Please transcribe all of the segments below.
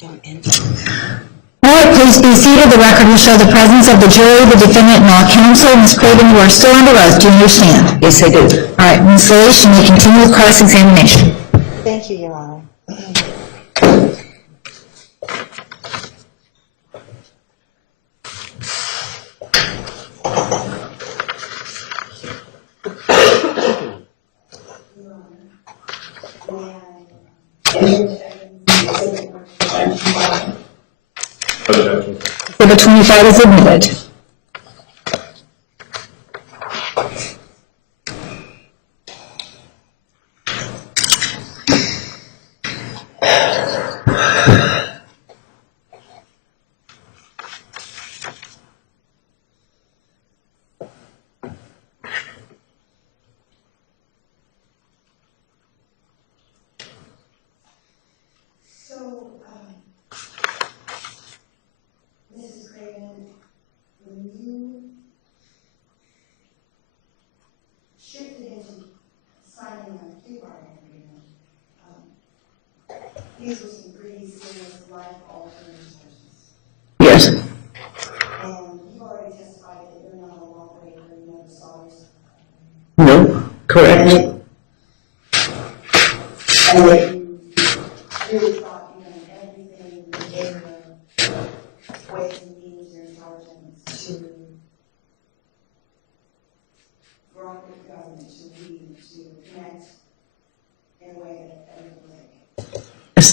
All right, please be seated. The record will show the presence of the jury, the defendant, and all counsel. Ms. Craven, you are still under oath. Do you understand? Yes, I do. All right, Ms. Leish, you may continue with cross-examination. Thank you, Your Honor. Exhibit 25 is admitted. Mrs. Craven, when you shifted into signing a plea bargain agreement, these were some pretty serious life-altering decisions. Yes. And you already testified that you're not a lawbreaker, you never saw yourself. No. Correct. And that you really thought you knew everything in the ways and means your intelligence to work with the government, to lead, to connect in a way that everyone was okay. Yes.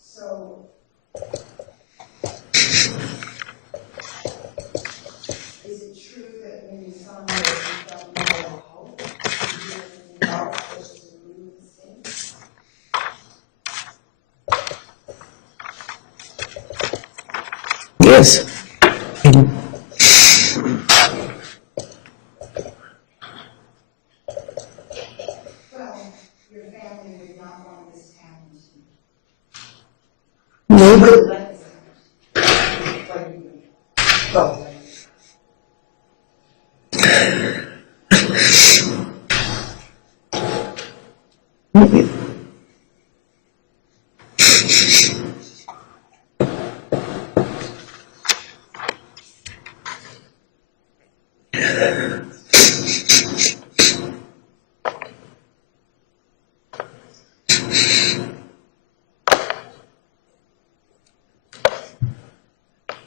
So, is it true that when you signed it, you felt you had a hope? Did you think that was just a real mistake? Yes. Well, your family would not want this to happen to you. No. Let this happen. But you would. Go.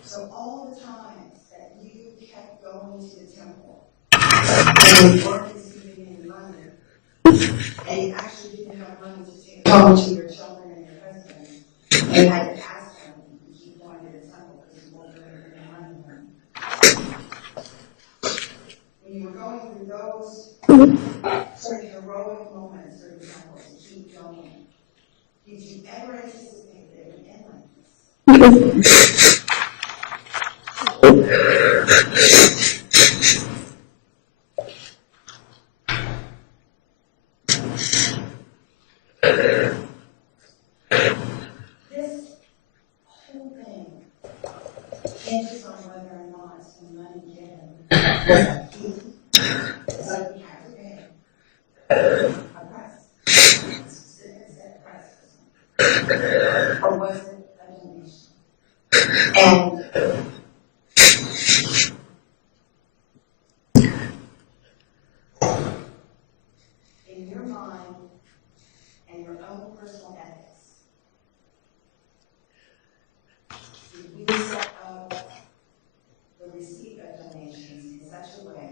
So all the times that you kept going to the temple, and you weren't receiving any money, and you actually didn't have money to take home to your children and your husband, and you had to ask them to keep going to the temple because you weren't getting any money home. When you were going through those sort of heroic moments through the temple to keep going, did you ever anticipate that it would end like this? This whole thing hinges on whether or not the money given was a fee, so you had to pay a price, a specific set price, or was it a donation? And in your mind and your own personal ethics, did we set up the receipt of donations in such a way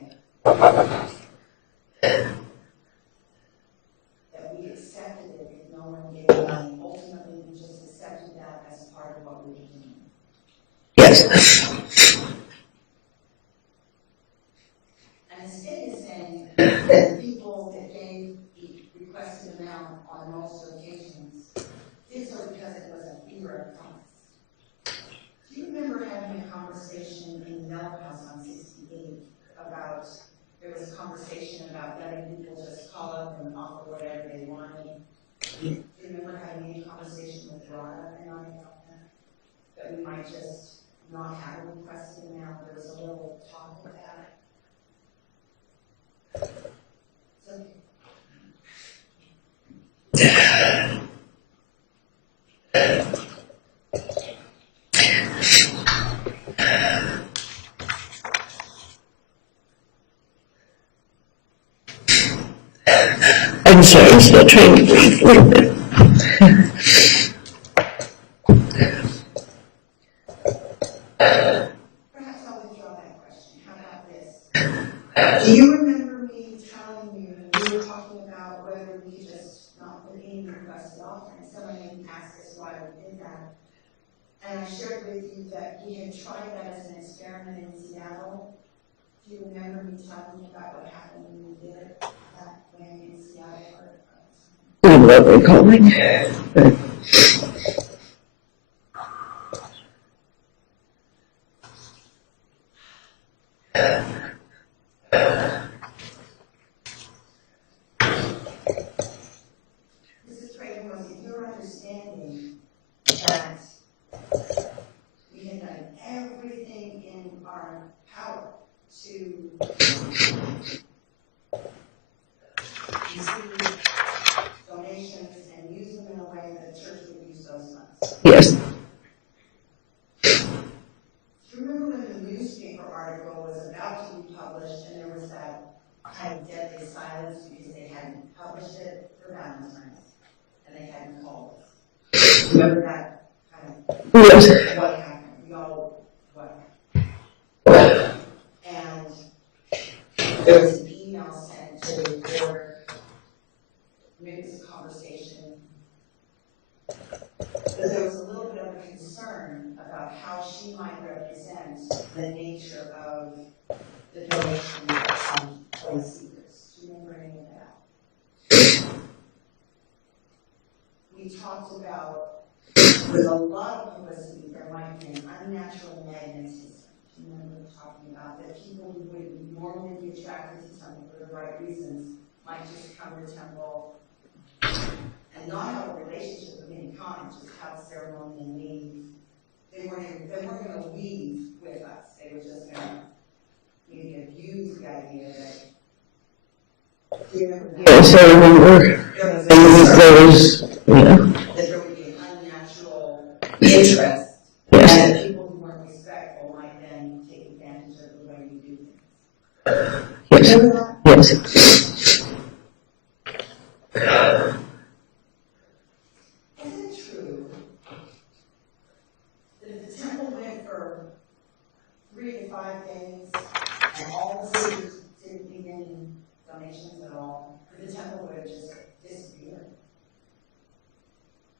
that we accepted it if no one gave money? Ultimately, we just accepted that as part of what we were doing. Yes. And the state is saying that the people that gave the requested amount on most occasions did so because it was a fear of promise. Do you remember having a conversation in the Mel House on 68 about, there was a conversation about letting people just call up and offer whatever they wanted? Do you remember having any conversation with Rada and I about that? That we might just not have a requested amount, there was a little talk of that. So, I'm sorry, I'm still trying to breathe a little bit. Perhaps I'll withdraw that question. How about this? Do you remember me telling you, we were talking about whether we could just not put any requested offering? Somebody asked us why we did that. And I shared with you that we had tried that as an experiment in Seattle. Do you remember me telling you about what happened when we did it that way in Seattle? I'm not recalling. But Mrs. Craven, was it your understanding that we had done everything in our power to receive donations and use them in a way that the church would use those funds? yes, Do you remember when the newspaper article was about to be published and there was that kind of deadly silence because they hadn't published it for Valentine's and they hadn't called us? Remember that kind of yes, what happened? We all what? And there was an email sent to the board, maybe it was a conversation, but there was a little bit of a concern about how she might represent the nature of the donation of some place seekers. Do you remember any of that? We talked about, with a lot of publicity, there might be an unnatural magnetism. Do you remember talking about that people who would normally be attracted to temple for the right reasons might just come to temple and not have a relationship of any kind, just have a ceremony and leave. They weren't going to leave with us. They were just going to maybe abuse the idea that. Do you remember that? yes, I remember. There was, yeah, That there would be an unnatural interest. yes, And that people who weren't respectful might then take advantage of the way we do things. yes, Remember that? yes, Isn't it true that if the temple went for 3 to 5 days and all the seekers didn't leave any donations at all, the temple would have just disappeared?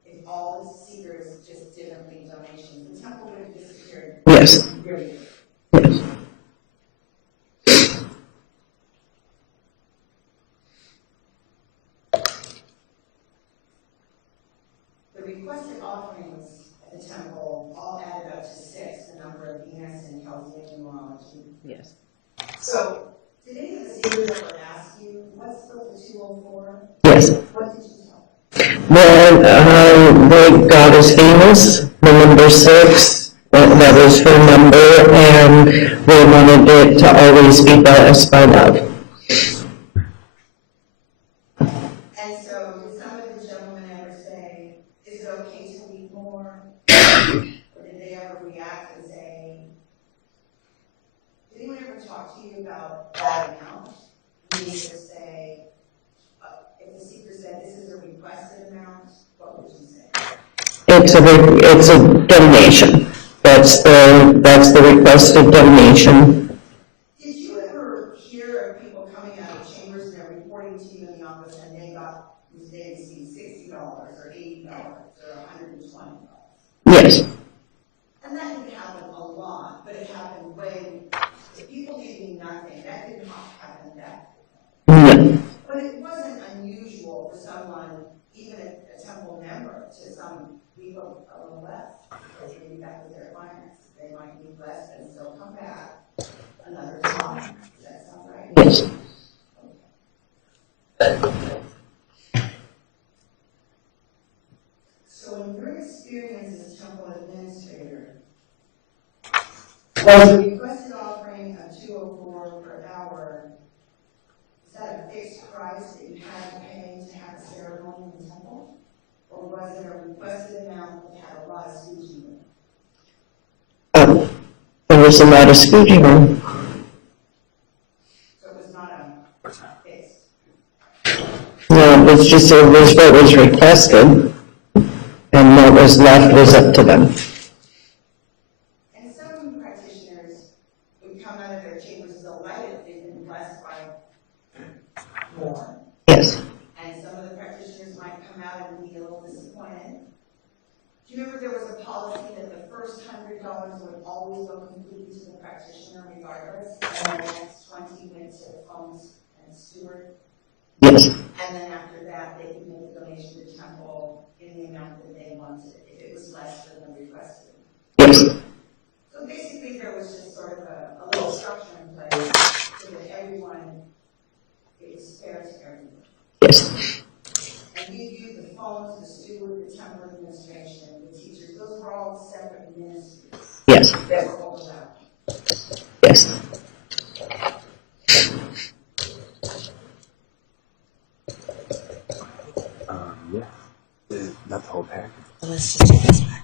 If all the seekers just didn't leave donations, the temple would have disappeared yes, really quickly. yes, The requested offerings at the temple all added up to 6, the number of Venus and Chaldean numerology. yes. So, did any of the seekers ever ask you, what's the 204? Yes. What did you tell them? The God is famous, the number 6, that was her number, and we wanted it to always be blessed by love. And so, did some of the gentlemen ever say, is it okay to leave more? Or did they ever react and say, did anyone ever talk to you about that amount? You need to say, if the seeker said this is a requested amount, what would you say? It's a donation. That's the requested donation. Did you ever hear of people coming out of chambers and they're reporting to you in the office and they received $60 or $80 or $120? Yes, And that didn't happen a lot, but it happened when, if people gave me nothing, that did not happen that. no, But it wasn't unusual for someone, even a temple member, to some leave a little less, because maybe that was their finances. They might leave less and still come back another time. Does that sound right? yes. So in your experience as temple administrator, was the requested offering of $204 per hour, is that a fixed price that you had to pay to have a ceremony in the temple? Or was it a requested amount that had a lot of squeegee in it? There was a lot of scooting room. So it was not a fixed. No, it was just, it was what was requested, and what was left was up to them. And some practitioners would come out of their chambers delighted they've been blessed by more. Yes, And some of the practitioners might come out and be a little disappointed. Do you remember there was a policy that the first $100 would always go completely to the practitioner regardless, and the next 20 went to phones and steward? yes, And then after that, they could make a donation to temple in the amount that they wanted, if it was less than the requested. yes, So basically, there was just sort of a little structure in place so that everyone, it was fair to everyone. yes, And we viewed the phones, the steward, the temple administration, the teachers, those were all separate ministries yes, that were overlapped. yes. Yeah. Not the whole package. Let's just take this back.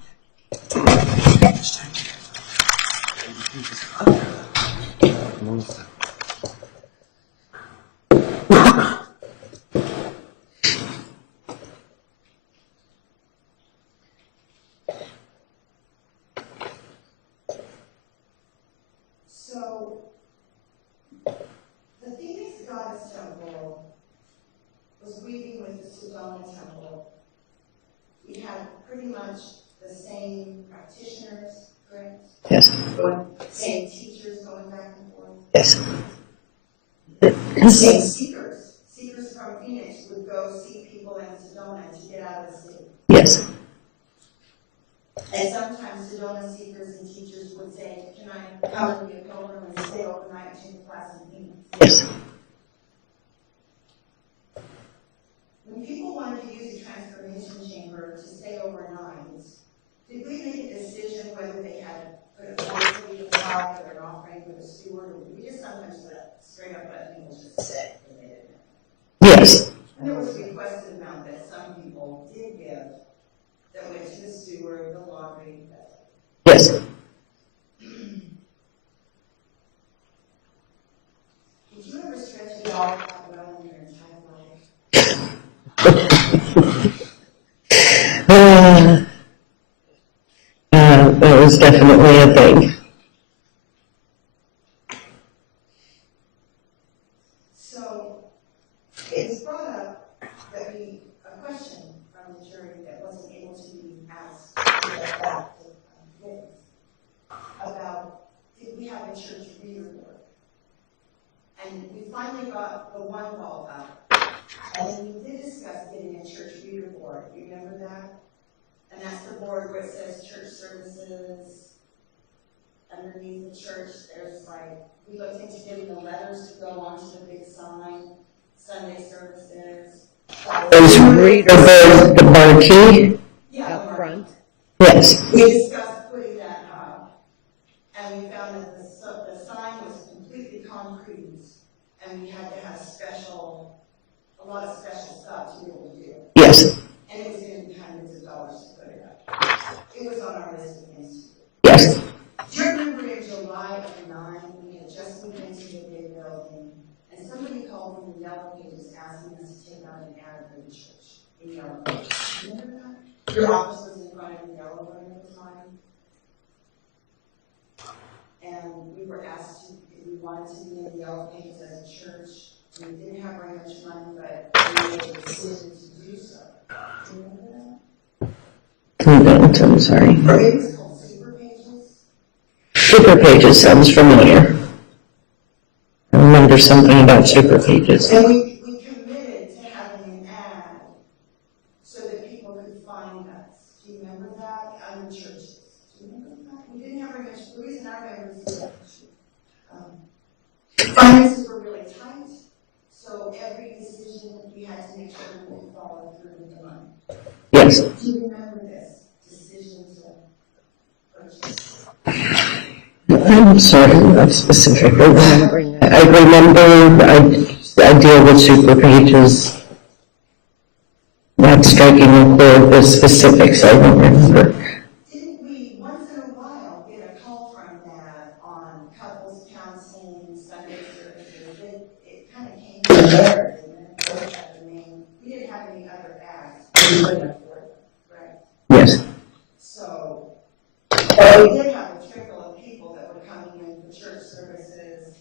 So, the Phoenix Goddess Temple was weaving with the Sedona Temple. We had pretty much the same practitioners, correct? Yes, Same teachers going back and forth. yes, Same seekers. Seekers from Phoenix would go see people in Sedona to get out of the city. yes, And sometimes Sedona seekers and teachers would say, can I come and be a pilgrim and stay overnight and take a class in Phoenix? yes, When people wanted to use the transformation chamber to stay overnight, did we make a decision whether they had put a $40 aside or an offering for the steward, or did we just sometimes straight up let people just sit and they didn't know? yes, And there was a requested amount that some people did give that went to the steward, the laundry, that. yes. Did you ever stretch it all that well in your entire life? That was definitely a thing. So, it was brought up that a question from the jury that wasn't able to be asked to get back to witness about, did we have a church reader board? And we finally got the one ball out. And then we did discuss getting a church reader board. Do you remember that? And that's the board where it says church services. Underneath the church, there's like, we looked into getting the letters to go onto the big sign, Sunday services. Those the marquee, Yeah, Out front. yes, we discussed putting that up, and we found that the sign was completely concrete, and we had to have a lot of special stuff to be able to do it. yes, And it was in hundreds of dollars to put it up. It was on our list of things to do. yes, Do you remember in July of '09, we had just moved into the big building, and somebody called from the Yellow Pages asking us to take out an ad for the church in Yellow Pages. Do you remember that? Your office was in front of the Yellow Building at the time. And we were asked if we wanted to be in the Yellow Pages as a church. We didn't have very much money, but we made a decision to do so. Do you remember that? I'm sorry. It was called Super Pages. Super Pages sounds familiar. I remember something about Super Pages. And we committed to having an ad so that people could find us. Do you remember that? Other churches. Do you remember that? We didn't have very much, the reason I remember is that finances were really tight, so every decision we had to make sure we would follow through with the money. Yes, Do you remember this decision to purchase? I'm sorry, not specifically. Remembering that. I remember, I deal with Super Pages. Not striking a chord, the specifics I don't remember. Didn't we, once in a while, get a call from that on couples counseling, Sunday services? It kind of came from there, didn't it? Or was that the main? have any other acts, we couldn't afford them, right? Yes. So, but we did have a trickle of people that were coming in for church services,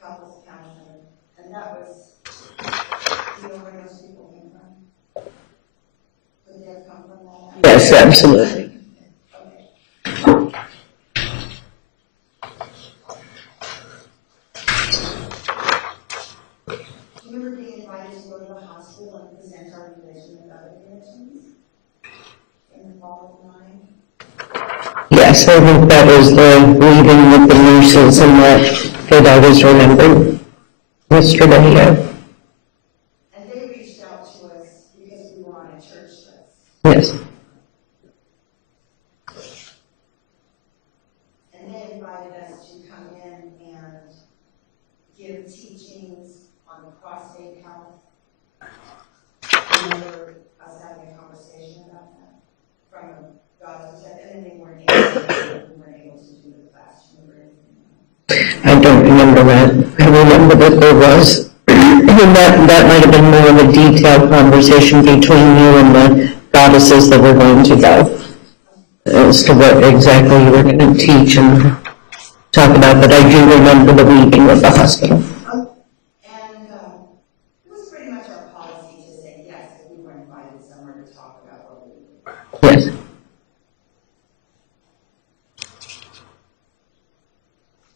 couples counseling, and that was, do you know where those people came from? Would they have come from that? Yes, absolutely. Okay. Do you remember being invited to go to the hospital and present our religion with other religions? In the fall of 9? Yes, I think that was the meeting with the nurses and that I was remembering yesterday, yeah. And they reached out to us because we were on a church list. Yes. And they invited us to come in and give teachings on prostate health. Remember us having a conversation about that from a God's perspective, and then we weren't able to do the class. Do you remember anything? I don't remember that. I remember that there was, and that might have been more of a detailed conversation between you and the goddesses that were going to go as to what exactly you were going to teach and talk about, but I do remember the meeting with the hospital. And it was pretty much our policy to say yes if we were invited somewhere to talk about what we were doing. Yes.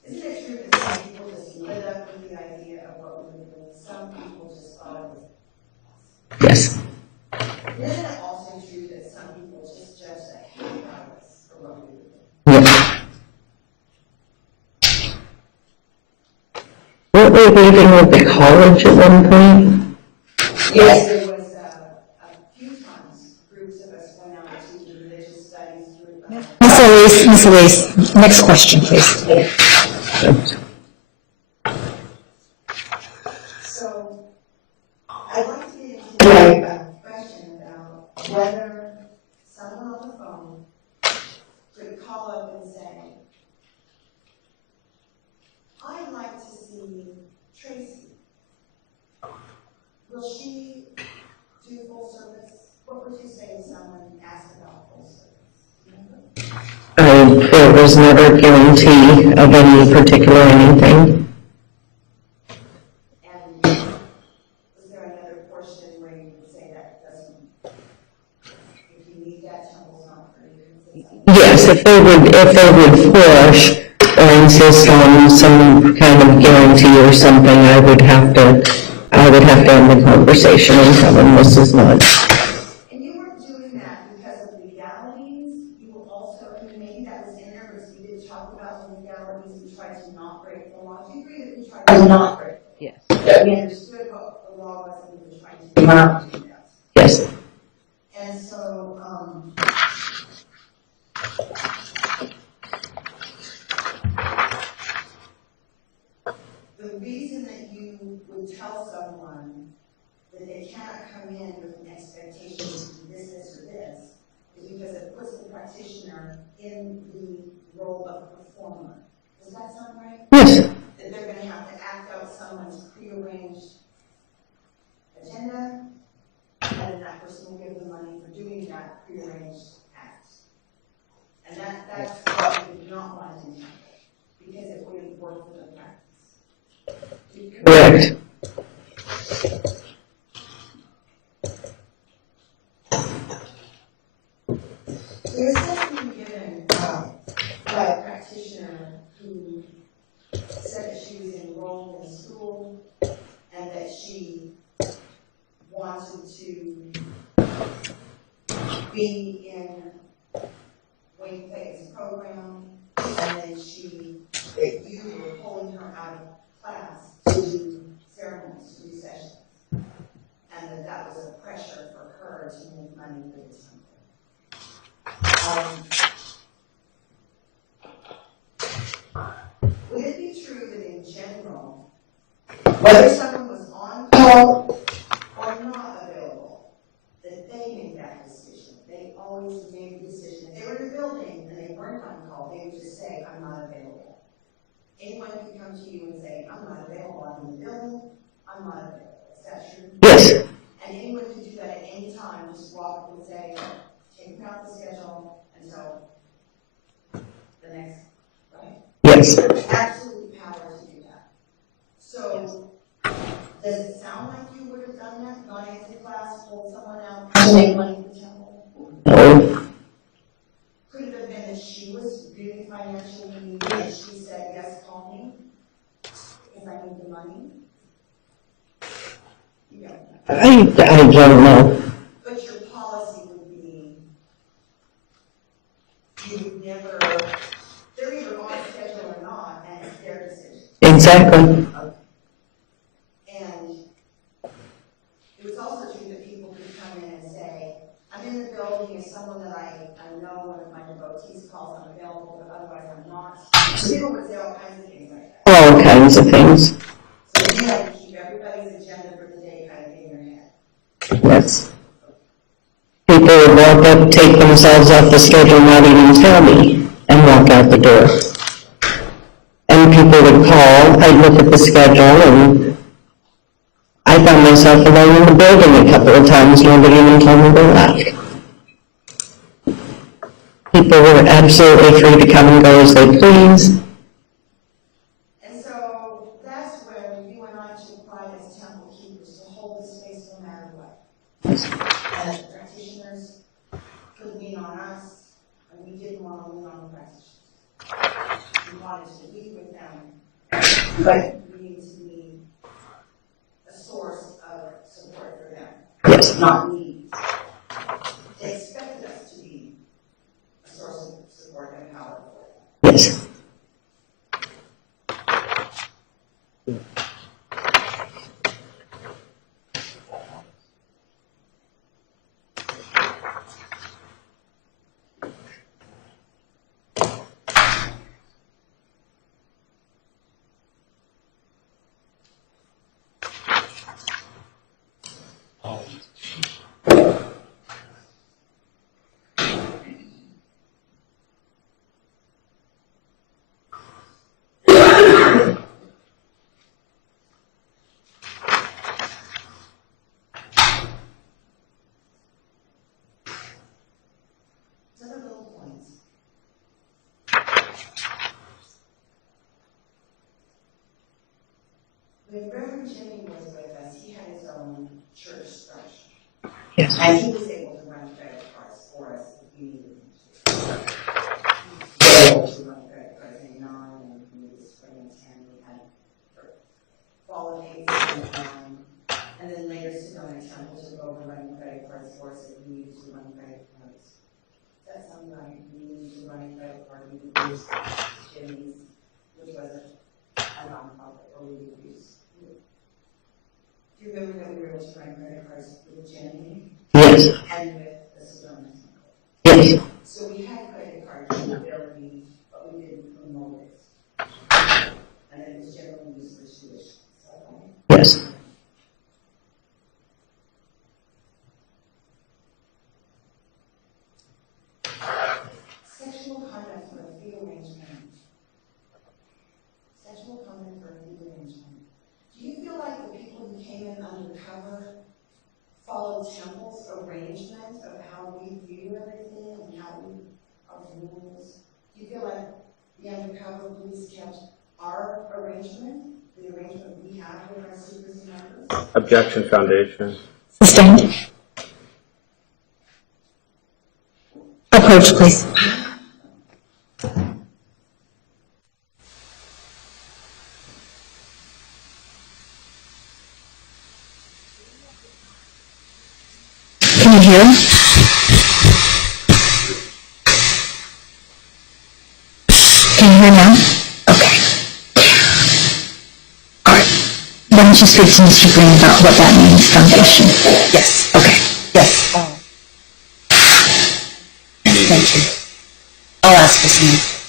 Isn't it true that some people just lit up with the idea of what we were doing? Some people just thought it was. Yes. Isn't it also true that some people just judged the heck out of us for what we were doing? Yes. Weren't we leaving with the college at one point? Yes, there was a few times groups of us went out to the religious studies group. Miss Elise, next question, please. So, I'd like to get into a question about whether someone on the phone could call up and say, I'd like to see Tracy. Will she do full service? What would you say if someone asked about full service? Remember? There was never a guarantee of any particular anything. And was there another portion where you would say that doesn't, if you need that temple's not for you? Yes, if they would push or insist on some kind of guarantee or something, I would have to end the conversation and tell them this is not. And you weren't doing that because of legalities, you were also, I mean, maybe that was in there, because we did talk about the legalities, we tried to not break the law. Do you agree that we tried to not break? Yes. That we understood what the law was and we were trying to not do that. Yes. And so, the reason that you would tell someone that they cannot come in with an expectation to do this, or this, is because it puts the practitioner in the role of performer. Does that sound right? Yes. That they're going to have to act out someone's prearranged agenda, and then that person will give them money for doing that prearranged act. And that's what we do not want to do, because it wouldn't work for the practice. Do you agree? Correct. There was something given by a practitioner who said that she was enrolled in school and that she wanted to be in Wayne Clayton's program, and then you were pulling her out of class to do ceremonies, to do sessions, and that was a pressure for her to make money for the temple. Would it be true that in general, whether someone was on call or not available, that they made that decision? They always made the decision. If they were in a building and they weren't on call, they would just say, I'm not available. Anyone could come to you and say, I'm not available, I'm in the building, I'm not available. Is that true? Yes. And anyone could do that at any Yes. absolute power to do that. So, does it sound like you would have done that, gone into class, pulled someone out, to make money for the temple? No. Could it have been that she was really financially needy and she said, yes, call me, because I need the money? You don't know. I don't know. But your policy would be, you would never, they're either on schedule or not, and it's their decision. Exactly. And it was also true that people could come in and say, I'm in the building, if someone that I know, one of my devotees calls, I'm available, but otherwise I'm not. People would say all kinds of things like that. All kinds of things. So you had to keep everybody's agenda for the day kind of in your head. Yes. People would walk up, take themselves off the schedule, not even tell me, and walk out the door. And people would call, I'd look at the schedule, and I found myself alone in the building a couple of times, nobody even told me they left. People were absolutely free to come and go as they please. And so that's when you and I took pride as temple keepers to hold the space no matter what. As practitioners could lean on us, and we didn't want to lean on the practitioners. We wanted to be with them, but we needed to be a source of support for them, Yes. not need. They expected us to be a source of support and power for them. Yes. Other little points. When Reverend Jimmy was with us, he had his own church structure. Yes. And he was able to run credit cards for us if we needed him to. He was able to run credit cards in nine, and we needed spring and ten, we had fall of eight and nine. And then later Sedona Temple took over running credit cards for us if we needed to run credit cards. That's something like we needed to run a credit card, we would use Jimmy's, which was a nonprofit, or we would use. Do you remember that we were able to run credit cards with Jimmy Yes. and with the Sedona Temple? Yes. So we had credit card capability, but we didn't promote it. And it was generally used for tuition. Is that right? Yes. Sexual conduct for a fee arrangement. Sexual conduct for a fee arrangement. Do you feel like the people who came in undercover followed Temple's arrangement of how we view everything and how we, our rules? Do you feel like the undercover police kept our arrangement, the arrangement we have with our supers and members? Objection, Foundation. Sustained. Approach, please. Can you hear? Can you hear now? Okay. All right. Why don't you speak to Mr. Green about what that means, Foundation? Yes. Okay. Yes. Thank you. I'll ask for some information.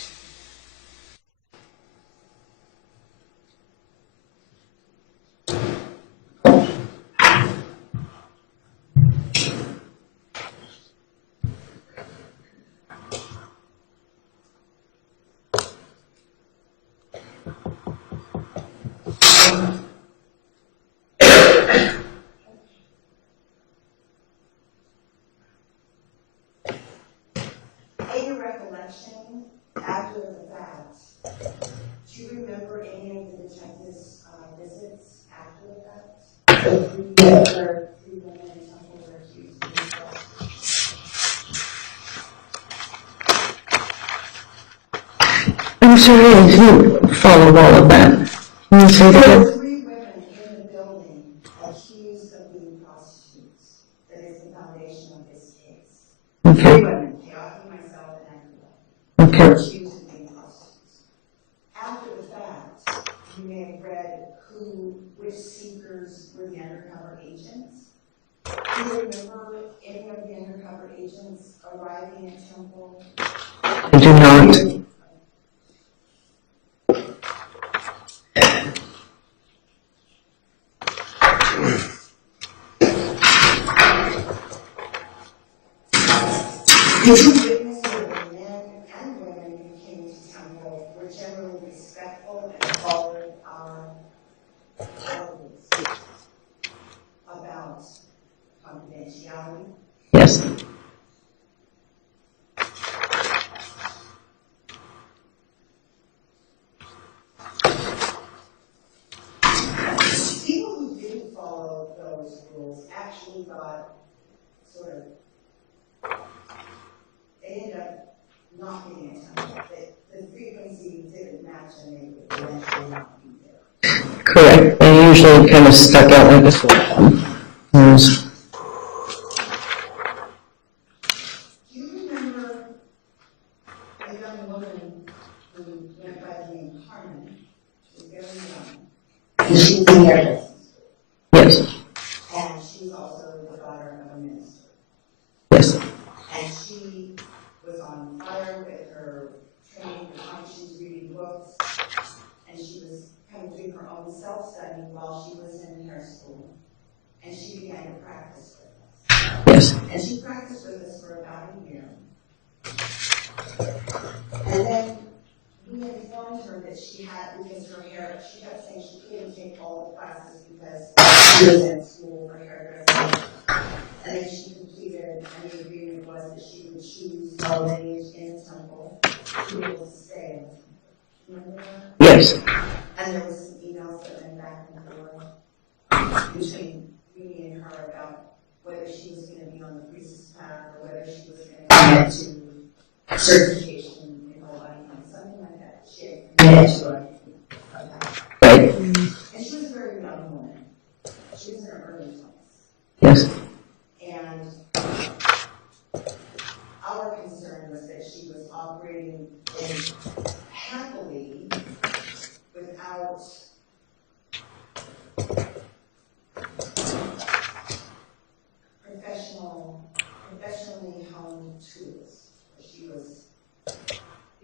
In your recollection, after the fact, three women in Temple were accused of incest. I'm sorry, I didn't follow all of that. Can you say that There again? were three women in the building accused of being prostitutes. That is the foundation of this case. Okay, Three women, Keoki, myself, and Angela, were okay, accused of being prostitutes. After the fact, you may have read which seekers were the undercover agents. Do you remember any of the undercover agents arriving at Temple? I do not. The two witnesses, the men and women who came to Temple, were generally respectful and followed our orders about confidentiality. Yes, People who didn't follow those rules actually got sort of, they ended up not being at Temple. The frequency didn't match and they would eventually not be there. correct. They usually kind of stuck out like a sore thumb. Yes. Do you remember a young woman who went by the name Carmen? She was very young. And she was in there. Yes, And she's also the daughter of a minister. yes, And she was on fire with her training, the time she was reading books, and she was kind of doing her own self-study while she was in hair school. And she began to practice with us. yes, And she practiced with us for about a year. And then we informed her that she had, because her hair, she kept saying she couldn't take all the classes because she was in school for hairdressing. And then she completed, and the agreement was that she would choose college in Temple to be able to stay. Remember that? yes, And there was some emails that went back and forth between me and her about whether she was going to be on the priestess path or whether she was going to get to certification in Hawaii, something like that. She had committed to it. right, And she was a very young woman. She was in her early 20s. yes, And our concern was that she was operating happily without professionally honed tools.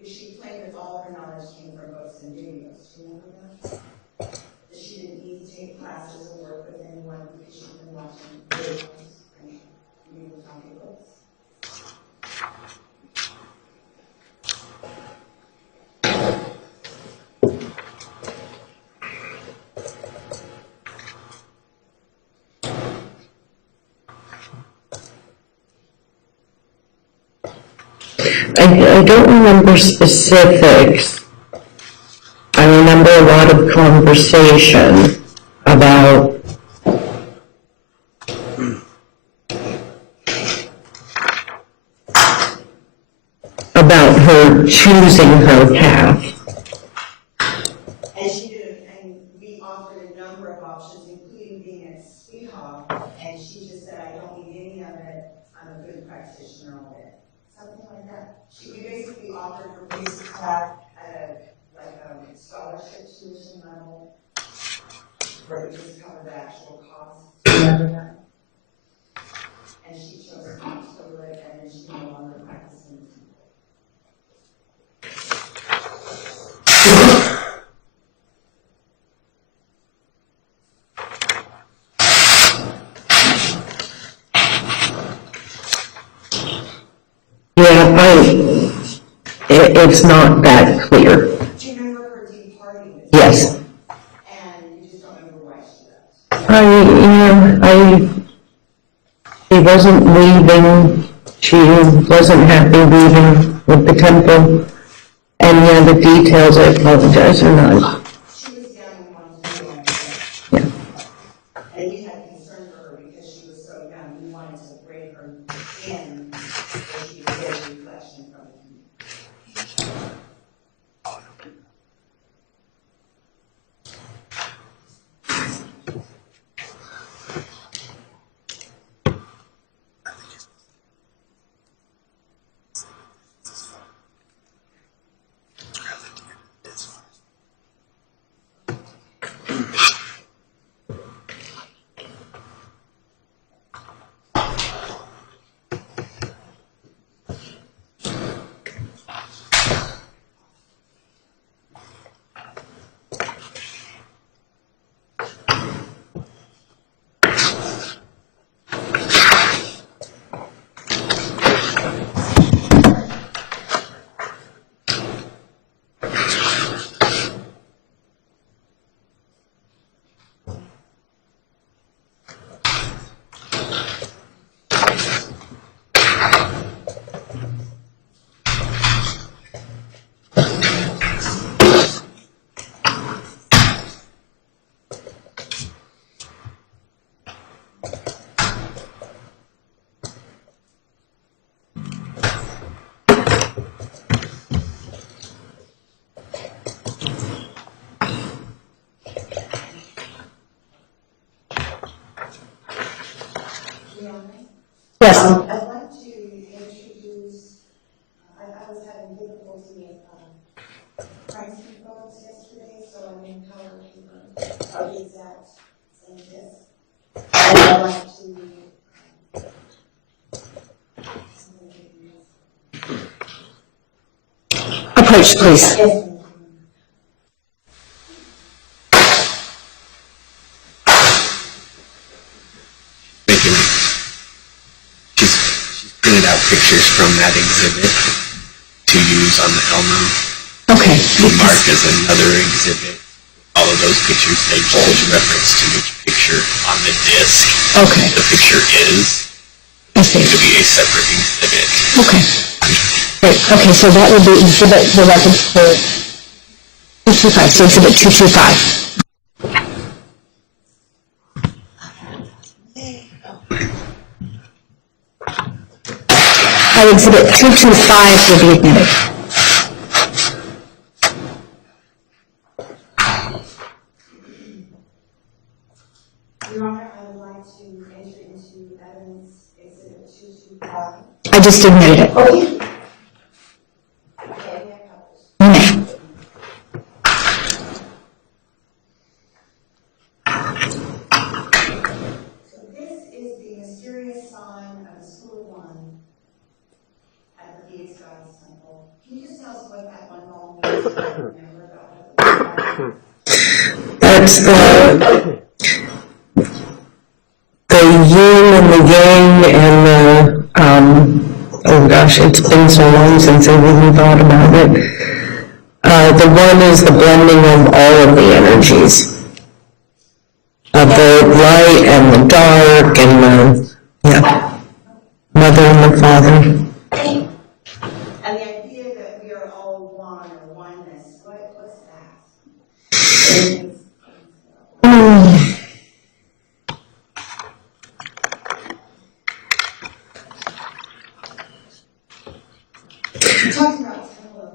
She claimed that all her knowledge came from books and videos. Do you remember that? That she didn't need to take classes or work with anyone because she'd been watching videos and reading comic books. I don't remember specifics. I remember a lot of conversation about her choosing her path. And she did, and we offered a number of options, including being at Sweetheart, and she just said, I don't need any of it, I'm a good practitioner of it. Something like that. We basically offered her basic class at a scholarship tuition level, where we just covered the actual cost. Remember that? And she chose not to do it, and then she no longer practicing. Yeah, it's not that clear. Do you remember her departing? Yes. And you just don't remember why she left? She wasn't leaving, she wasn't happy leaving with the temple. Any other details, I apologize, or not? She was young and wanted to do it. Yeah. And we had give her in, where she could get a reflection from the community. Yes. I'd like to introduce, I was having difficulty pricing photos yesterday, so I didn't cover the exact same this. And I'd like to Approach, please. Yes. Making she's printed out pictures from that exhibit to use on the Elmo. Okay. To mark as another exhibit. All of those pictures, they just reference to which picture on the disc Okay. the picture is I see. to be a separate exhibit. Okay. Great. Okay, so that would be exhibit, the record for 225, so exhibit 225. Exhibit 225 will be admitted. Your Honor, I would like to enter into evidence exhibit 225. I just admitted it. Okay. Okay, You may. so this is the mysterious sign of the School of One at the Phoenix Goddess Temple. Can you just tell us what that one ball means? I don't remember about what it was. That's the yin and the yang and the, oh gosh, it's been so long since I really thought about it. The one is the blending of all of the energies. Of the light and the dark and the, yeah, mother and the father. And the idea that we are all one or oneness, what's that? You're talking about Temple of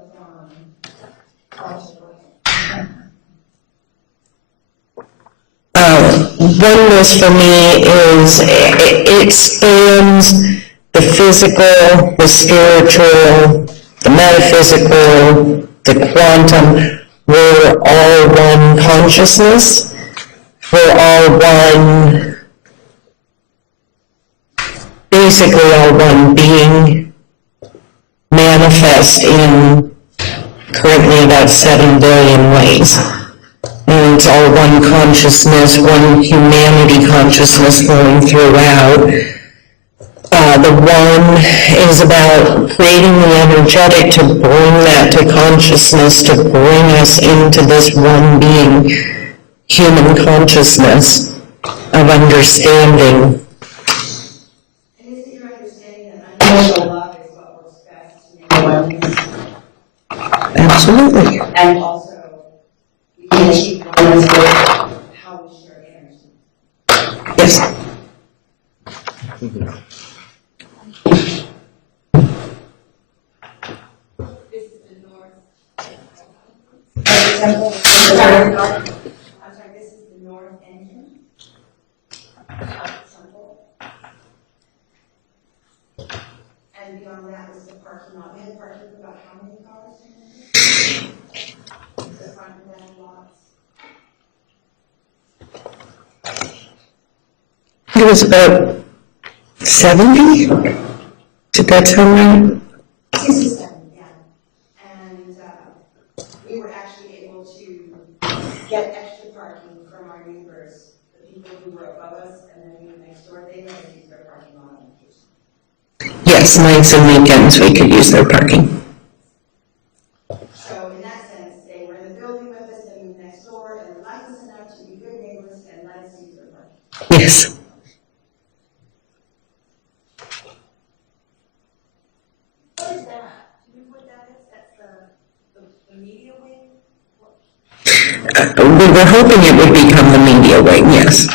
Oneness for me is, it spans the physical, the spiritual, the metaphysical, the quantum. We're all one consciousness. We're all one, basically all one being, manifest in currently about 7 billion ways. And it's all one consciousness, one humanity consciousness flowing throughout. The one is about creating the energetic to bring that to consciousness, to bring us into this one being, human consciousness of understanding. And is it your understanding that unconditional love is what works best to make oneness? Absolutely. And also, we can achieve oneness with how we share energy. Yes. temple. I'm sorry, this is the north entrance of the temple. And beyond that was the parking lot. We had parking for about how many cars? The front and back lots. It was about 70? Did that sound right? 67, yeah. And we were actually able to get extra parking from our neighbors, the people who were above us, and then we next door, they let us use their parking lot on occasion. Yes, nights and weekends we could use their parking. So in that sense, they were in the building with us, they moved next door, and liked us enough to be good neighbors and let us use their parking. Yes. What is that? Do you know what that is? That's the media wing? We were hoping it would become the media wing, yes.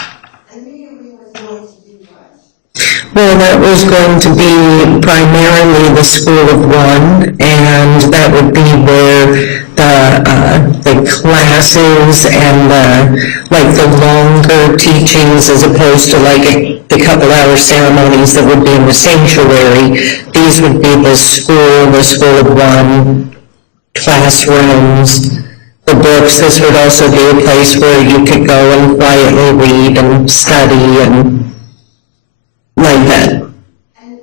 And the media wing was going to do what? Well, that was going to be primarily the School of One, and that would be where the classes and the longer teachings, as opposed to the couple-hour ceremonies that would be in the sanctuary. These would be the School of One, classrooms, the books. This would also be a place where you could go and quietly read and study and like that. And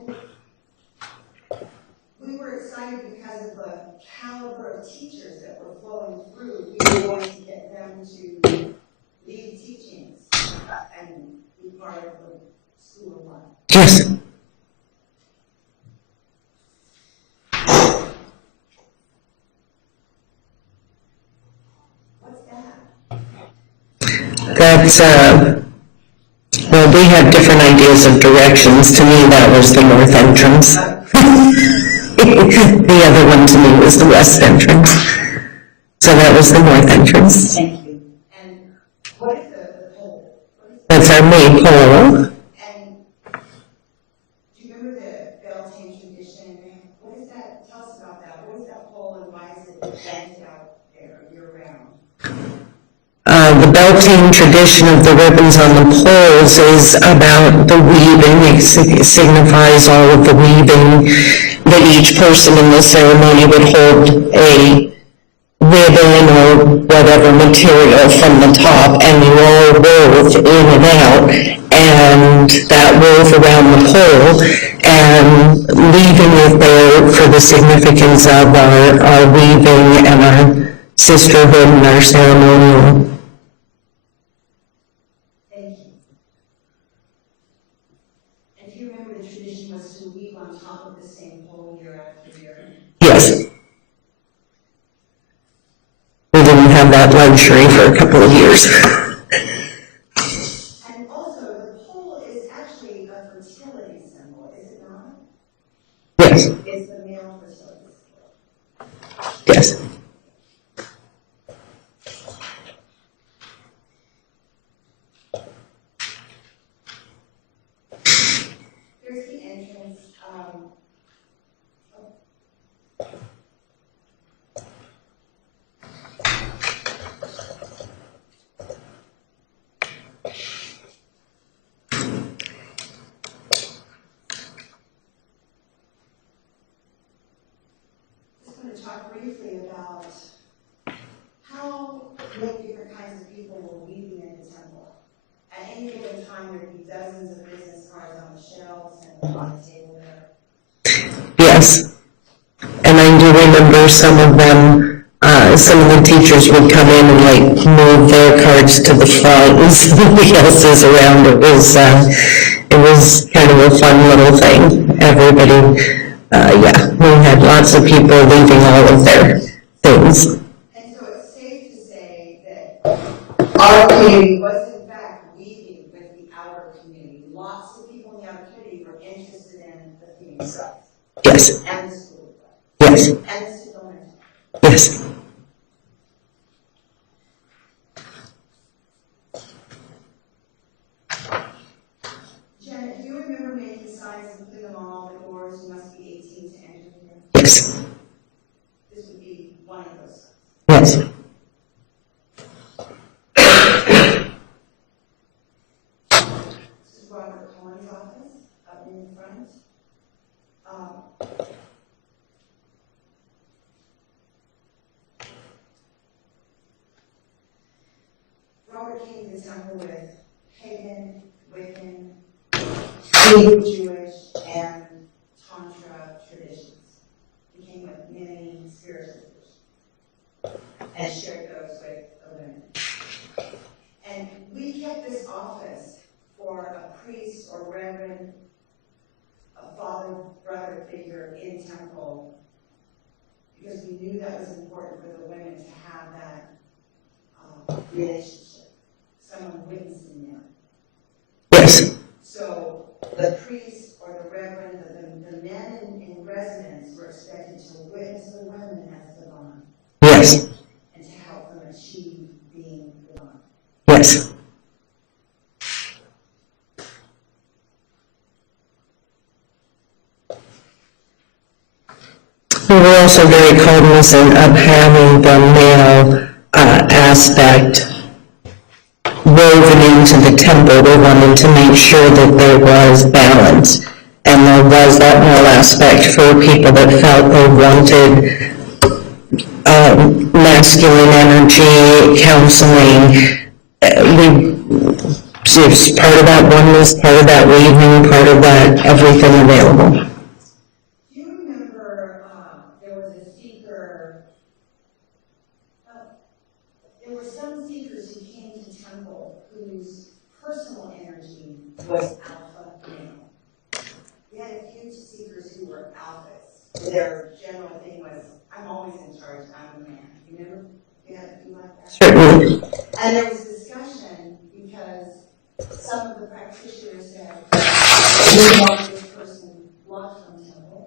we were excited because of the caliber of teachers that were flowing through. We were going to get them to lead teachings and be part of the School of One. Yes. What's that? That's, well, we have different ideas of directions. To me, that was the north entrance. The other one to me was the west entrance. So that was the north entrance. Thank you. And what is the pole? What is That's our main pole. And do you remember the Beltane tradition? What is that? Tell us about that. What is that pole and why is it bent out there year round? The Beltane tradition of the ribbons on the poles is about the weaving. It signifies all of the weaving, that each person in the ceremony would hold a ribbon or whatever material from the top, and you all wove in and out, and that wove around the pole, and leaving it there for the significance of our weaving and our sisterhood and our ceremonial. Thank you. And do you remember the tradition was to weave on top of the same pole year after year? Yes. We didn't have that luxury for a couple of years. And also, the pole is actually a fertility symbol, is it not? Yes, It's the male fertility symbol. yes. Here's the entrance. Just want to talk briefly about how many different kinds of people were weaving in the temple. At any given time, there'd be dozens of business cards on the shelves and on the table there. Yes. And I do remember some of them, some of the teachers would come in and move their cards to the front and somebody else's around. It was kind of a fun little thing. Everybody, we had lots of people leaving all of their things. And so it's safe to say that our community was in fact weaving with the outer community. Lots of people in the outer community were interested in the theme sites Yes, and the school yes, and the still in. yes. Janet, do you remember making signs and putting them on all the doors? You must be 18 to enter here. Yes, This would be one of those signs. yes. different. Robert came to the temple with pagan, Wiccan, Hebrew Jewish, and Tantra traditions. He came with many spiritual traditions and shared those with the women. And we kept this office for a priest or reverend, a father, brother figure in temple, because we knew that was important for the women to have that relationship, someone witnessing them. Yes. So the priest or the reverend, the men in residence were expected to witness the women as divine Yes. and to help them achieve being divine. Yes. We were also very cognizant of having the male aspect woven into the temple. We wanted to make sure that there was balance, and there was that male aspect for people that felt they wanted masculine energy, counseling. It's part of that oneness, part of that weaving, part of that everything available. Do you remember there was a seeker, there were some seekers who came to temple whose personal energy was alpha male. We had a few seekers who were alphas. Their general thing was, I'm always in charge, I'm the man. You remember? You had a few like that? Certainly. And there was discussion because some of the practitioners said, we want this person blocked from temple.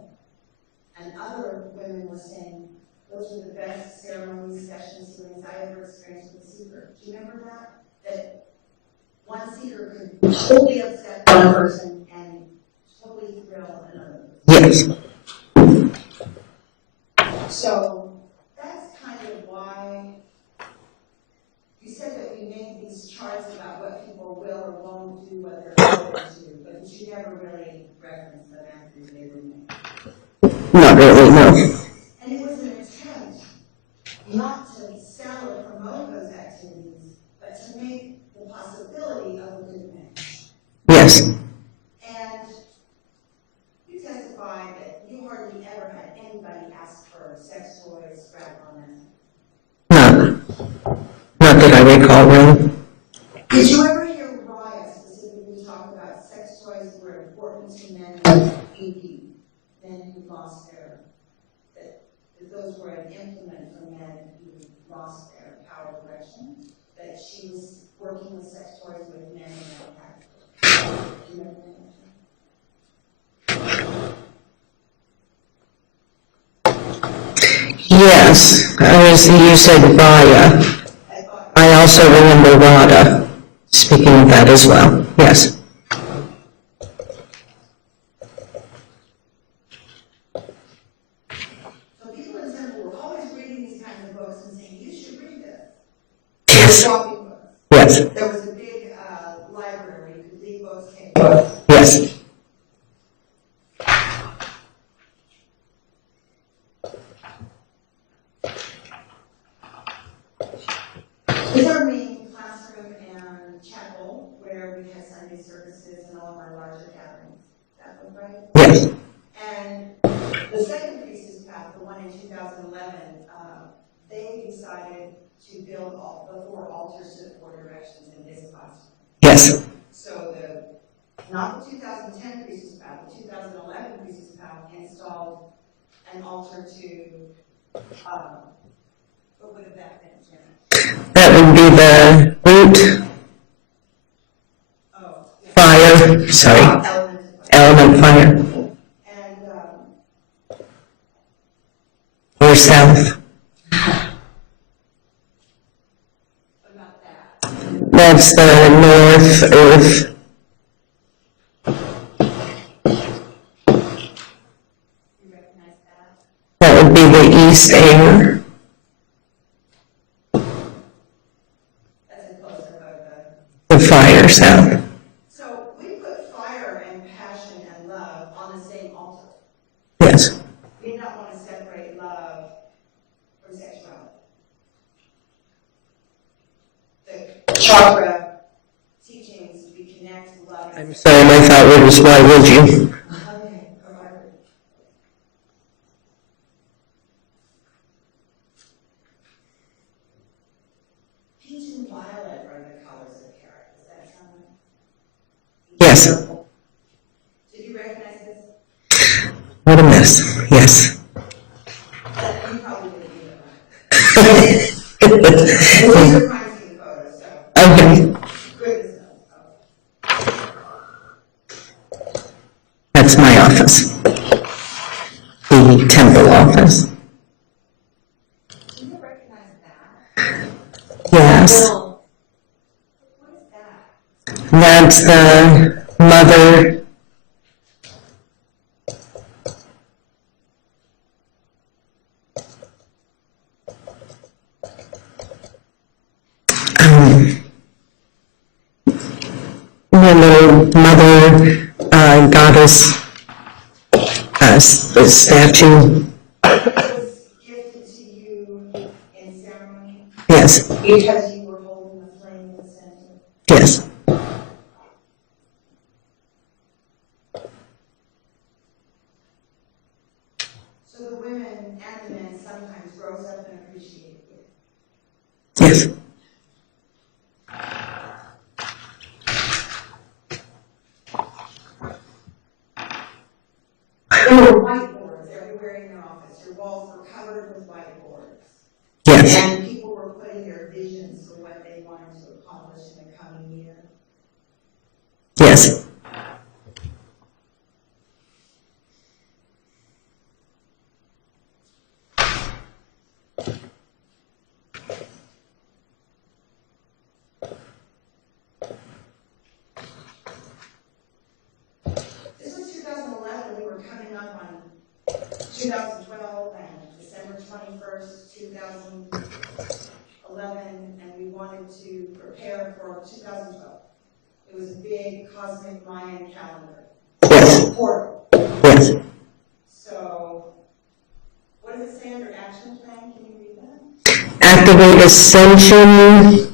And other women were saying, those were the best ceremonies, sessions, healings I ever experienced with a seeker. Do you remember that? That one seeker could totally upset one person and totally thrill another. Yes. So that's kind of why you said that we made these charts about what people will or won't do, what they're open to, but you never really referenced them after they were made. Not really, no. And it was an attempt not to sell or promote those activities, but to make the possibility of a good match. Yes. And you testified that you hardly ever had anybody ask for sex toys, strap on them. Not that I recall, really. Did you ever hear Raya specifically talk about sex toys were important to men with ED, men who lost their, that those were an implement for men who lost their power of erection, that she was working with sex toys with men in that category? Do you ever Yes. You said Vaya. I also remember Rada speaking of that as well. Yes. So people in temple were always reading these kinds of books and saying, you should read this. Yes. Walking books. Yes. There was a big library where you could leave books, take Yes. Is our main classroom and chapel where we had Sunday services and all of our larger gatherings. Is that right? Yes. And the second Priestess Path, the one in 2011, they decided to build all the 4 altars to the 4 directions in this classroom. Yes. So not the 2010 Priestess Path, the 2011 Priestess Path installed an altar to, what would have that been, Janet? That would be the root Oh, yeah. fire. Sorry. Element fire. And, Or south. about that. That's the north earth. You recognize that? That would be the east air. That's a close-up of The fire south. So we put fire and passion and love on the same altar. Yes. We do not want to separate love from sexuality. The chakra teachings, we connect love. I'm sorry, my thought was, why would you? Okay, all right. Peach and violet are the colors of carrot. Does that sound right? Yes. Did you recognize this? What a mess. Yes. You probably didn't either. These are crime scene photos, so Okay. goodness knows. That's my office. The temple office. Do you recognize that? Yes. What is that? That's the mother. The little mother goddess statue. Was gifted to you in ceremony Yes. because you were holding the flame in the center. Yes. So the women and the men sometimes rose up and appreciated it. Yes. There were whiteboards everywhere in your office. Your walls were covered with whiteboards. Yes. And people were putting their visions for what they wanted to accomplish in the coming year. Yes. This was 2011. We were coming up on 2012 and December 21st, 2011, and we wanted to prepare for 2012. It was a big cosmic Mayan calendar. Yes. Portal. Yes. So, what does it say under action plan? Can you read that? Activate ascension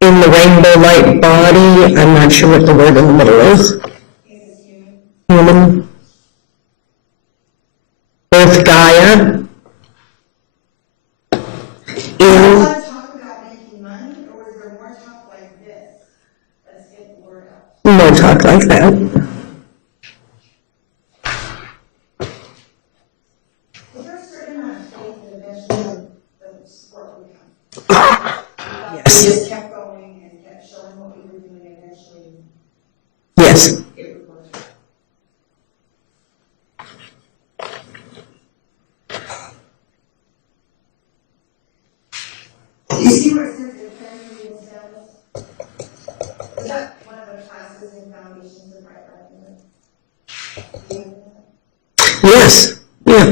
in the rainbow light body. I'm not sure what the word in the middle is. Is this human? Human. Earth Gaia. A In lot of talk about making money, or is there more talk like this? Let's get the word out. more talk like that. Is there a certain amount of faith that eventually the support would come? Yes. We just kept going and kept showing what we were doing, and eventually Yes. it would work. Do you see where it says declaring legal status? Is that one of the classes in Foundations of Right Livelihood? Do you know that? Yes. Yeah.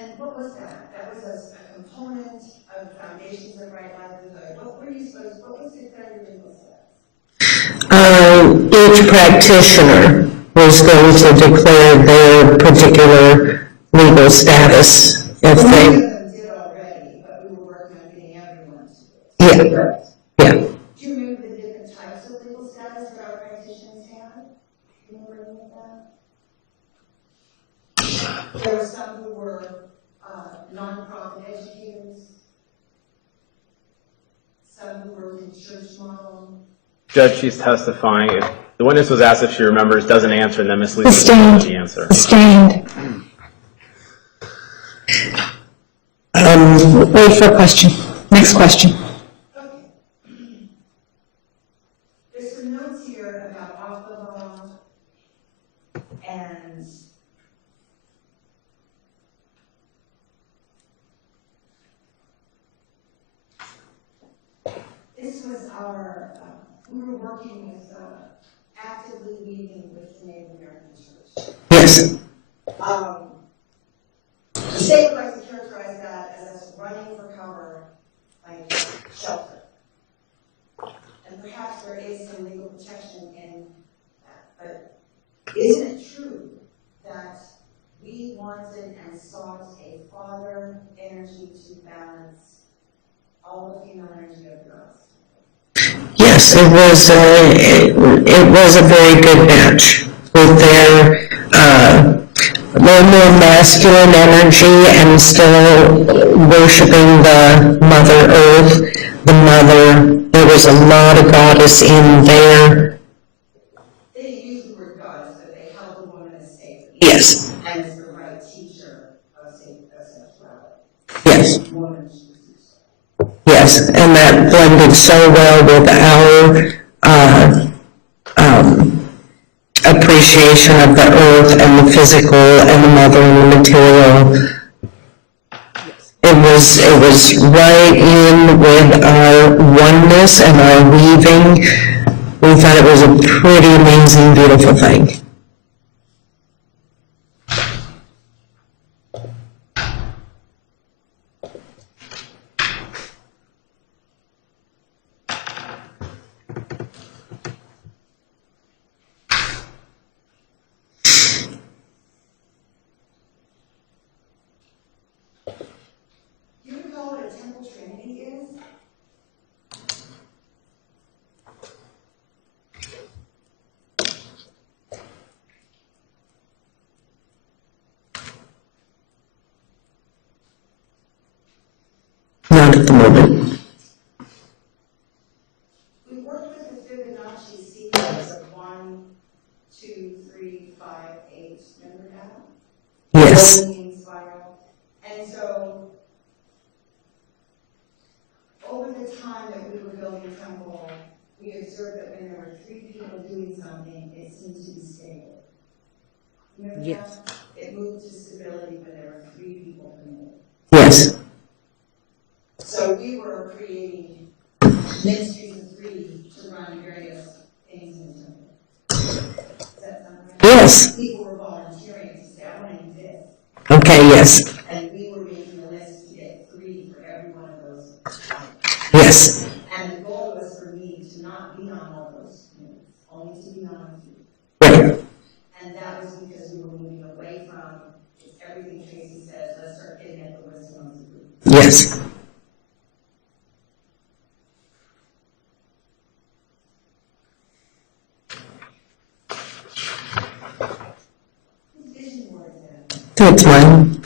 And what was that? That was a component of Foundations of Right Livelihood. What were you supposed, what was declaring legal status? Each practitioner was going to declare their particular legal status if Many they. of them did already, but we were working on getting everyone to do it. Yeah. Yeah. Do you remember the different types of legal status that our practitioners had? Do you remember any of that? There were some who were nonprofit educators, some who were in church model. Judge, she's testifying. If the witness was asked if she remembers, doesn't answer, and then misleads the Sustained. the answer. Sustained. Wait for a question. Next question. Okay. There's some notes here about Alpha and this was our, we were working with, actively meeting with the Native American Church. Yes. The state would like to characterize that as us running for cover, like shelter. And perhaps there is some legal protection in that, but isn't it sought a father energy to balance all the female energy of the girls. Yes, it was a very good match with their, a little more masculine energy and still worshiping the Mother Earth, the Mother. There was a lot of goddess in there. They used the word goddess, but they held the woman as sacred. Yes, And as the right teacher of sexuality. yes. Woman should teach. Yes, and that blended so well with our appreciation of the earth and the physical and the mother and the material. It was right in with our oneness and our weaving. We thought it was a pretty amazing, beautiful thing. Do you know what a temple trinity is? Not at the moment. We worked with the Fibonacci sequence of 1, 2, 3, 5, 8. Remember that? Yes, Rolling spiral. And so, over the time that we were building temple, we observed that when there were 3 people doing something, it seemed to be stable. Remember Yes. that? It moved to stability when there were 3 people committed. yes, So we were creating ministries of 3 to run various things in the temple. Does that sound right? yes. People were volunteering to say, I want to do this. Okay, yes, And we were making a list to get 3 for every one of those. yes, And the goal was for me to not be on all those committees, only to be on a few. right, And that was because we were moving away from everything Tracy says, let's start getting at the wisdom of the group. yes. Whose vision board is that? That's mine.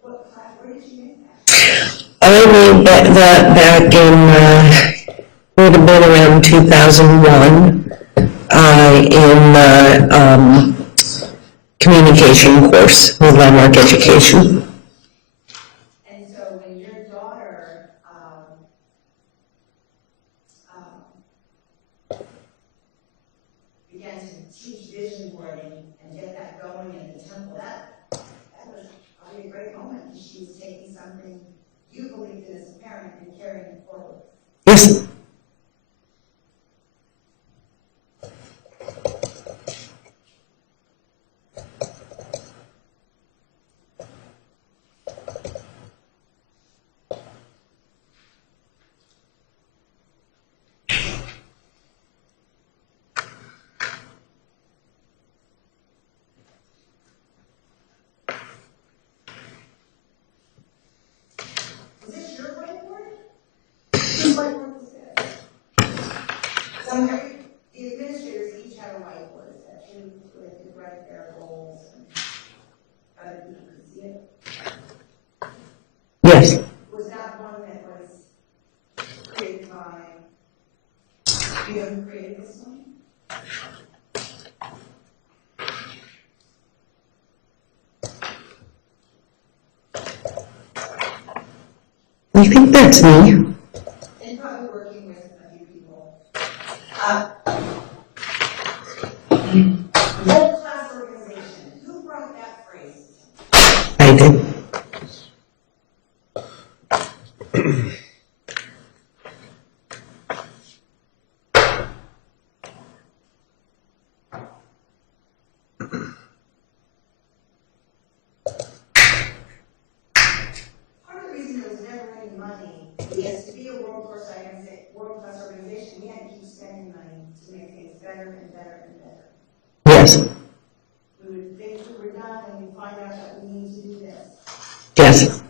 What class, where did you make that? I made that back in, would have been around 2001, in the communication course with Landmark Education. And so when your daughter, began to teach vision boarding and get that going in the temple, that was probably a great moment, because she was taking something you believed in as a parent and carrying it forward. Yes, Is this your whiteboard? Whose whiteboard was this? Some, the administrators each had a whiteboard, is that true? So they could write their goals and other people could see it. yes, Was that one that was created by, you know who created this one? I think that's me. And probably working with a few people. World-class organization, who brought that phrase? I did. Part of the reason there was never any money is to be a world-class organization, we had to keep spending money to make things better and better and better. Yes, We would think we were done and we find out that Yes.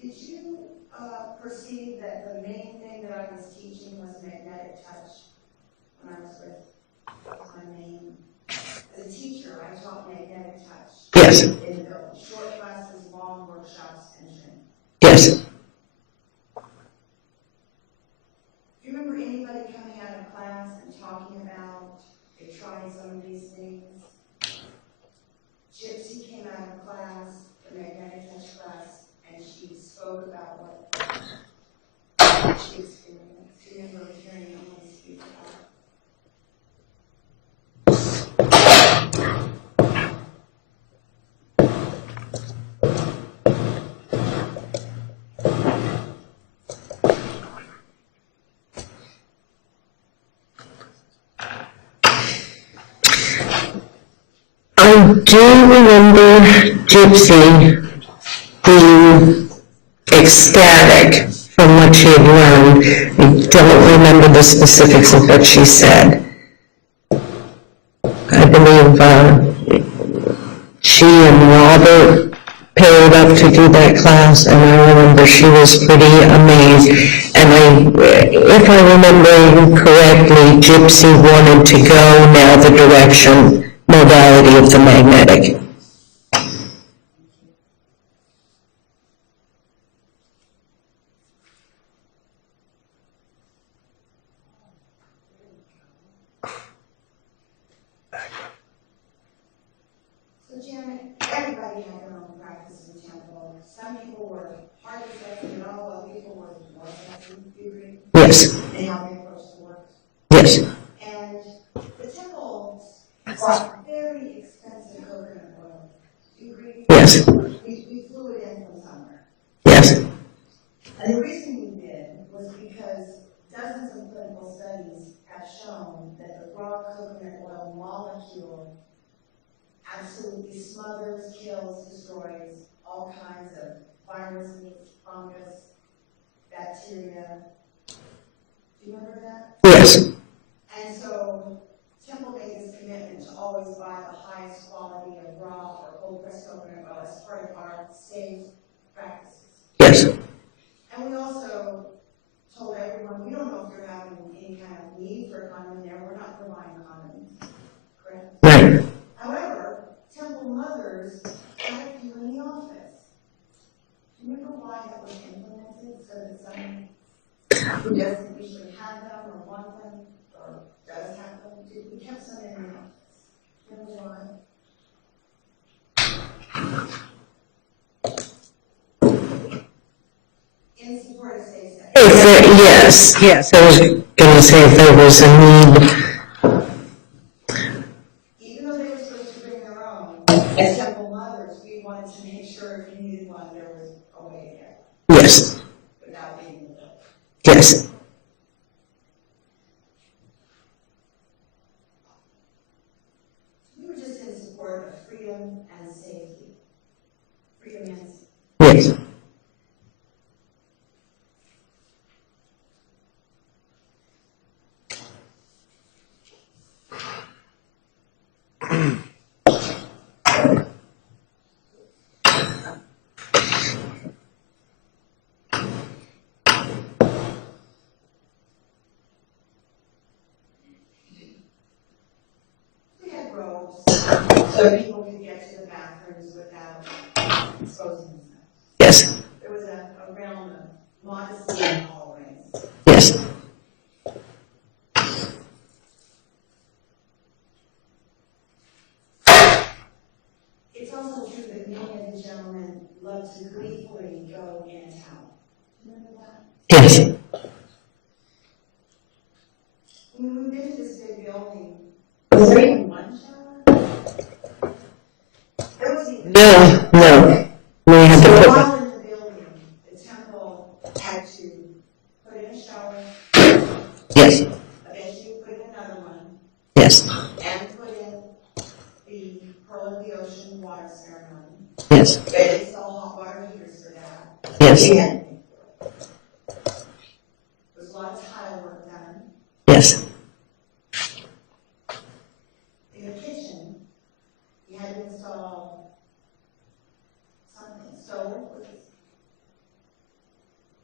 Did you, perceive that the main thing that I was teaching was magnetic touch when I was with my main, as a teacher, I taught magnetic touch. Yes. In the building, short classes, long workshops, and training. Yes. Do you remember anybody coming out of class and talking about they tried some of these things? Gypsy came out of class, the magnetic touch class, and she spoke about what she experienced. Do you remember hearing anyone speak about it? I do remember Gypsy being ecstatic from what she had learned. I don't remember the specifics of what she said. I believe she and Robert paired up to do that class, and I remember she was pretty amazed. And if I remember correctly, Gypsy wanted to go now the direction, modality of the magnetic. So Janet, everybody had their own practice in temple. Some people were hardly sexy at all, while people were more sexy. Do you agree? Yes, And how they approached the work. yes, And the temples bought very expensive coconut oil. Do you agree? yes, We flew it in from somewhere. yes, And the reason we did was because dozens of clinical studies have shown that the raw coconut oil molecule absolutely smothers, kills, destroys all kinds of viruses, fungus, bacteria. Do you remember that? yes, And so Temple made this commitment to always buy the highest quality of raw or cold pressed coconut oil as part of our safe practices. yes, And we also told everyone, we don't know if you're having any kind of need for a condom there, we're not providing condoms, correct? right, However, Temple mothers had a few in the office. Do you remember why that was implemented, so that someone who doesn't usually have them or want them, or does have them, we kept some in the office? Remember why? In support of safe sex. yes, I was gonna say if there was a need, Even though they were supposed to bring their own, as Temple mothers, we wanted to make sure if you needed one, there was a way to get one yes, without being in the bill. yes, We were just in support of freedom and safety. Freedom and safety. yes. We had robes, so people could get to the bathrooms without exposing themselves. Yes, There was a realm of modesty in hallways. yes, It's also true that many of the gentlemen love to gleefully go in and out. Remember that? yes, When we moved into this big building, was there even one shower? No, we had to So put, while in the building, the temple had to put in a shower, yes, eventually put in another one, yes, and put in the Pearl of the Ocean water ceremony. yes, They installed hot water heaters for that. yes, We had to pay for it. There was a lot of tile work done. yes, In the kitchen, you had to install something, stove.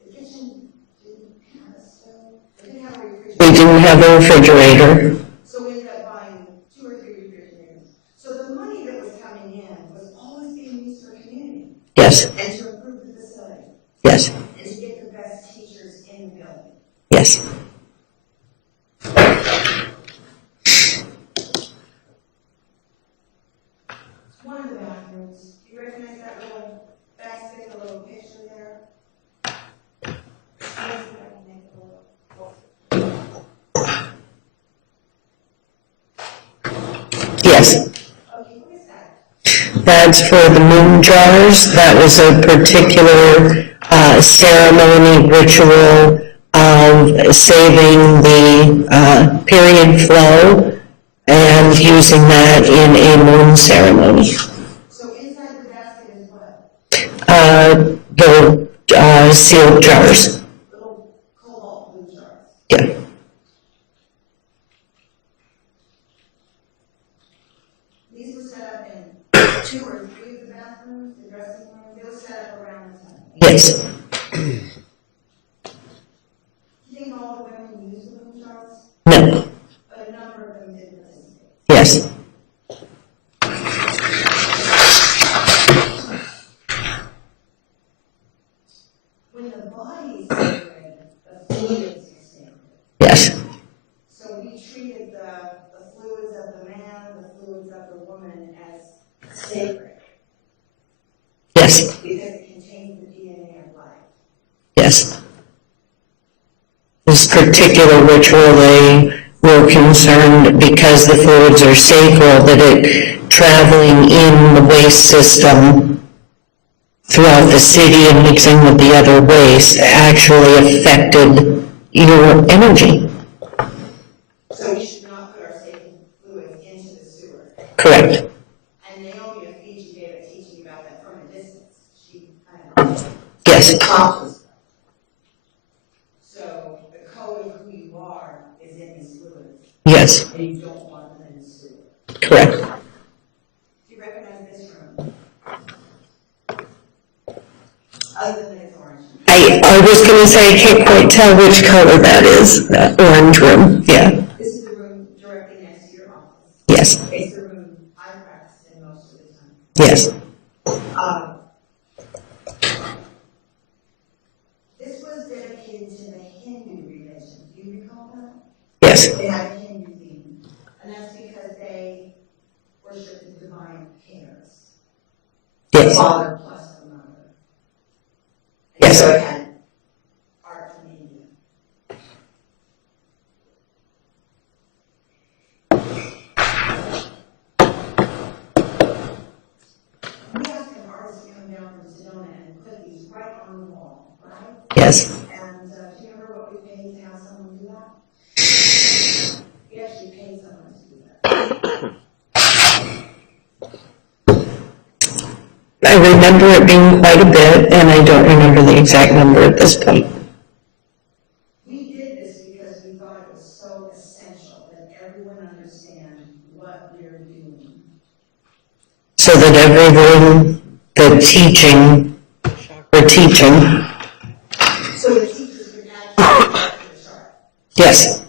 The kitchen didn't have a stove. It didn't have a refrigerator. we didn't have a refrigerator, So we ended up buying 2 or 3 refrigerators. So the money that was coming in was always being used for community yes, and to improve the facility yes, and to get the best teachers in the building. yes. One of the bathrooms, do you recognize that little basket, the little picture there? See if I can make it look. Yes, Okay, what is that? that's for the moon jars. That was a particular ceremony, ritual of saving the period flow and using that in a moon ceremony. So inside the basket is what? The sealed jars. Little cobalt blue jars. Yeah. These were set up in 2 or 3 of the bathrooms, the dressing room, they were set up around the time. Yes. Do you think all the women used the blue jars? No. But a number of them did participate. Yes. When the body is sacred, the fluids are sacred. Yes. So we treated the fluids of the man, the fluids of the woman as sacred Yes. because it contains the DNA of life. Yes. This particular ritual, they were concerned because the fluids are sacred, that it traveling in the waste system throughout the city and mixing with the other waste actually affected your energy. So we should not put our sacred fluids into the sewer. Correct. And Naomi of Fiji gave a teaching about that from a distance. She kind of Yes. accomplished that. So the code of who you are is in these fluids, Yes. and you don't want them in the sewer. Correct. Do you recognize this room? Other than it's orange. I was going to say, I can't quite tell which color that is, that orange room. Yeah. This is the room directly next to your office. Yes. It's the room I practice in most of the time. Yes. This was dedicated to the Hindu religion. Do you recall that? Yes. They had a Hindu theme, and that's because they worship the divine pairs. Yes. Father plus the mother. And Yes. so it had art from India. We asked an artist to come down from Sedona and put these right on the wall, right? Yes. And do you remember what we paid to have someone do that? We actually paid someone to do that. I remember it being quite a bit, and I don't remember the exact number at this point. We did this because we thought it was so essential that everyone understand what we're doing. So that everyone, the teaching, or teaching, So the teachers could actually get the chart. yes,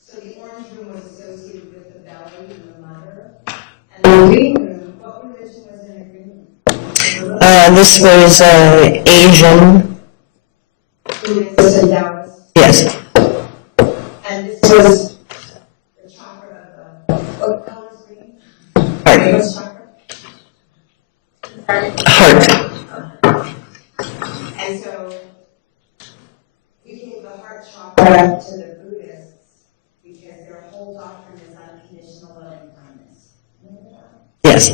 So the orange room was associated with the belly and the mother. And the green room, what religion was in the green room? this was Asian, Buddhist and Taoist. yes, And this was the chakra of the, what color is green? heart, What's chakra? heart, And so we gave the heart chakra to the Buddhists because their whole Yes.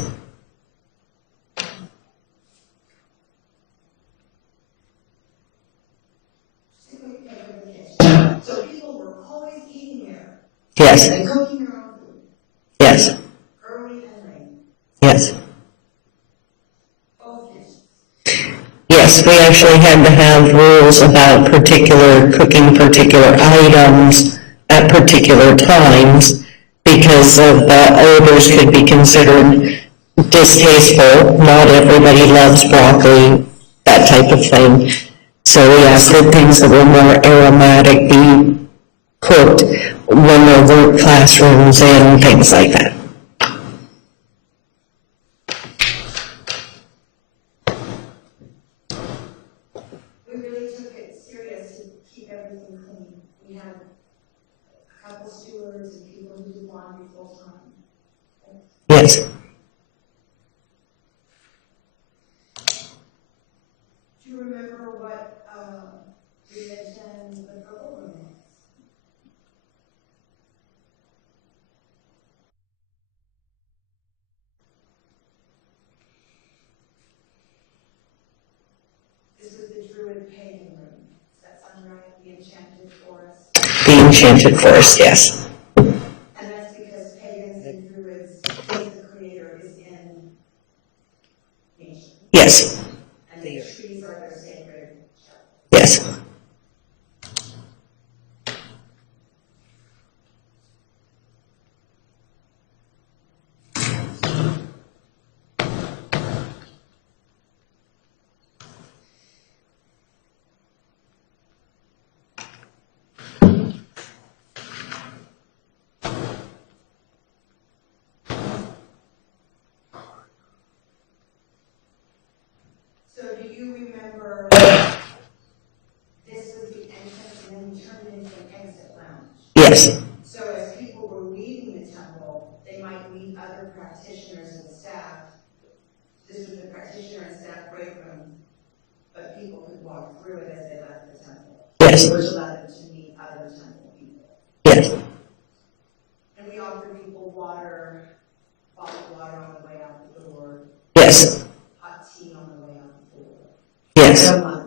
So people were always eating there Yes. and cooking their own food, Yes. early and late, Yes. both kitchens. Yes, we actually had to have rules about cooking particular items at particular times because of odors could be considered distasteful. Not everybody loves broccoli, that type of thing. So we asked that things that were more aromatic be cooked when there weren't classrooms and things like that. We really took it serious to keep everything clean. We had a couple stewards and people who did laundry full time. Yes. Do you remember what religion the purple room is? This was the Druid pagan room. Does that sound right? The enchanted forest? The Enchanted Forest, yes. And that's because pagans and Druids think the creator is in nature. Yes. And the trees are their sacred shelter. Yes. So do you remember this was the entrance and then we turned it into an exit lounge? Yes. So as people were leaving the temple, they might meet other practitioners and staff. This was the practitioner and staff break room, but people could walk through it as they left the temple. Yes. Which allowed them to meet other temple people. Yes. And we offered people water, bottled water on the way out the door, Yes. hot tea on the way out the door. Yes. So much.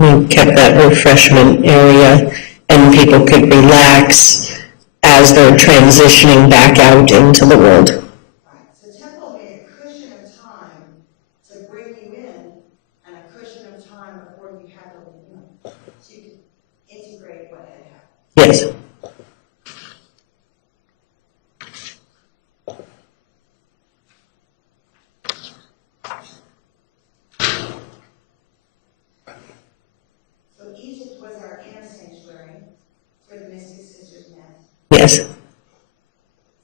We kept that refreshment area and people could relax as they're transitioning back out into the world. Right. So temple made a cushion of time to bring you in and a cushion of time before you had to, so you could integrate what had happened. Yes. So Egypt was our inner sanctuary where the Mystic Sisters met. Yes. It's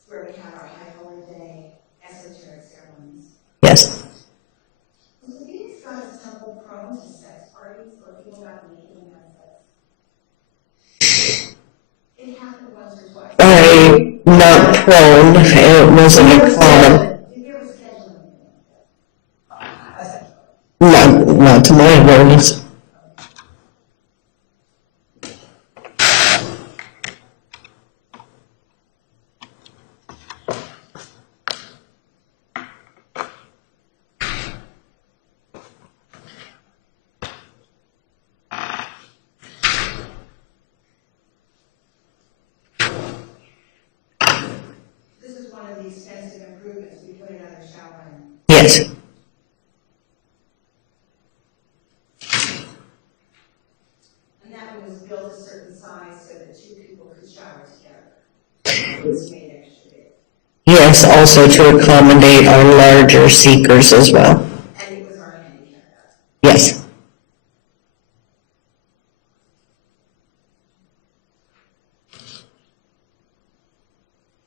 where we had our High Holy Day esoteric ceremonies. Yes. Was the Phoenix Goddess Temple prone to sex parties where people got naked and had sex? It happened once or twice. I'm not prone. It wasn't a common. Did you ever schedule anything? Not to my awareness. This is one of the extensive improvements. We put another shower in. Yes. And that one was built a certain size so that two people could shower together. It was made extra big. Yes, also to accommodate our larger seekers as well. And it was our handicap. Yes.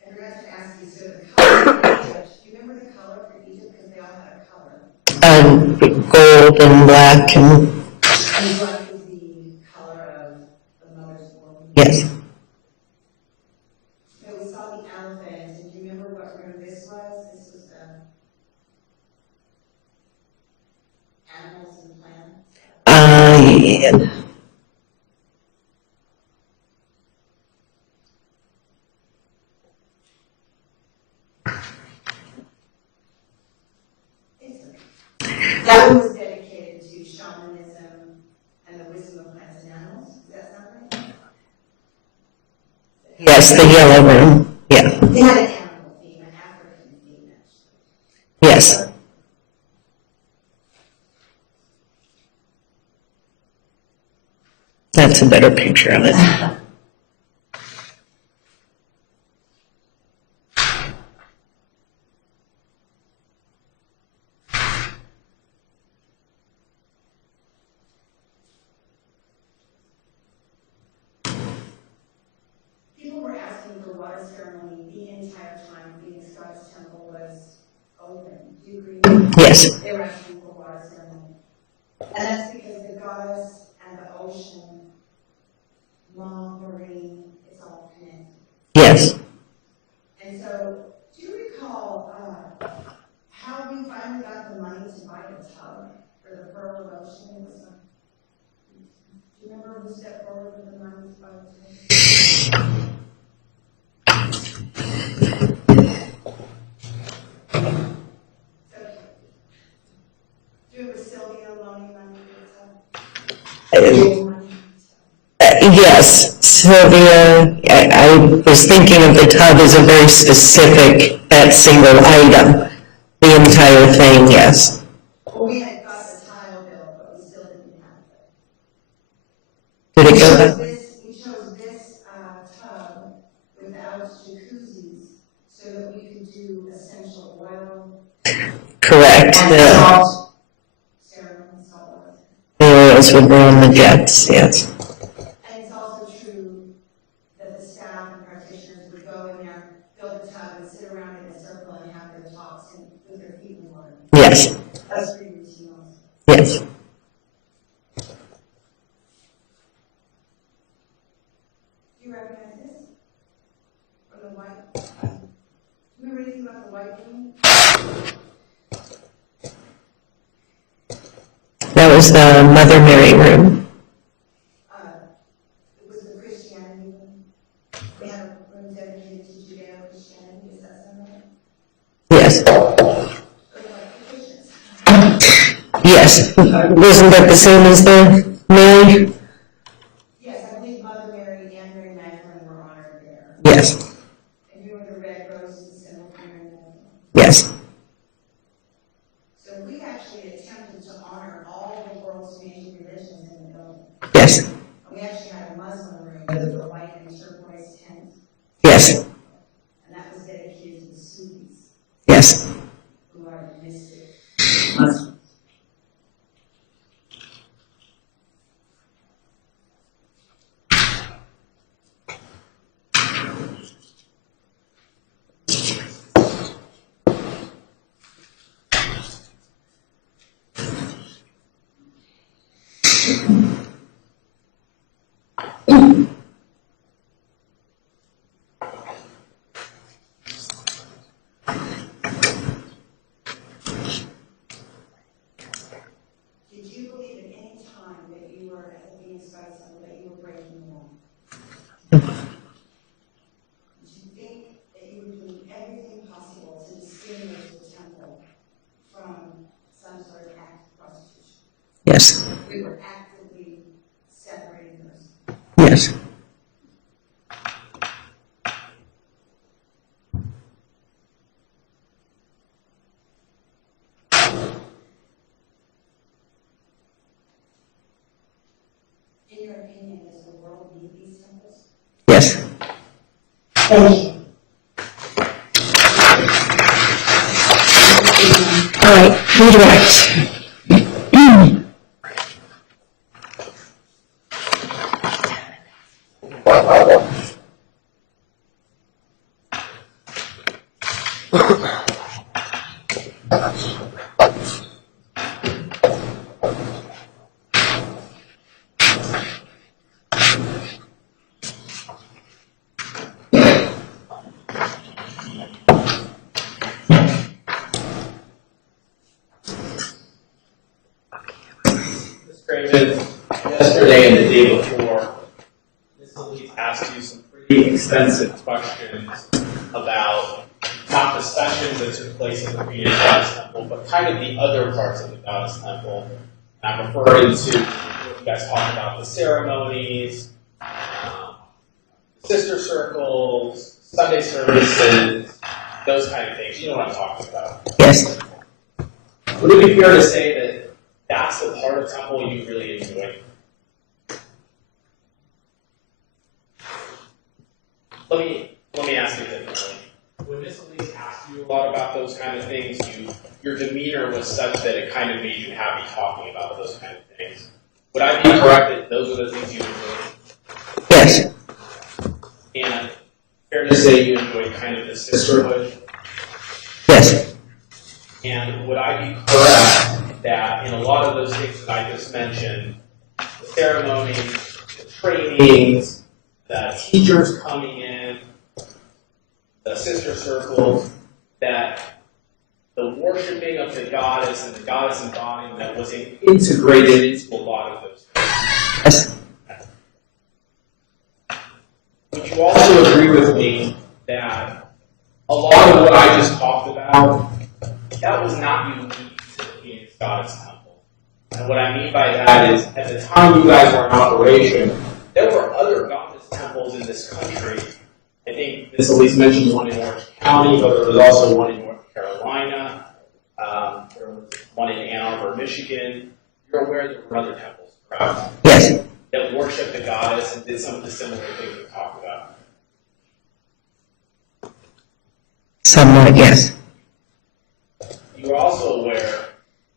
I forgot to ask you, so the color for Egypt, do you remember the color for Egypt? Because they all had a color. Gold and black and And black is the color of the mother's womb. yes. So we saw the elephant, and do you remember what room this was? This was the animals and plants. Yeah. Yes, the yellow room, yeah, They had an animal theme, an African theme, actually. yes. That's a better picture of it. People were asking for water ceremony the entire time Phoenix Goddess Temple was open. Do you agree? Yes, They were asking for water ceremony. And that's because the goddess and the ocean, long marine, it's all connected. yes. And so, do you recall how we finally got the money to buy the tub for the Pearl of Ocean? It was do you remember who stepped forward with the money to buy the tub? Do you remember Sylvia loaning money for the tub? Yes, Sylvia, I was thinking of the tub as a very specific, that single item. The entire thing, yes. Well, we had got the tile bill, but we still didn't have it. Did it go that way? We chose this tub without jacuzzis so that we could do essential oil Correct. The salt ceremony, salt oil. oils would run the jets, yes. And it's also true that the staff and practitioners would go in there, fill the tub, and sit around in a circle and have their talks and with their feet in the water. Yes, That's pretty routine also. yes. Do you recognize this? From the white? Do you remember anything about the white room? That was the Mother Mary room. It was the Christianity room. We had a room dedicated to Judeo-Christianity. Is that something? Yes, Or like Christians? yes. Wasn't that the same as the Mary? Yes, I believe Mother Mary and Mary Magdalene were honored there. Yes, And you were the red rose, the symbol for Mary Magdalene. yes, So we actually attempted to honor all the world's major religions in the building. yes, And we actually had a Muslim room with a white and turquoise tent, yes, and that was dedicated to the Sufis, yes. who are mystic Muslims. Did you believe at any time that you were at the Phoenix Goddess Temple, that you were breaking the law? Did you think that you were doing everything possible to distinguish the temple from some sort of act of prostitution? Yes, We were actively separating those. yes, In your opinion, does the world need these temples? yes. Thank you. All right, redirect. Yesterday and the day before, Ms. Elise asked you some pretty extensive questions about not the sessions that took place in the Phoenix Goddess Temple, but kind of the other parts of the Goddess Temple. And I'm referring to what you guys talked about, the ceremonies, sister circles, Sunday services, those kind of things. You know what I'm talking about. Yes. Would it be fair to say that that's the part of temple you really enjoy? Let me ask you differently. When Miss Elise asked you a lot about those kind of things, your demeanor was such that it kind of made you happy talking about those kind of things. Would I be correct that those are the things you enjoy? Yes. And fair to say you enjoy kind of the sisterhood? Yes. And would I be correct that in a lot of those things that I just mentioned, the ceremonies, the trainings, the teachers coming in, the sister circles, that the worshiping of the goddess and the goddess embodiment that was integrated into a lot of those things? Yes. Would you also agree with me that a lot of what I just talked about, that was not unique to the Phoenix Goddess Temple? And what I mean by that is, at the time you guys were in operation, there were other goddess temples in this country. I think Ms. Elise mentioned one in Orange County, but there was also one in North Carolina. There was one in Ann Arbor, Michigan. You're aware there were other temples, correct? Yes. That worshiped the goddess and did some of the similar things we talked about. Somewhat, yes. You are also aware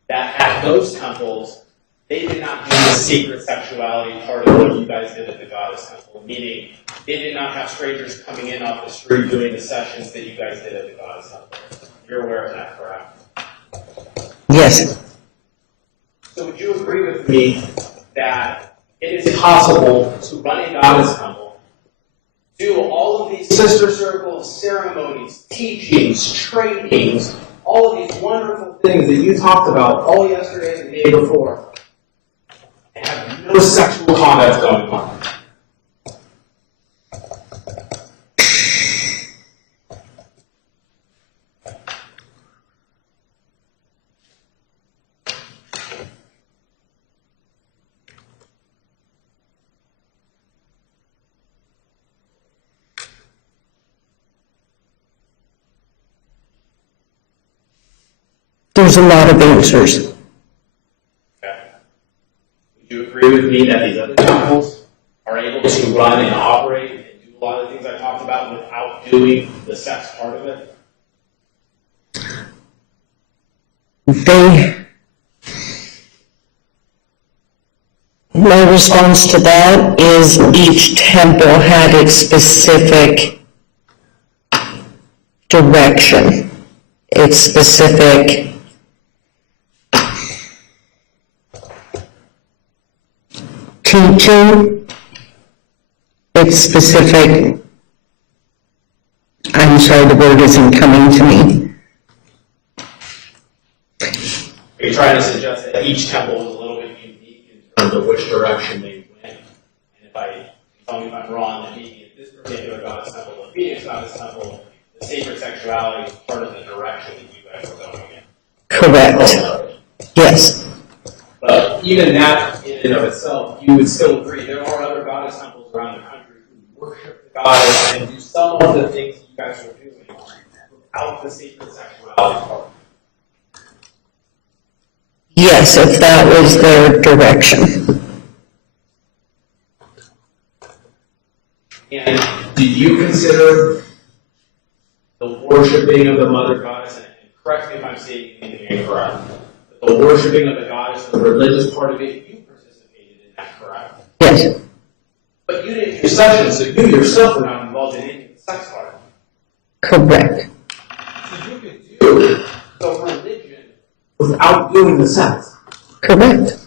that at those temples, they did not do the sacred sexuality part of what you guys did at the Goddess Temple, meaning they did not have strangers coming in off the street doing the sessions that you guys did at the Goddess Temple. You're aware of that, correct? Yes. So would you agree with me that it is possible to run a Goddess Temple, do all of these sister circles, ceremonies, teachings, trainings, all of these wonderful things that you talked about all yesterday and the day before, and have no sexual conduct going on? There's a lot of answers. Okay. Would you agree with me that these other temples are able to run and operate and do a lot of things I talked about without doing the sex part of it? My response to that is each temple had its specific direction, its specific teaching, its specific, I'm sorry, the word isn't coming to me. Are you trying to suggest that each temple is a little bit unique in terms of which direction they went? And tell me if I'm wrong, that maybe in this particular Goddess Temple, the Phoenix Goddess Temple, the sacred sexuality is part of the direction that you guys are going in? Correct. Yes. But even that, in and of itself, you would still agree there are other goddess temples around the country who worship the goddess and do some of the things you guys are doing without the sacred sexuality part. Yes, if that was their direction. And do you consider the worshiping of the mother goddess, and correct me if I'm saying anything incorrect, but the worshiping of the goddess, the religious part of it, you participated in that, correct? Yes. But you didn't do sessions, so you yourself were not involved in any of the sex part. Correct. So you could do the religion without doing the sex. Correct.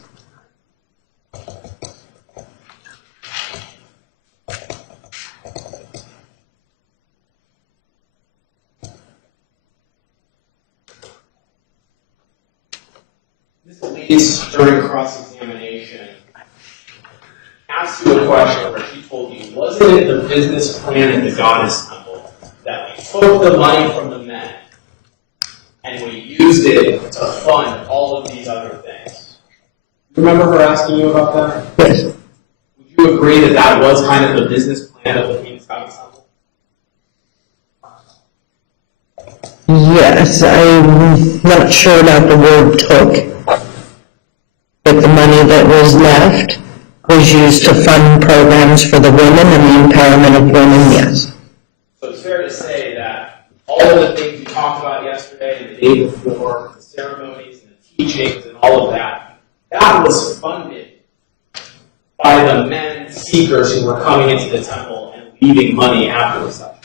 Ms. Elise, during cross-examination, asked you a question where she told you, wasn't it the business plan in the Goddess Temple that we took the money from the men and we used it to fund all of these other things? Remember her asking you about that? Yes. Would you agree that that was kind of the business plan of the Phoenix Goddess Yes, I'm not sure about the word took, but the money that was left was used to fund programs for the women and the empowerment of women, yes. So it's fair to say that all of the things you talked about yesterday and the day before, the ceremonies and the teachings and all of that, that was funded by the men seekers who were coming into the temple and leaving money after the session.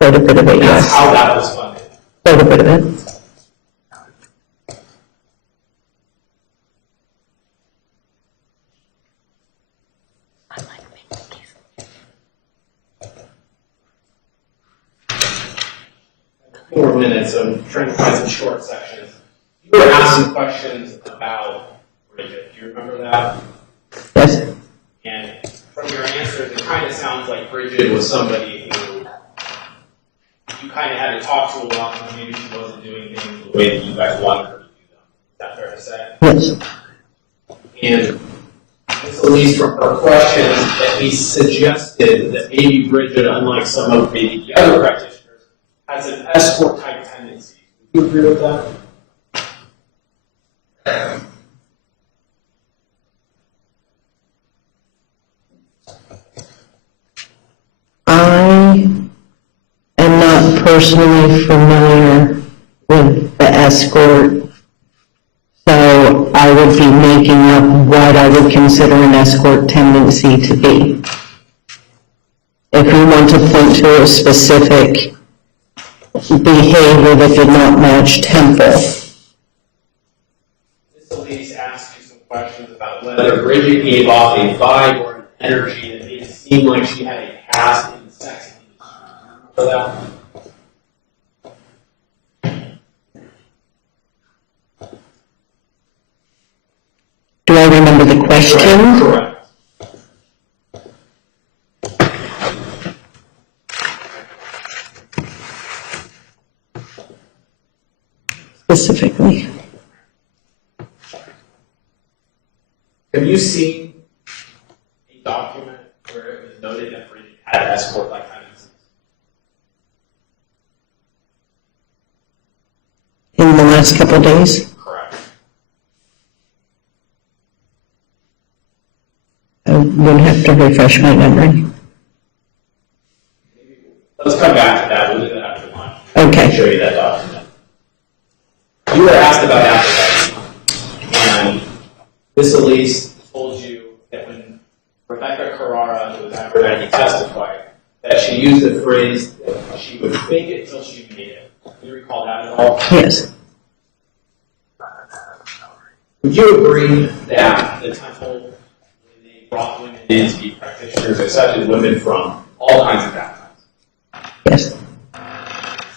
Quite a bit of it, That's yes. how that was funded. Quite a bit of it. More minutes, so I'm trying to find some short sections. You were asking questions about Bridget. Do you remember that? Yes. And from your answers, it kind of sounds like Bridget was somebody who you kind of had to talk to a lot, and maybe she wasn't doing things the way that you guys wanted her to do them. Is that fair to say? Yes. And this, at least from her questions, at least suggested that maybe Bridget, unlike some of maybe the other practitioners, has an escort type tendency. Do you agree with that? I am not personally familiar with the escort, so I would be making up what I would consider an escort tendency to be. If you want to point to a specific behavior that did not match temple. This Elise asked you some questions about whether Bridget gave off a vibe or an energy that made it seem like she had a past in the sex industry. Remember that? Do I remember the question? Correct. Specifically. Have you seen a document where it was noted that Bridget had escort-like tendencies? In the last couple of days? Correct. I would have to refresh my memory. Let's come back to that. We'll do that after lunch. Okay. I'll show you that document. You were asked about advertising, and this Elise told you that when Rebecca Carrara, who was Aphrodite, testified, that she used the phrase that she would fake it till she made it. Do you recall that at all? Yes. Would you agree that the temple, when they brought women in to be practitioners, accepted women from all kinds of backgrounds? Yes.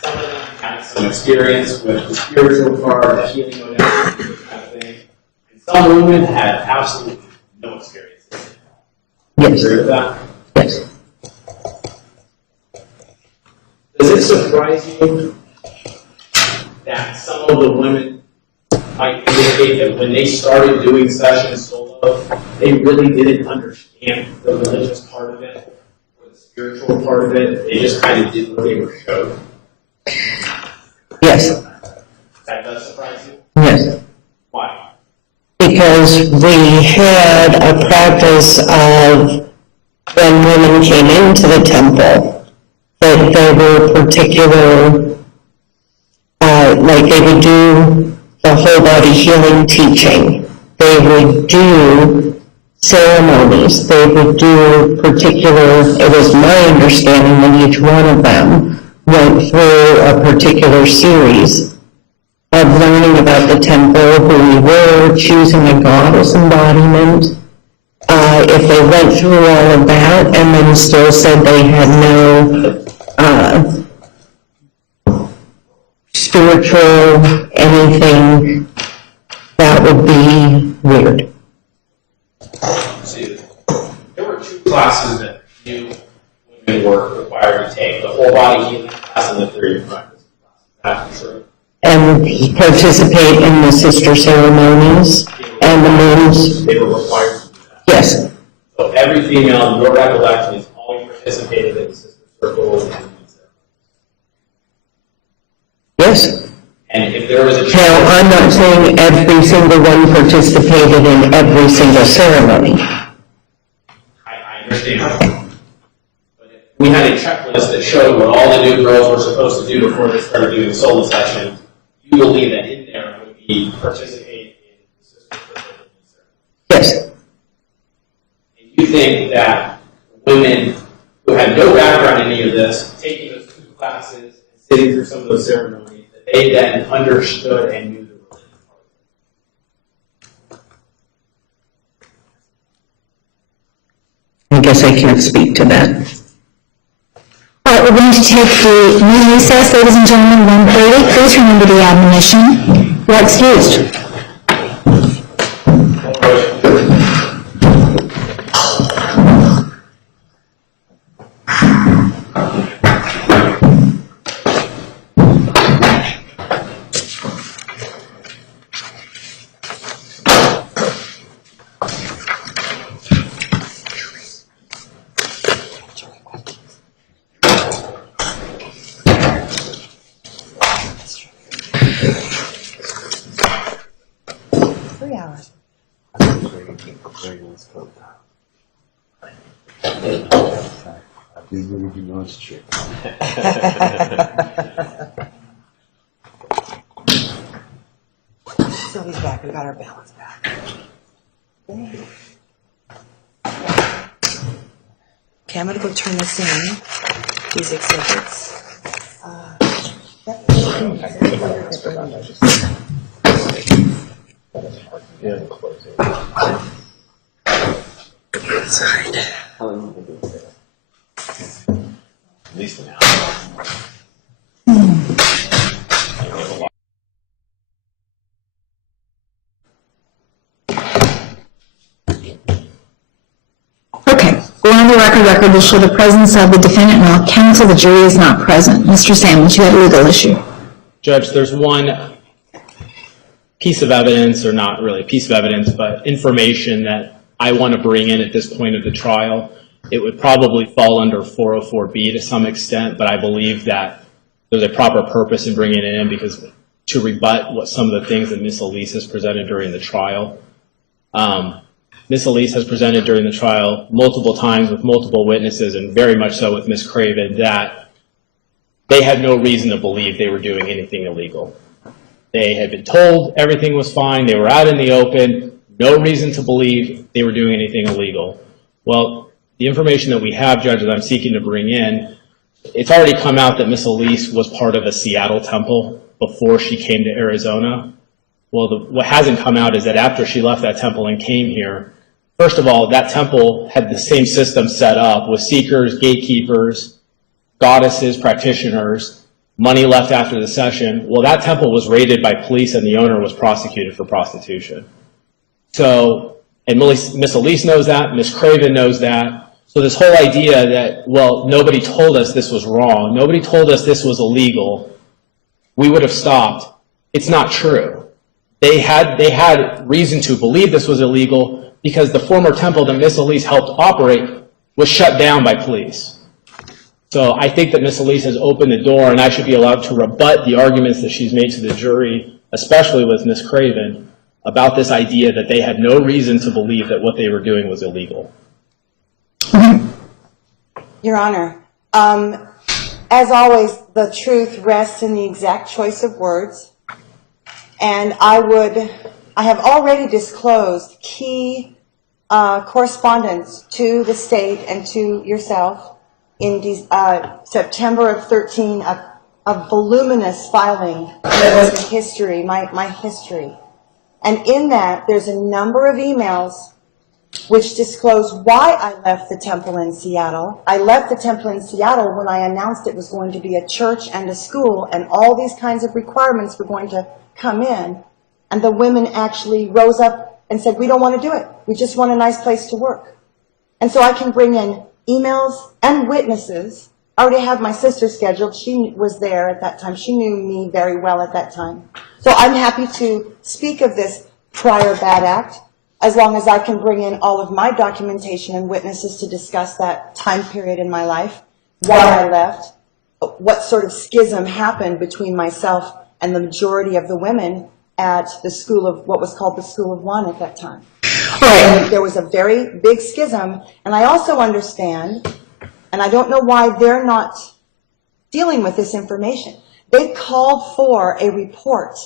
Some of them had some experience with the spiritual part, the healing modality, this kind of thing. And some women had absolutely no experience. Yes. Agree with that? Yes. Does it surprise you that some of the women might indicate that when they started doing sessions solo, they really didn't understand the religious part of it or the spiritual part of it? They just kind of did what they were showed. Yes. That does surprise you? Yes. Why? Because we had a practice of when women came into the temple, that there were particular, like they would do the whole body healing teaching. They would do ceremonies. They would do particular, it was my understanding that each one of them went through a particular series of learning about the temple, who we were, choosing a goddess embodiment. If they went through all of that and then still said they had no spiritual anything, that would be weird. See, there were two classes that new women were required to take, the whole body healing class and the theory of practice class. That's true. And participate in the sister ceremonies and the moons. They were required to do that. Yes, So every female, in your recollection, has always participated in the sister circles and yes, if there was a Now, I'm not saying every single one participated in every single ceremony. I understand. But if we had a checklist that showed what all the new girls were supposed to do before they started doing the solo session, you believe that in there would be participating in the sisterhood ceremony. Yes. And you think that women who had no background in any of this, taking those 2 classes and sitting through some of those ceremonies, that they then understood and knew the rules? I guess I can't speak to that. All right, we're going to take the new recess, ladies and gentlemen, 1:30. Please remember the admonition. You're excused. Sylvie's back. We got our balance back. Okay, I'm going to go turn this in, these exhibits. At least an hour. Okay, go on the record will show the presence of the defendant and all counsel. The jury is not present. Mr. Sandwich, you have a legal issue. Judge, there's one piece of evidence, or not really a piece of evidence, but information that I want to bring in at this point of the trial. It would probably fall under 404B to some extent, but I believe that there's a proper purpose in bringing it in because to rebut what some of the things that Ms. Elise has presented during the trial. Ms. Elise has presented during the trial multiple times with multiple witnesses, and very much so with Ms. Craven, that they had no reason to believe they were doing anything illegal. They had been told everything was fine. They were out in the open. No reason to believe they were doing anything illegal. Well, the information that we have, Judge, that I'm seeking to bring in, it's already come out that Ms. Elise was part of a Seattle temple before she came to Arizona. Well, what hasn't come out is that after she left that temple and came here, first of all, that temple had the same system set up with seekers, gatekeepers, goddesses, practitioners, money left after the session. Well, that temple was raided by police and the owner was prosecuted for prostitution. So, and Ms. Elise knows that, Ms. Craven knows that. So this whole idea that, well, nobody told us this was wrong, nobody told us this was illegal, we would have stopped. It's not true. They had reason to believe this was illegal because the former temple that Ms. Elise helped operate was shut down by police. So I think that Ms. Elise has opened the door, and I should be allowed to rebut the arguments that she's made to the jury, especially with Ms. Craven, about this idea that they had no reason to believe that what they were doing was illegal. Your Honor, as always, the truth rests in the exact choice of words. And I have already disclosed key correspondence to the state and to yourself in September of 13, a voluminous filing that was the history, my history. And in that, there's a number of emails which disclose why I left the temple in Seattle. I left the temple in Seattle when I announced it was going to be a church and a school, and all these kinds of requirements were going to come in. And the women actually rose up and said, we don't want to do it. We just want a nice place to work. And so I can bring in emails and witnesses. I already have my sister scheduled. She was there at that time. She knew me very well at that time. So I'm happy to speak of this prior bad act as long as I can bring in all of my documentation and witnesses to discuss that time period in my life, why I left, what sort of schism happened between myself and the majority of the women at the school of, what was called the School of One at that time. And there was a very big schism, and I also understand, and I don't know why they're not dealing with this information. They called for a report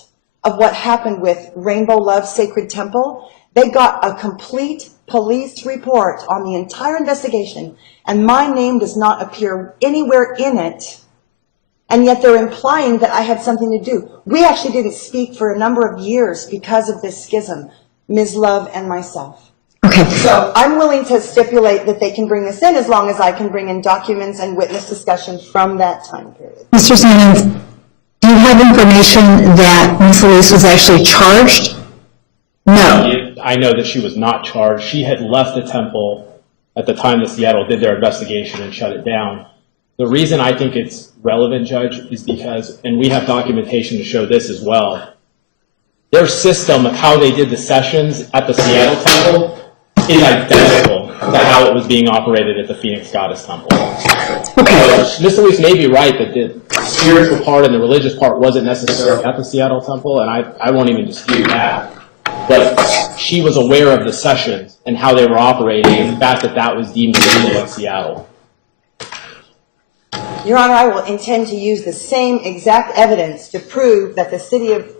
of what happened with Rainbow Love Sacred Temple. They got a complete police report on the entire investigation, and my name does not appear anywhere in it, and yet they're implying that I had something to do. We actually didn't speak for a number of years because of this schism, Ms. Love and myself. Okay. So I'm willing to stipulate that they can bring this in as long as I can bring in documents and witness discussion from that time period. Mr. Simons, do you have information that Ms. Elise was actually charged? No. I know that she was not charged. She had left the temple at the time that Seattle did their investigation and shut it down. The reason I think it's relevant, Judge, is because, and we have documentation to show this as well, their system of how they did the sessions at the Seattle temple is identical to how it was being operated at the Phoenix Goddess Temple. Okay. So Ms. Elise may be right that the spiritual part and the religious part wasn't necessarily at the Seattle temple, and I won't even dispute that. But she was aware of the sessions and how they were operating, and the fact that that was deemed illegal in Seattle. Your Honor, I will intend to use the same exact evidence to prove that the City of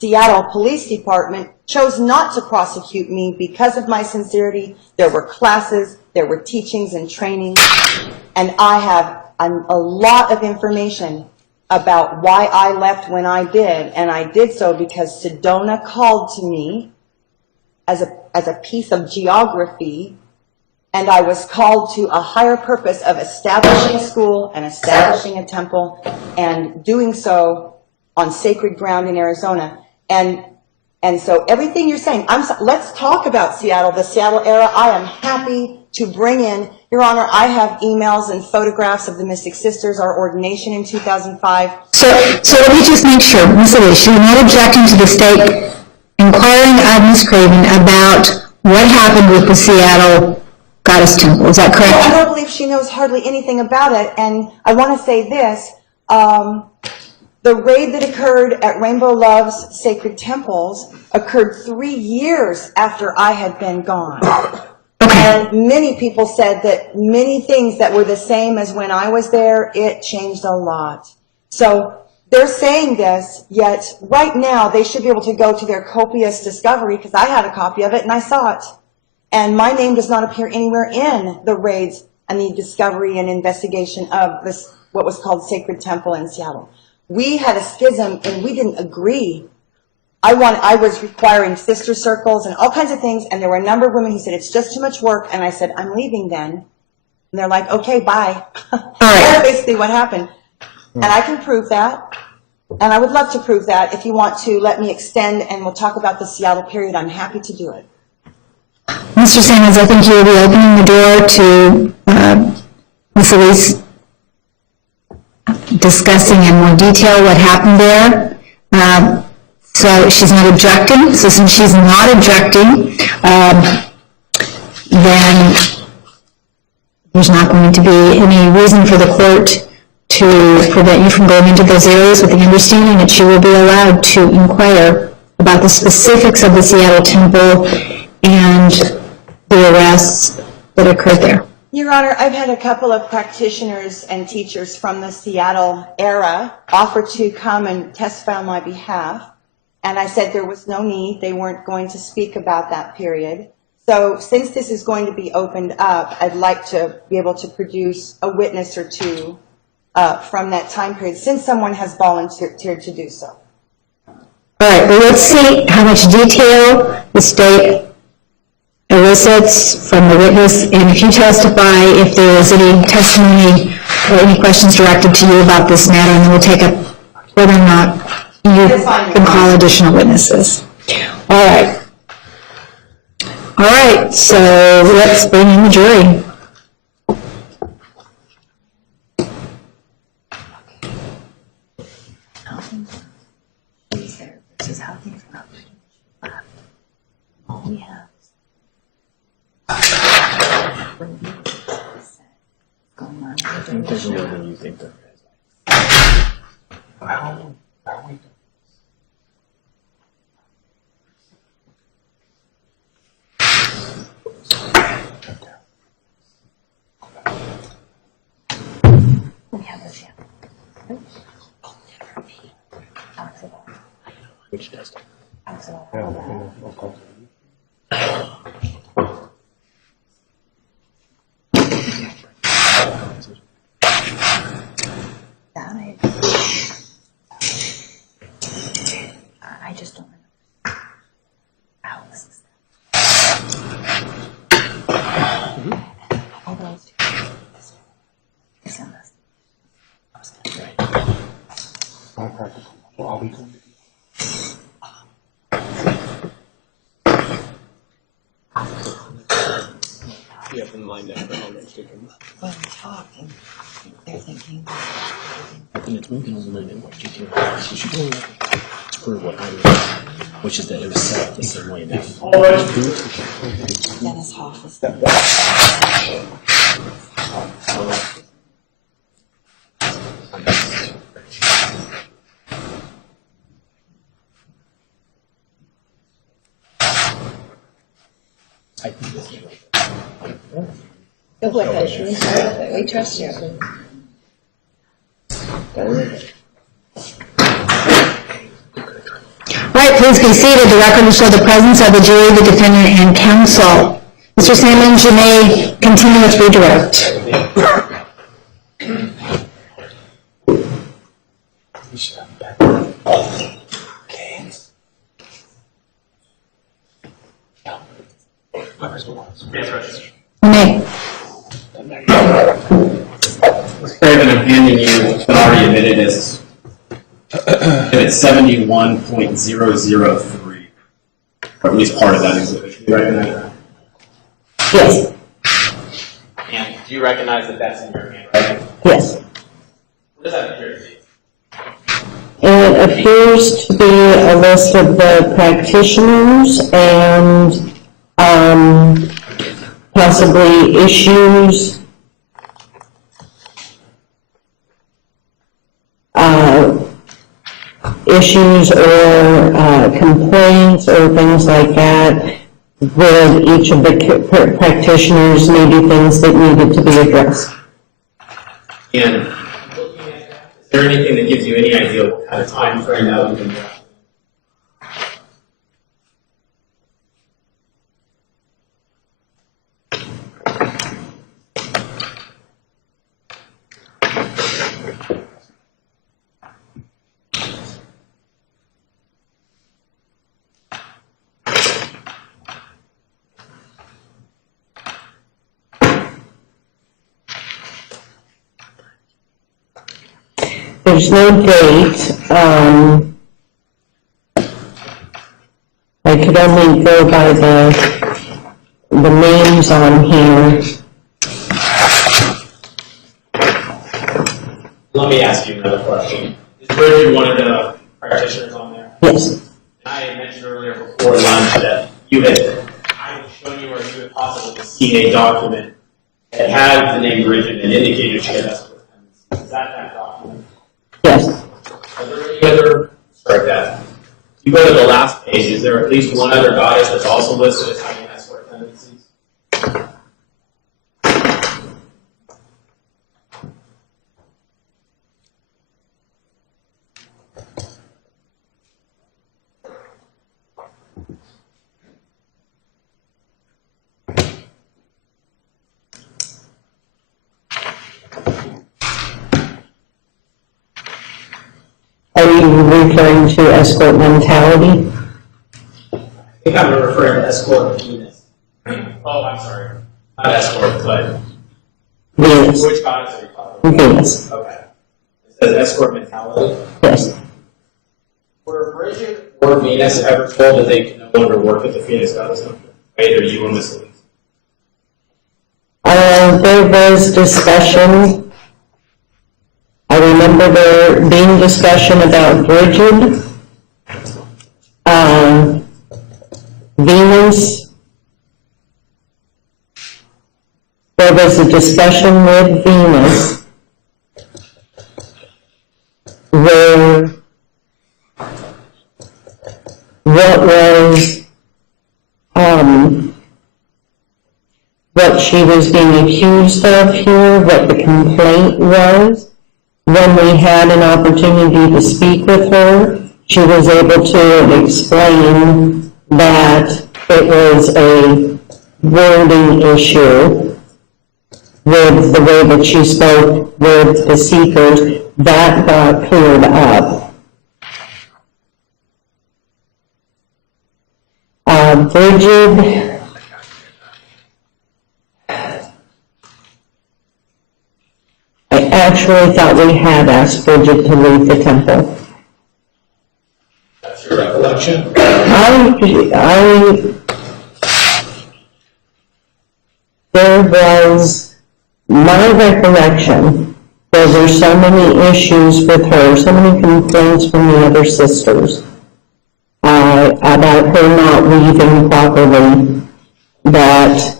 Seattle Police Department chose not to prosecute me because of my sincerity. There were classes, there were teachings and trainings, and I have a lot of information about why I left when I did, and I did so because Sedona called to me as a piece of geography, and I was called to a higher purpose of establishing a school and establishing a temple, and doing so on sacred ground in Arizona. And so everything you're saying, let's talk about Seattle, the Seattle era. I am happy to bring in, Your Honor, I have emails and photographs of the Mystic Sisters, our ordination in 2005. So let me just make sure, Ms. Elise, you're not objecting to the state inquiring of Ms. Craven about what happened with the Seattle Goddess Temple. Is that correct? Well, I don't believe she knows hardly anything about it, and I want to say this. The raid that occurred at Rainbow Love's Sacred Temples occurred 3 years after I had been gone. And many people said that many things that were the same as when I was there, it changed a lot. So they're saying this, yet right now they should be able to go to their copious discovery, because I had a copy of it and I saw it. And my name does not appear anywhere in the raids and the discovery and investigation of this, what was called Sacred Temple in Seattle. We had a schism and we didn't agree. I was requiring sister circles and all kinds of things, and there were a number of women who said, it's just too much work, and I said, I'm leaving then. And they're like, okay, bye. That's basically what happened. And I can prove that, and I would love to prove that. If you want to let me extend and we'll talk about the Seattle period, I'm happy to do it. Mr. Sanders, I think you will be opening the door to Ms. Elise discussing in more detail what happened there. So she's not objecting. So since she's not objecting, then there's not going to be any reason for the court to prevent you from going into those areas, with the understanding that she will be allowed to inquire about the specifics of the Seattle Temple and the arrests that occurred there. Your Honor, I've had a couple of practitioners and teachers from the Seattle era offer to come and testify on my behalf. And I said there was no need. They weren't going to speak about that period. So since this is going to be opened up, I'd like to be able to produce a witness or two from that time period, since someone has volunteered to do so. All right, well, let's see how much detail the state elicits from the witness, and if you testify, if there is any testimony or any questions directed to you about this matter, and then we'll take up whether or not you can call additional witnesses. All right. All right, so let's bring in the jury. I think there's more than you think there is. Which does. I just don't remember. All those two. Send us. You have them lined up for how much they can. When I'm talking, they're thinking. And it's moving a little bit more detail. So she's doing for what I was, which is that it was set up the same way now. Dennis Hoff is. I think this is Go ahead. We trust you. All right, please be seated. The record will show the presence of the jury, the defendant, and counsel. Mr. Sammons, you may continue with redirect. You may. Craven, I'm handing you what's been already admitted as it's 71.003, or at least part of that exhibit. Do you recognize that? Yes, And do you recognize that that's in your handwriting? yes. What does that appear to be? It appears to be a list of the practitioners and possibly issues, or complaints or things like that with each of the practitioners, maybe things that needed to be addressed. And looking at that, is there anything that gives you any idea what kind of time frame that would be? There's no date. I could only go by the names on here. Let me ask you another question. Is Bridget one of the practitioners on there? Yes, I had mentioned earlier before lunch that I was showing you where you had possibly seen a document that had the name Bridget and indicated she had escort tendencies. Is that document? yes. Are there any other, strike that. You go to the last page, is there at least one other goddess that's also listed as having escort tendencies? Are you referring to escort mentality? I think I'm referring to escort Venus. Oh, I'm sorry. Not escort, but Venus. which goddess are you talking about? Venus, Okay. It says escort mentality. yes. Were Bridget or Venus ever told that they can no longer work at the Phoenix Goddess Temple? Either you or Miss Louise? There was discussion. I remember there being discussion about Bridget, Venus. There was a discussion with Venus where what was, what she was being accused of here, what the complaint was, when we had an opportunity to speak with her, she was able to explain that it was a wording issue with the way that she spoke with the seekers. That got cleared up. Bridget, I actually thought we had asked Bridget to leave the temple. That's your recollection? There was, my recollection, there were so many issues with her, so many complaints from the other sisters, about her not leaving properly, that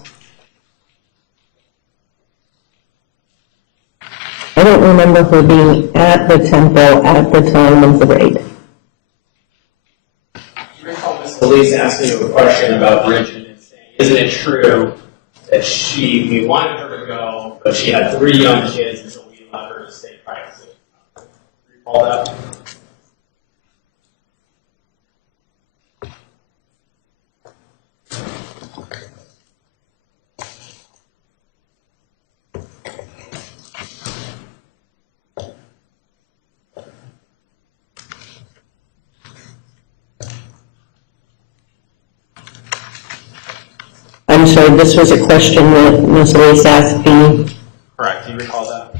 I don't remember her being at the temple at the time of the raid. I recall Ms. Elise asking you a question about Bridget and saying, isn't it true that we wanted her to go, but she had 3 young kids, and so we allowed her to stay practicing? Recall that? I'm sorry, this was a question that Ms. Elise asked me. Correct. Do you recall that?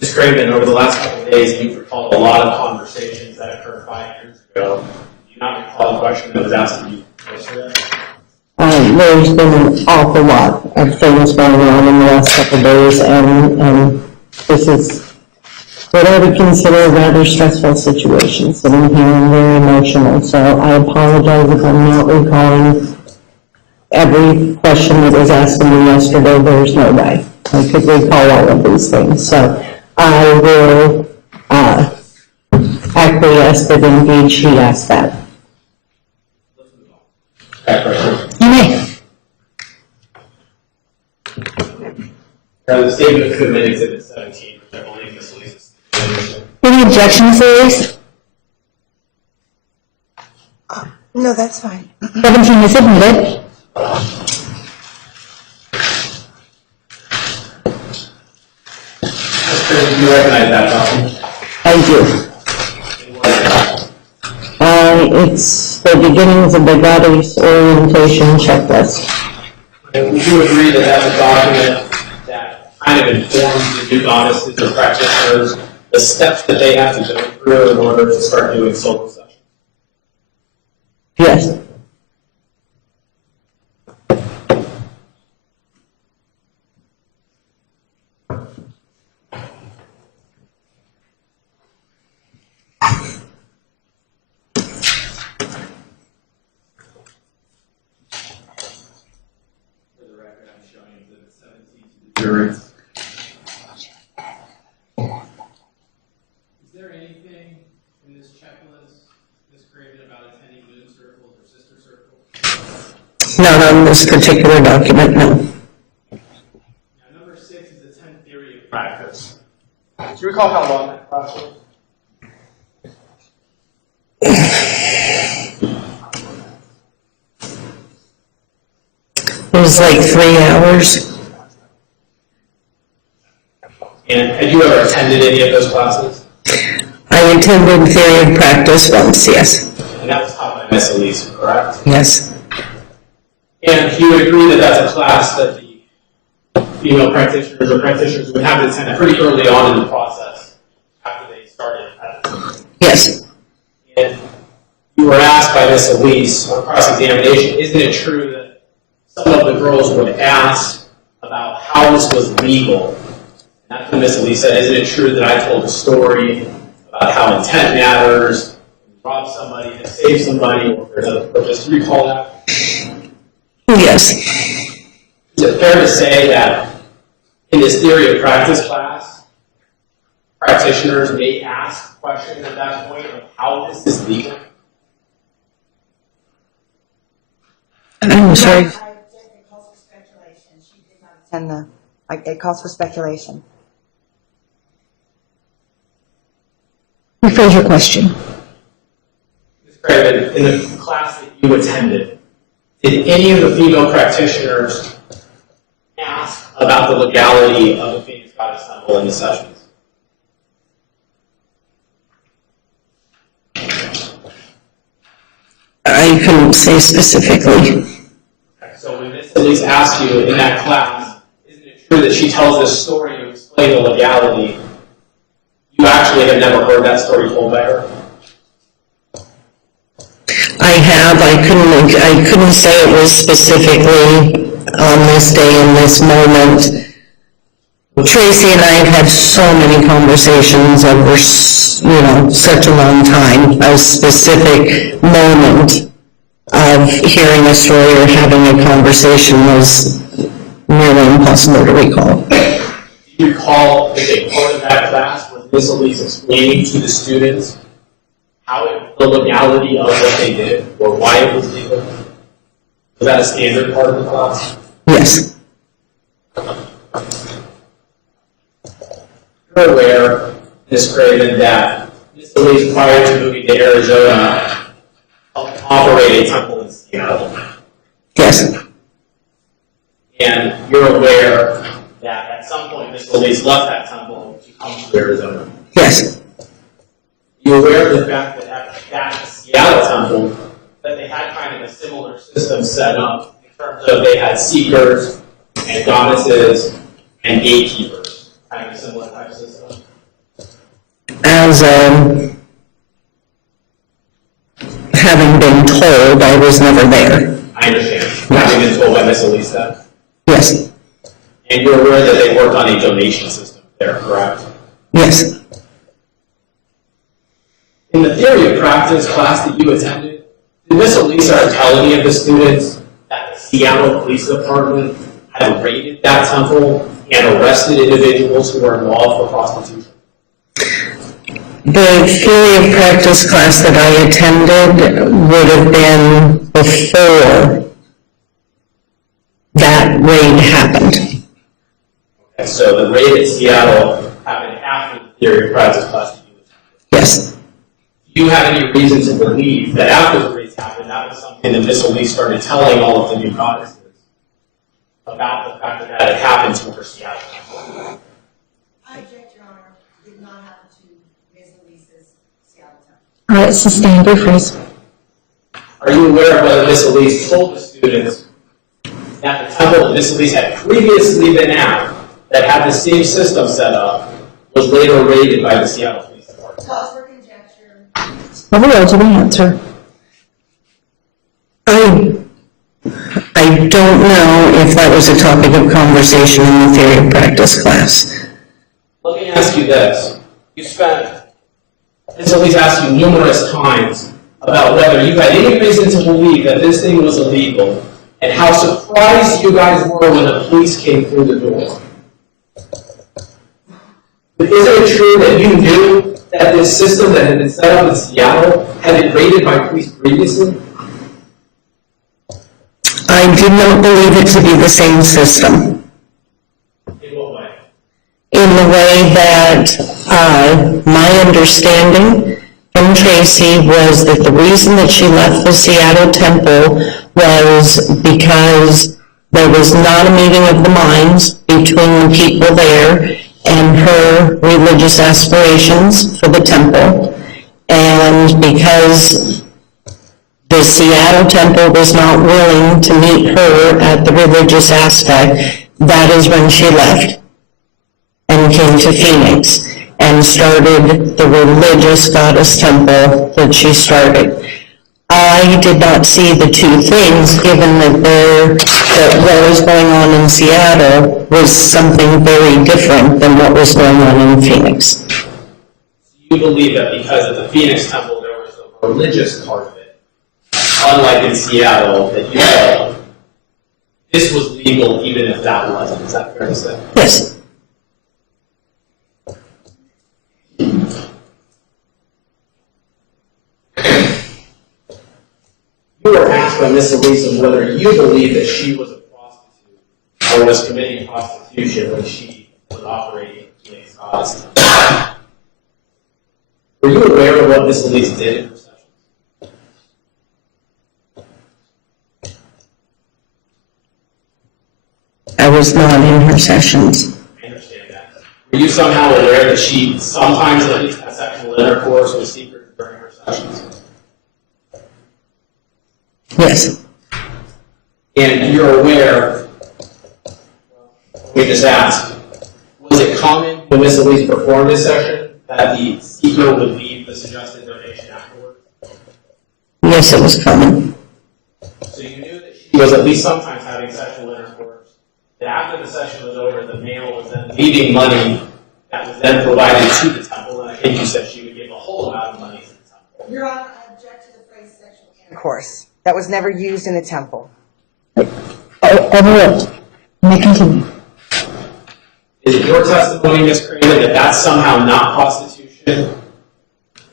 Ms. Craven, over the last couple of days, you've recalled a lot of conversations that occurred 5 years ago. Do you not recall the question that was asked of you yesterday? There's been an awful lot of things going on in the last couple of days, and this is what I would consider a rather stressful situation, sitting here and very emotional. So I apologize if I'm not recalling every question that was asked of me yesterday. There's no way I could recall all of these things. So I will acquiesce that indeed she asked that. You may. The statement of commitment exhibit 17, which I believe Ms. Elise is. Any objections, Elise? No, that's fine. 17 is admitted. Do you recognize that document? I do. It's the beginnings of the goddess orientation checklist. And would you agree that that's a document that kind of informs the new goddesses or practitioners the steps that they have to go through in order to start doing soul sessions? Yes. For the record, I'm showing exhibit 17 to the jury. Is there anything in this checklist, Ms. Craven, about attending moon circles or sister circles? Not on this particular document, no. Now, number 6 is the 10th theory of practice. Do you recall how long that class was? It was like 3 hours. And had you ever attended any of those classes? I attended theory of practice once, yes. And that was taught by Miss Elise, correct? Yes. And you would agree that that's a class that the female practitioners or practitioners would have to attend pretty early on in the process after they started at Yes. And you were asked by Miss Elise on cross-examination, isn't it true that some of the girls would ask about how this was legal? And that's when Miss Elise said, isn't it true that I told a story about how intent matters, rob somebody, and save somebody, or just recall that? Yes. Is it fair to say that in this theory of practice class, practitioners may ask questions at that point of how this is legal? sorry. It calls for speculation. She did not attend it calls for speculation. Rephrase your question. Ms. Craven, in the class that you attended, did any of the female practitioners ask about the legality of the Phoenix Goddess Temple in the sessions? I couldn't say specifically. So when Ms. Elise asked you in that class, isn't it true that she tells this story to explain the legality? You actually have never heard that story told by her? I have. I couldn't say it was specifically on this day in this moment. Tracy and I have had so many conversations over, such a long time. A specific moment of hearing a story or having a conversation was nearly impossible to recall. Do you recall a part of that class where Ms. Elise explaining to the students the legality of what they did or why it was legal? Was that a standard part of the class? Yes. You're aware, Ms. Craven, that Ms. Elise, prior to moving to Arizona, helped operate a temple in Seattle. Yes. And you're aware that at some point Ms. Elise left that temple to come to Arizona. Yes. You're aware of the fact that at that Seattle temple, that they had kind of a similar system set up in terms of they had seekers and goddesses and gatekeepers, kind of a similar type system. As having been told, I was never there. I understand. Having been told by Ms. Elise that. Yes. And you're aware that they worked on a donation system there, correct? Yes. In the theory of practice class that you attended, did Ms. Elise tell any of the students that the Seattle Police Department had raided that temple and arrested individuals who were involved for prostitution? The theory of practice class that I attended would have been before that raid happened. Okay, so the raid at Seattle happened after the theory of practice class that you attended. Yes. Do you have any reason to believe that after the raids happened, that was something that Ms. Elise started telling all of the new goddesses about the fact that that had happened to her Seattle temple? I object, Your Honor, did not happen to Ms. Elise's Seattle temple. All right, sustained, rephrase. Are you aware of whether Ms. Elise told the students that the temple that Ms. Elise had previously been at, that had the same system set up, was later raided by the Seattle Police Department? Cause for conjecture. Well, we'll to the answer. I don't know if that was a topic of conversation in the theory of practice class. Let me ask you this. Ms. Elise asked you numerous times about whether you had any reason to believe that this thing was illegal and how surprised you guys were when the police came through the door. But isn't it true that you knew that this system that had been set up in Seattle had been raided by police previously? I did not believe it to be the same system. In what way? In the way that my understanding from Tracy was that the reason that she left the Seattle temple was because there was not a meeting of the minds between the people there and her religious aspirations for the temple, and because the Seattle temple was not willing to meet her at the religious aspect, that is when she left and came to Phoenix and started the religious goddess temple that she started. I did not see the two things, given that what was going on in Seattle was something very different than what was going on in Phoenix. You believe that because at the Phoenix temple there was a religious part of it, unlike in Seattle, that you felt this was legal even if that wasn't. Is that fair to say? Yes. you were asked by Ms. Elisa whether you believe that she was a prostitute or was committing prostitution when she was operating Phoenix Goddess. Were you aware of what Ms. Elisa did in her sessions? I was not in her sessions. I understand that. Were you somehow aware that she sometimes at least had sexual intercourse with seekers during her sessions? Yes. And you're aware, we just asked, was it common when Ms. Elise performed this session that the seeker would leave the suggested donation afterwards? Yes, it was common. So you knew that she was at least sometimes having sexual intercourse, that after the session was over, the male was then leaving money that was then provided to the temple, and I think you said she would give a whole amount of money to the temple. Your Honor, I object to the phrase sexual Course. That was never used in a temple. Overruled. You may continue. Is it your testimony, Ms. Craven, that that's somehow not prostitution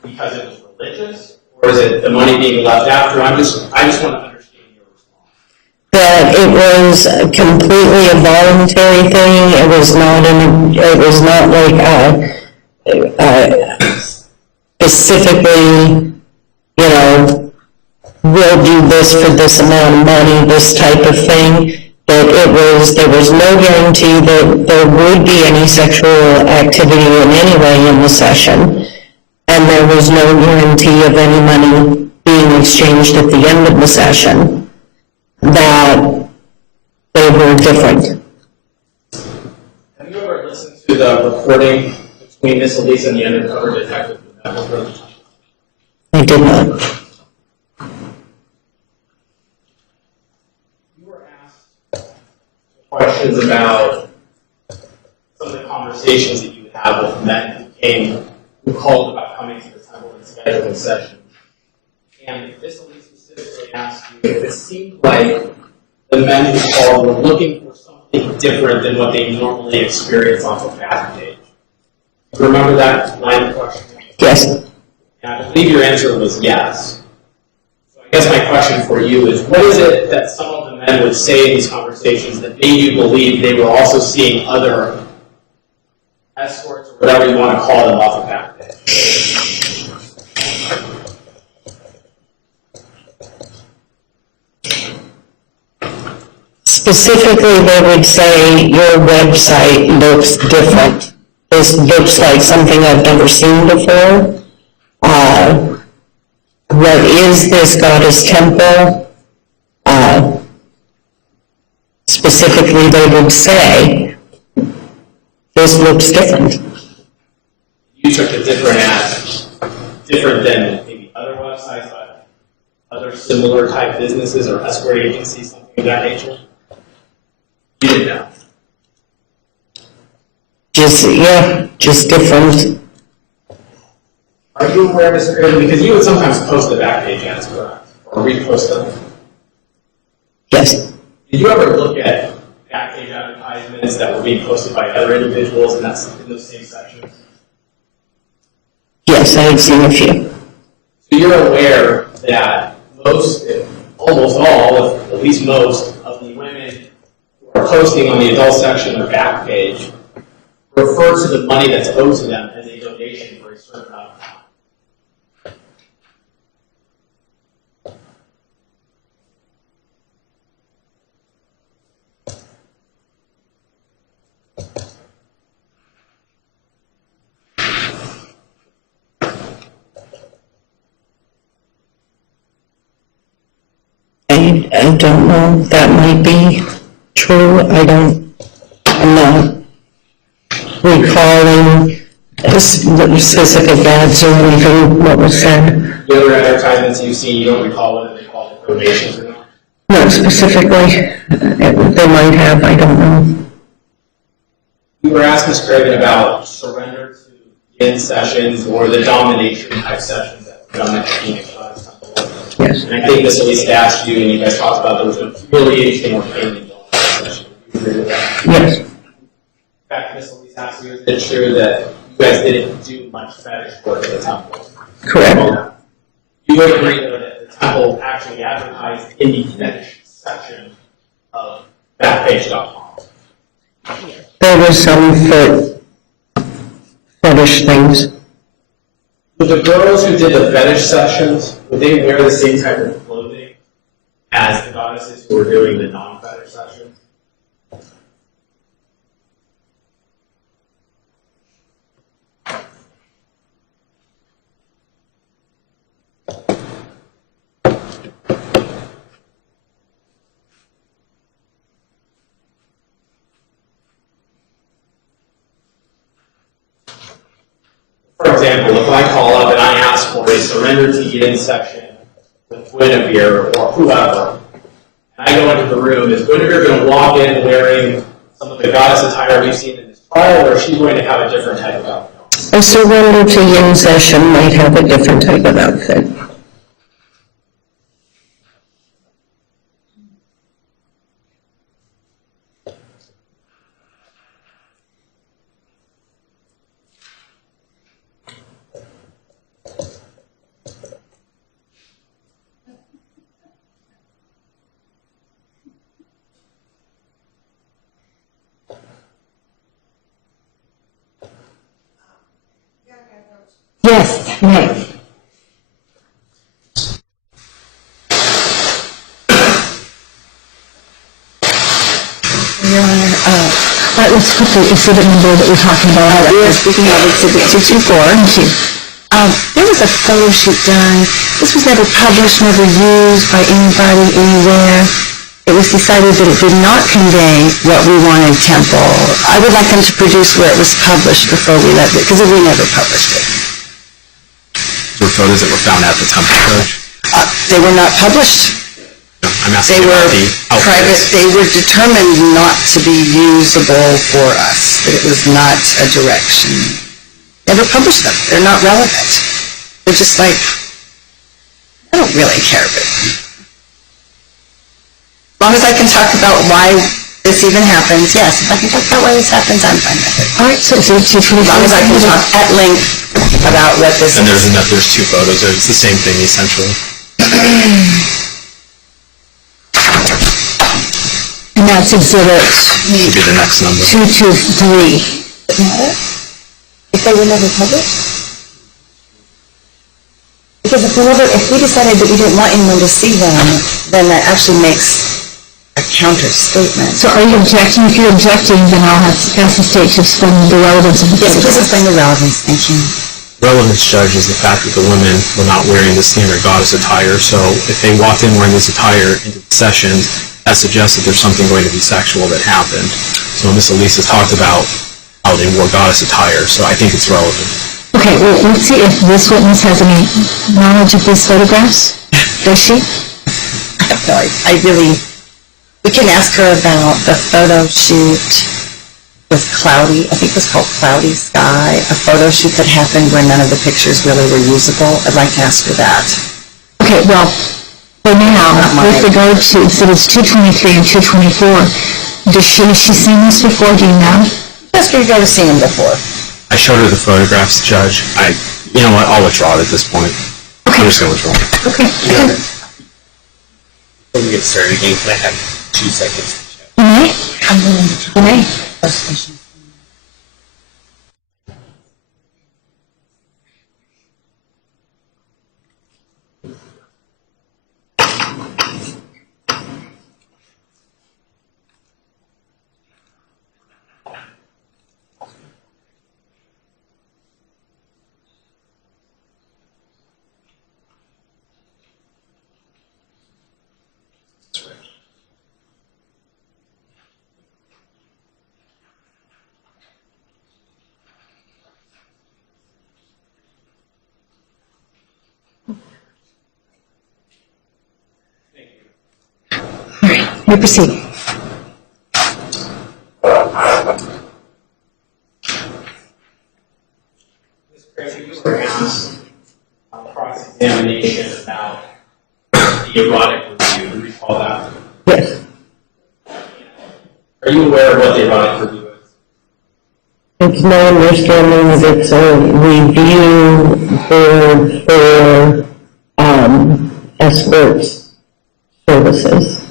because it was religious? Or is it the money being left after? I just want to understand your response. That it was completely a voluntary thing. It was not like specifically, we'll do this for this amount of money, this type of thing. That there was no guarantee that there would be any sexual activity in any way in the session. And there was no guarantee of any money being exchanged at the end of the session. That they were different. Have you ever listened to the recording between Ms. Elise and the undercover detective? I did not. You were asked questions about some of the conversations that you would have with men who called about coming to the temple and scheduling sessions. And Ms. Elise specifically asked you if it seemed like the men who called were looking for something different than what they normally experience off of Backpage. Do you remember that line of questioning? Yes. And I believe your answer was yes. So I guess my question for you is, what is it that some of the men would say in these conversations that made you believe they were also seeing other escorts or whatever you want to call them off of Backpage? Specifically, they would say your website looks different. This looks like something I've never seen before. What is this goddess temple? Specifically, they would say, this looks different. You took it different as different than maybe other websites, but other similar type businesses or escort agencies, something of that nature? You didn't know. Just different. Are you aware, Mr. Craven, because you would sometimes post the Backpage ads, correct? Or repost them. Yes. Did you ever look at Backpage advertisements that were being posted by other individuals in those same sections? Yes, I had seen a few. So you're aware that almost all, at least most, of the women who are posting on the adult section of Backpage refer to the money that's owed to them as a donation for a certain amount of time. I don't know, that might be true. I'm not recalling specific ads or anything what was said. The other advertisements you've seen, you don't recall whether they called it donations or not? Not specifically. They might have, I don't know. We were asked, Ms. Craven, about surrender to yin sessions or the domination type sessions that were done at the Phoenix Goddess Temple. Yes. And I think Ms. Elise asked you, and you guys talked about there was no humiliation or pain in that session. Do you agree with that? Yes. In fact, Ms. Elise asked you, is it true that you guys didn't do much fetish work at the temple? Correct. You would agree, though, that the temple actually advertised in the fetish section of Backpage.com. There were some fetish things. Would the girls who did the fetish sections, would they wear the same type of clothing as the goddesses who were doing the non-fetish sections? For example, if I call up and I ask for a surrender to Yin section with Guinevere or whoever, and I go into the room, is Guinevere going to walk in wearing some of the goddess attire we've seen in this trial, or is she going to have a different type of outfit? A surrender to yin session might have a different type of outfit. Yes, May. Your Honor, Let's put the exhibit number that we're talking about. we are speaking of Exhibit 224. Thank you. There was a photo shoot done. This was never published, never used by anybody anywhere. It was decided that it did not convey what we wanted Temple. I would like them to produce where it was published before we left it, because we never published it. There were photos that were found at the temple, Judge. They were not published. No, I'm They asking were about the private, outfits. they were determined not to be usable for us, that it was not a direction. Never published them. They're not relevant. They're just like, I don't really care, but as long as I can talk about why this even happens, yes, if I can talk about why this happens, I'm fine with it. All right, so it's 224. As long as I can talk at length about what this And is. there's two photos. It's the same thing, essentially. And that's exhibit Would be the next number. 223. Does it matter? If they were never published? Because if we decided that we didn't want anyone to see them, then that actually makes a counter statement. So are you objecting? If you're objecting, then I'll have to ask the state to explain the relevance of the Yes, please photograph. explain the relevance, thank you. Relevance, Judge, is the fact that the women were not wearing the standard goddess attire. So if they walked in wearing this attire into the sessions, that suggests that there's something going to be sexual that happened. So Miss Elise has talked about how they wore goddess attire, so I think it's relevant. Okay, well, let's see if this witness has any knowledge of these photographs. Does she? I have no idea. I really, we can ask her about the photo shoot with cloudy, I think it was called Cloudy Sky, a photo shoot that happened where none of the pictures really were usable. I'd like to ask her that. Okay, well, for now, Not with mine. regard to exhibits 223 and 224, has she seen this before? Do you know? Ask her to go to see him before. I showed her the photographs, Judge. You know what, I'll withdraw it at this point. I'm just going to withdraw. Okay. Before we get started again, can I have 2 seconds? You may? I'm willing to try. You may. Frustration. All right, you proceed. You were asked on cross-examination about the erotic review. Do you recall that? Yes. Are you aware of what the erotic review is? It's my understanding that it's a review board for escorts services.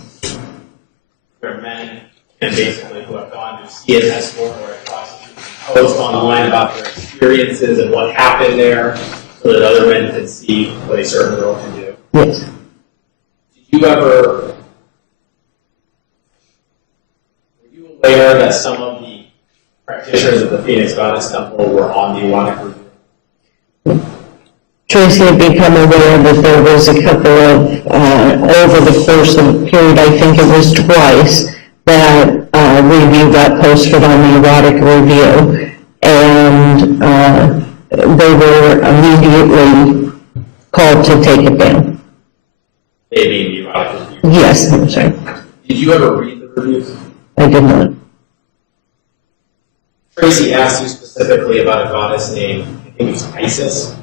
Where men and basically who have gone to see an escort or a prostitute post online about their experiences and what happened there so that other men can see what a certain girl can do. Yes. Did you ever, were you aware that some of the practitioners of the Phoenix Goddess Temple were on the erotic review? Tracy had become aware that there was a couple of, over the course of a period, I think it was twice, that review got posted on the erotic review, and they were immediately called to take it down. They being the erotic review. Yes, I'm sorry. Did you ever read the reviews? I did not. Tracy asked you specifically about a goddess named, I think it was Isis,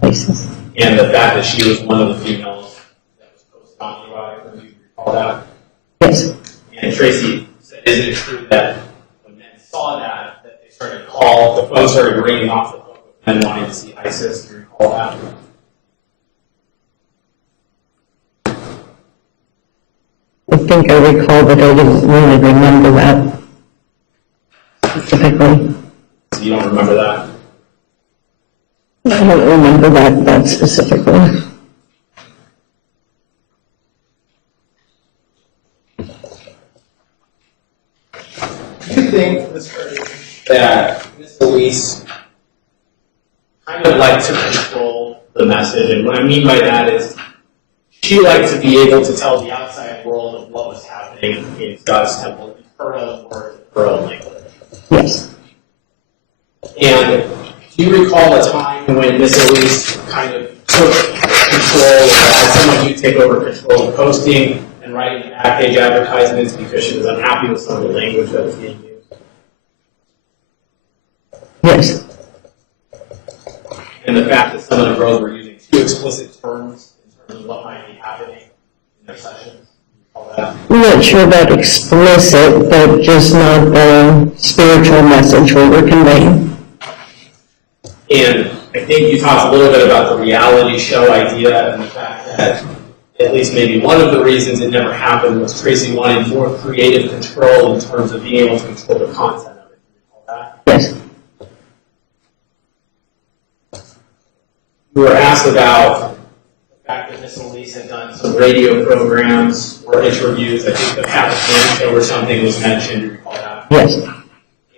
Places. and the fact that she was one of the females that was posted on the erotic review. You recall that? Yes. And Tracy said, isn't it true that when men saw that they started to call, the phone started ringing off the hook with men wanting to see Isis? Do you recall that? I think I recall, but I didn't really remember that specifically. So you don't remember that? I don't remember that specifically. Do you think, that Miss Elise kind of liked to control the message? And what I mean by that is she liked to be able to tell the outside world of what was happening in God's temple in her own words, her own language. Yes. And do you recall a time when Miss Elise kind of took control, or had some of you take over control of posting and writing back-page advertisements because she was unhappy with some of the language that was being used? Yes. And the fact that some of the girls were using too explicit terms in terms of what might be happening in their sessions? All that. I'm not sure about explicit, but just not the spiritual message we were conveying. And I think you talked a little bit about the reality show idea and the fact that at least maybe one of the reasons it never happened was Tracy wanted more creative control in terms of being able to control the content of it. Do you recall that? Yes. You were asked about the fact that Miss Elise had done some radio programs or interviews. I think the Pat McCann show or something was mentioned. Do you recall that? Yes.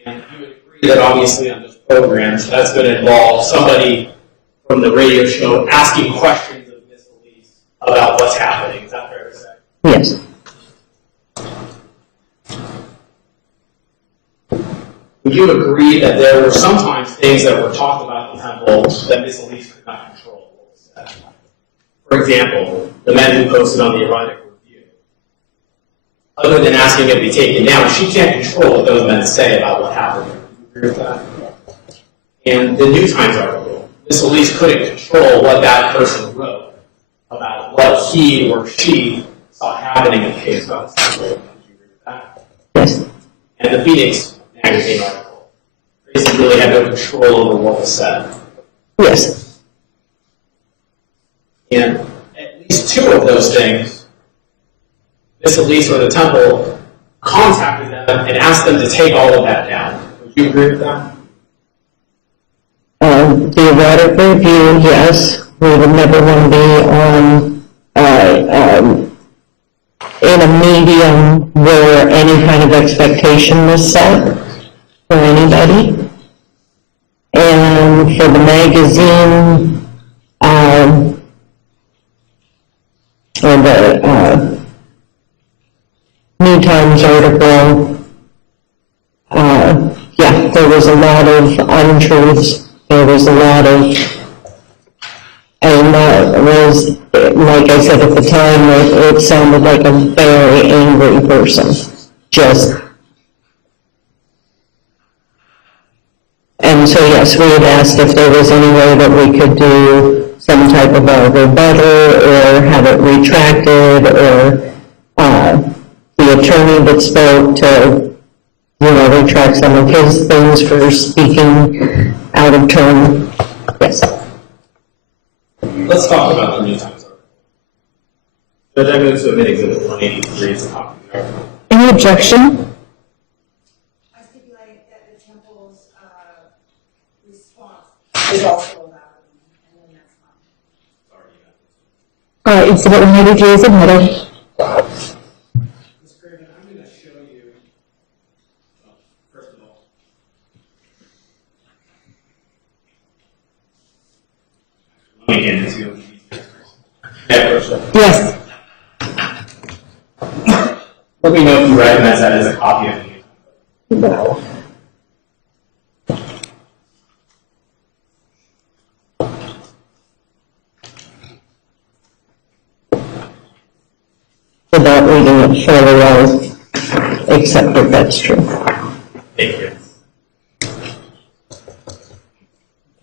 And you would agree that obviously on those programs, that's going to involve somebody from the radio show asking questions of Miss Elise about what's happening. Is that fair to say? Yes. Would you agree that there were sometimes things that were talked about in the temple that Miss Elise could not control? For example, the men who posted on the erotic review. Other than asking it to be taken down, she can't control what those men say about what happened. Do you agree with that? And the New Times article, Miss Elise couldn't control what that person wrote about what he or she saw happening in the case of Temple. Do you agree with that? Yes. And the Phoenix magazine article, Tracy really had no control over what was said. Yes. And at least two of those things, Miss Elise or the temple contacted them and asked them to take all of that down. Would you agree with that? The erotic review, yes. We would never want to be on in a medium where any kind of expectation was set for anybody. And for the magazine, or the New Times article, yeah, there was a lot of untruths. There was a lot of, and that was, like I said at the time, it sounded like a very angry person. Just. And so, yes, we had asked if there was any way that we could do some type of a rebuttal or have it retracted, or the attorney that spoke to, retract some of his things for speaking out of turn. Yes. Let's talk about the New Times article. Judge, I move to omit Exhibit 183 as a copy of the article. Any objection? I stipulate that the temple's response is also allowed, and then that's fine. All right, Exhibit 183 is admitted. Mr. Craven, I'm going to show you, first of all, let me hand it to you. Yes. Let me know if you recognize that as a copy of the No. Without reading it fairly well, except that that's true. Thank you.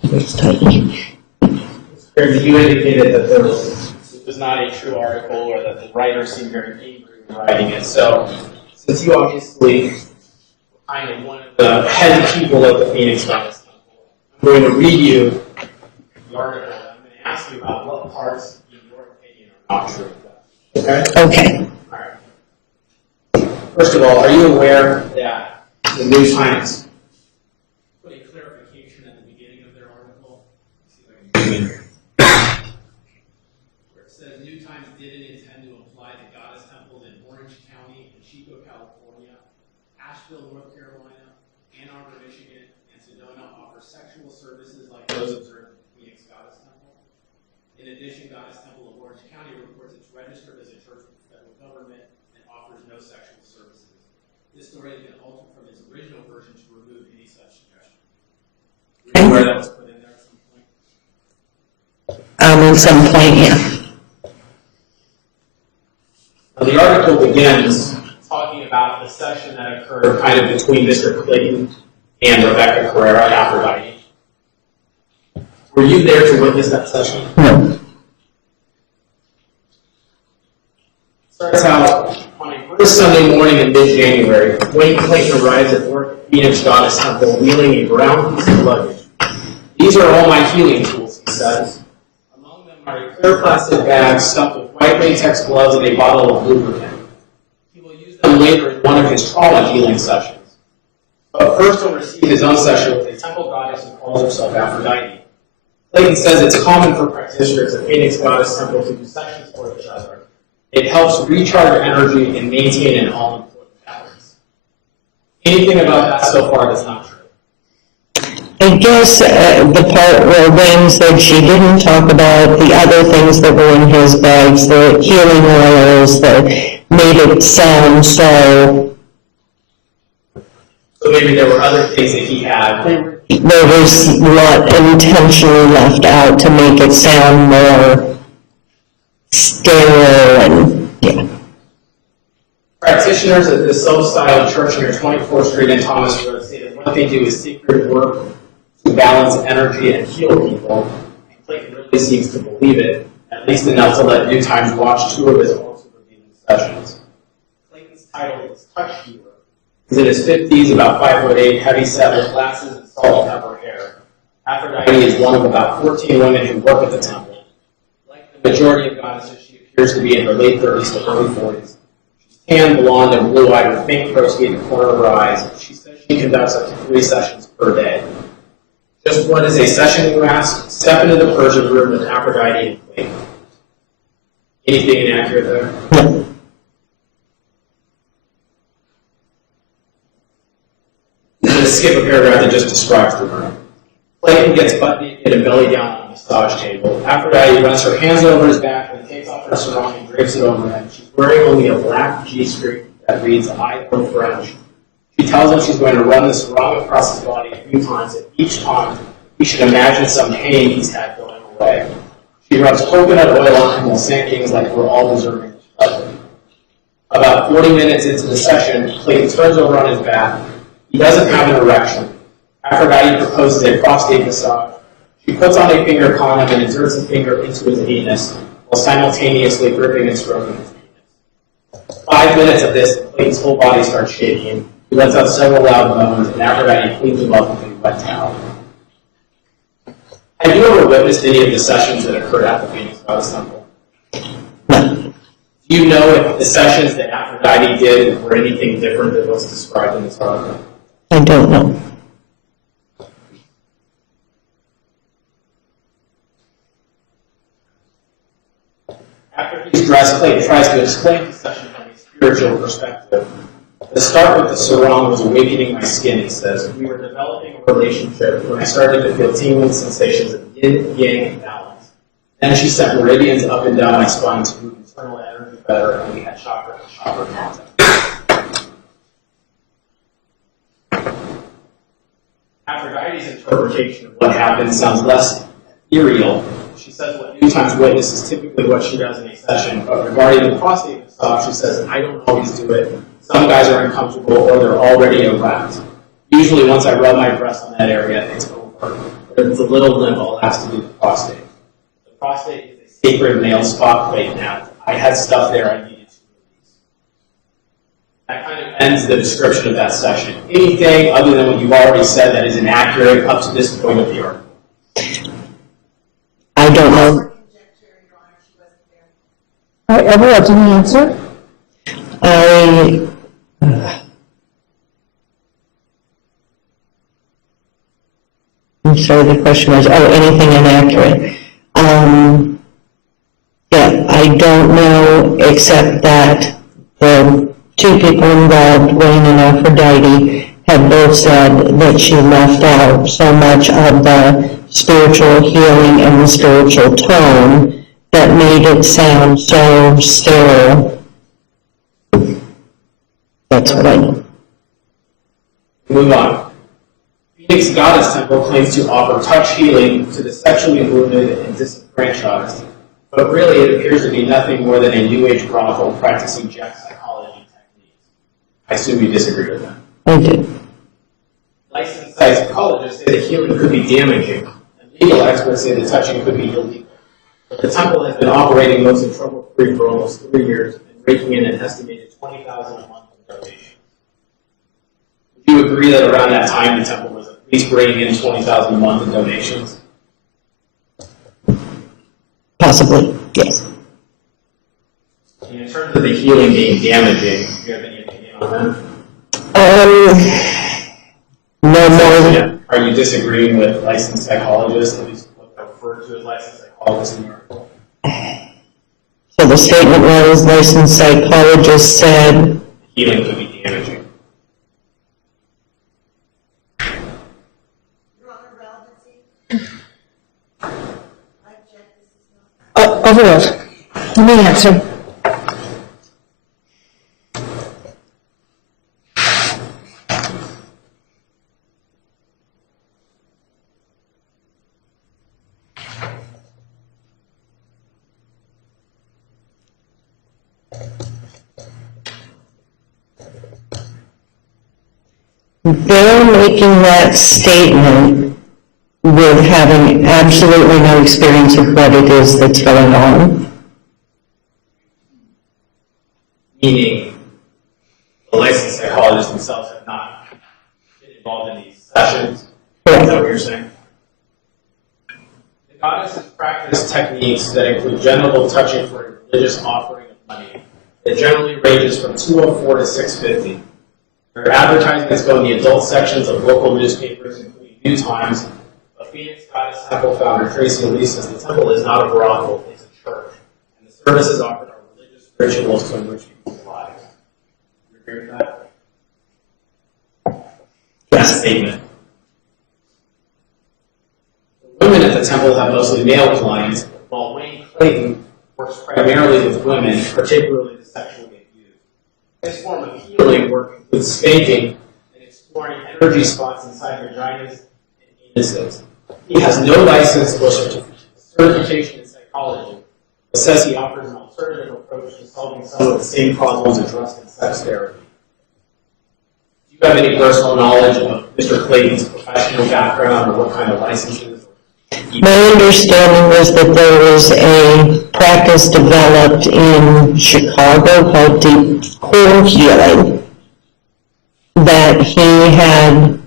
It's tiny. Mr. Craven, you indicated that it was not a true article or that the writer seemed very angry when writing it. So, since you obviously were kind of one of the head people of the Phoenix Goddess Temple, I'm going to read you the article. I'm going to ask you about what parts, in your opinion, are not true. Okay? Okay. All right. First of all, are you aware that the New Times put a clarification at the beginning of their article? Let's see if I can zoom in here. Where it says New Times didn't intend to imply that Goddess temples in Orange County and Chico, California, Asheville, North Carolina, Ann Arbor, Michigan, and Sedona offer sexual services like those observed at Phoenix Goddess Temple. In addition, Goddess Temple of Orange County reports it's registered as a church with the federal government and offers no sexual services. This story has been altered from its original version to remove any such suggestion. Were you aware that was put in there at some point? At some point, yeah. Now, the article begins talking about the session that occurred kind of between Mr. Clayton and Rebecca Carrera at Aphrodite. Were you there to witness that session? No. Starts out on a first Sunday morning in mid-January. Wayne Clayton arrives at work at Phoenix Goddess Temple wheeling a brown piece of luggage. These are all my healing tools, he says. Among them are a clear plastic bag stuffed with white latex gloves and a bottle of lubricant. He will use them later in one of his trauma healing sessions. But first he'll receive his own session with a temple goddess who calls herself Aphrodite. Clayton says it's common for practitioners at Phoenix Goddess Temple to do sessions for each other. It helps recharge energy and maintain an all-important balance. Anything about that so far that's not true? I guess the part where Wayne said she didn't talk about the other things that were in his bags, the healing oils that made it sound so. So maybe there were other things that he had. There was a lot intentionally left out to make it sound more sterile and, yeah. Practitioners at the Soul-Style Church near 24th Street in Thomas Road say that what they do is sacred work to balance energy and heal people. And Clayton really seems to believe it, at least enough to let New Times watch 2 of his altar revealing sessions. Clayton's title is Touch Healer. He's in his 50s, about 5'8", heavy-set with glasses and salt and pepper hair. Aphrodite is one of about 14 women who work at the temple. Like the majority of goddesses, she appears to be in her late 30s to early 40s. She's tan, blonde, and blue-eyed with faint crowsky in the corner of her eyes. She says she conducts up to 3 sessions per day. Just what is a session, you ask? Step into the Persian room with Aphrodite and Clayton. Anything inaccurate there? No. I'm going to skip a paragraph that just describes the room. Clayton gets butt naked and belly down on a massage table. Aphrodite runs her hands over his back and takes off her sarong and drapes it over him. She's wearing only a black G-string that reads I know French. She tells him she's going to run the sarong across his body a few times, and each time he should imagine some pain he's had going away. She rubs coconut oil on him while saying things like we're all deserving of pleasure. About 40 minutes into the session, Clayton turns over on his back. He doesn't have an erection. Aphrodite proposes a prostate massage. She puts on a finger condom and inserts a finger into his anus while simultaneously gripping and stroking his anus. 5 minutes of this, Clayton's whole body starts shaking. He lets out several loud moans, and Aphrodite cleans him up with a wet towel. Have you ever witnessed any of the sessions that occurred at the Phoenix Goddess Temple? No. Do you know if the sessions that Aphrodite did were anything different than what's described in this article? I don't know. Aphrodite's dress plate tries to explain the session from a spiritual perspective. The start with the sarong was awakening my skin, he says. We were developing a relationship when I started to feel tingling sensations of yin, yang, and balance. Then she sent meridians up and down my spine to move internal energy better, and we had chakra to chakra contact. Aphrodite's interpretation of what happened sounds less ethereal. She says what New Times Witness is typically what she does in a session, but regarding the prostate massage, she says, I don't always do it. Some guys are uncomfortable or they're already erect. Usually once I rub my breast on that area, it's over. But if it's a little limp, I'll ask to do the prostate. The prostate is a sacred male spot right now. I had stuff there I needed to release. That kind of ends the description of that session. Anything other than what you've already said that is inaccurate up to this point of the article? I don't know. All right, Everett, any answer? I'm sorry, the question was, anything inaccurate. Yeah, I don't know, except that the two people involved, Wayne and Aphrodite, have both said that she left out so much of the spiritual healing and the spiritual tone that made it sound so sterile. That's what I know. Move on. Phoenix Goddess Temple claims to offer touch healing to the sexually wounded and disenfranchised, but really it appears to be nothing more than a New Age brothel practicing Jack psychology techniques. I assume you disagree with that. I do. Licensed psychologists say that healing could be damaging, and legal experts say that touching could be illegal. But the temple has been operating most trouble-free for almost 3 years and raking in an estimated $20,000 a month in donations. Would you agree that around that time the temple was at least bringing in $20,000 a month in donations? Possibly, yes. And in terms of the healing being damaging, do you have any opinion on that? No more than, Yeah. Are you disagreeing with licensed psychologists, at least what they're referred to as licensed psychologists in the article? so the statement was licensed psychologist said, Healing could be damaging. Overruled. Let me answer. they're making that statement with having absolutely no experience of what it is that's going on. Meaning, the licensed psychologists themselves have not been involved in these sessions. Is that what you're saying? The goddesses practice techniques that include genital touching for a religious offering of money. It generally ranges from $204 to $650. Their advertisements go in the adult sections of local newspapers, including New Times. But Phoenix Goddess Temple founder Tracy Elise says the temple is not a brothel, it's a church. And the services offered are religious rituals to enrich people's lives. You agree with that? Yes. Statement. The women at the temple have mostly male clients, while Wayne Clayton works primarily with women, particularly the sexually abused. This form of healing work includes spanking and exploring energy spots inside vaginas and anuses. He has no license or certification in psychology, but says he offers an alternative approach to solving some of the same problems addressed in sex therapy. Do you have any personal knowledge of Mr. Clayton's professional background or what kind of licenses? My understanding was that there was a practice developed in Chicago called Deep Core Healing that he had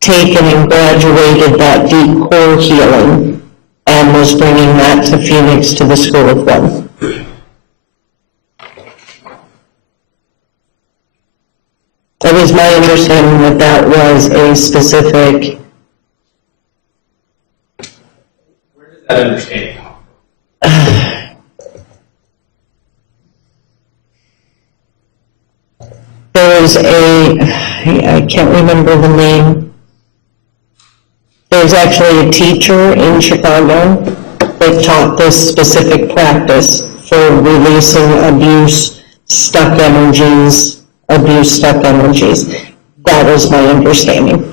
taken and graduated that Deep Core Healing and was bringing that to Phoenix to the School of One. is my understanding that that was a specific, Where does that understanding come from? there was I can't remember the name. There's actually a teacher in Chicago that taught this specific practice for releasing abuse-stuck energies. That is my understanding.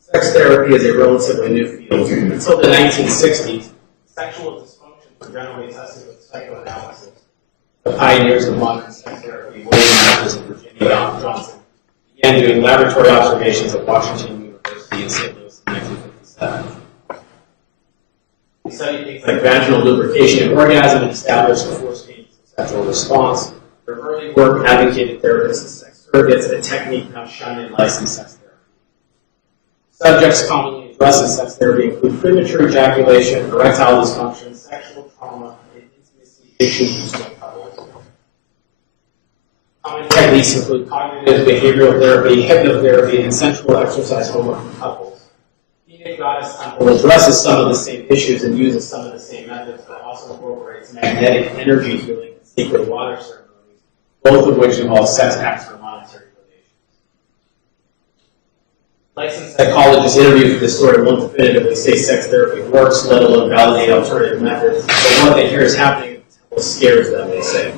Sex therapy is a relatively new field. Until the 1960s, sexual dysfunctions were generally tested with psychoanalysis. The pioneers of modern sex therapy, William Matthews and Virginia Johnson, began doing laboratory observations at Washington University in St. Louis in 1957. They studied things like vaginal lubrication and orgasm and established the 4 stages of sexual response. Their early work advocated therapists as sex surrogates, a technique now shunned in licensed sex therapy. Subjects commonly addressed in sex therapy include premature ejaculation, erectile dysfunction, sexual trauma, and intimacy issues between couples. Common techniques include cognitive behavioral therapy, hypnotherapy, and sensual exercise homework for couples. Phoenix Goddess Temple addresses some of the same issues and uses some of the same methods, but also incorporates magnetic energy healing and sacred water ceremonies, both of which involve sex acts for monetary donation. Licensed psychologists interviewed for this story won't definitively say sex therapy works, let alone validate alternative methods, but what they hear is happening at the temple scares them, they say.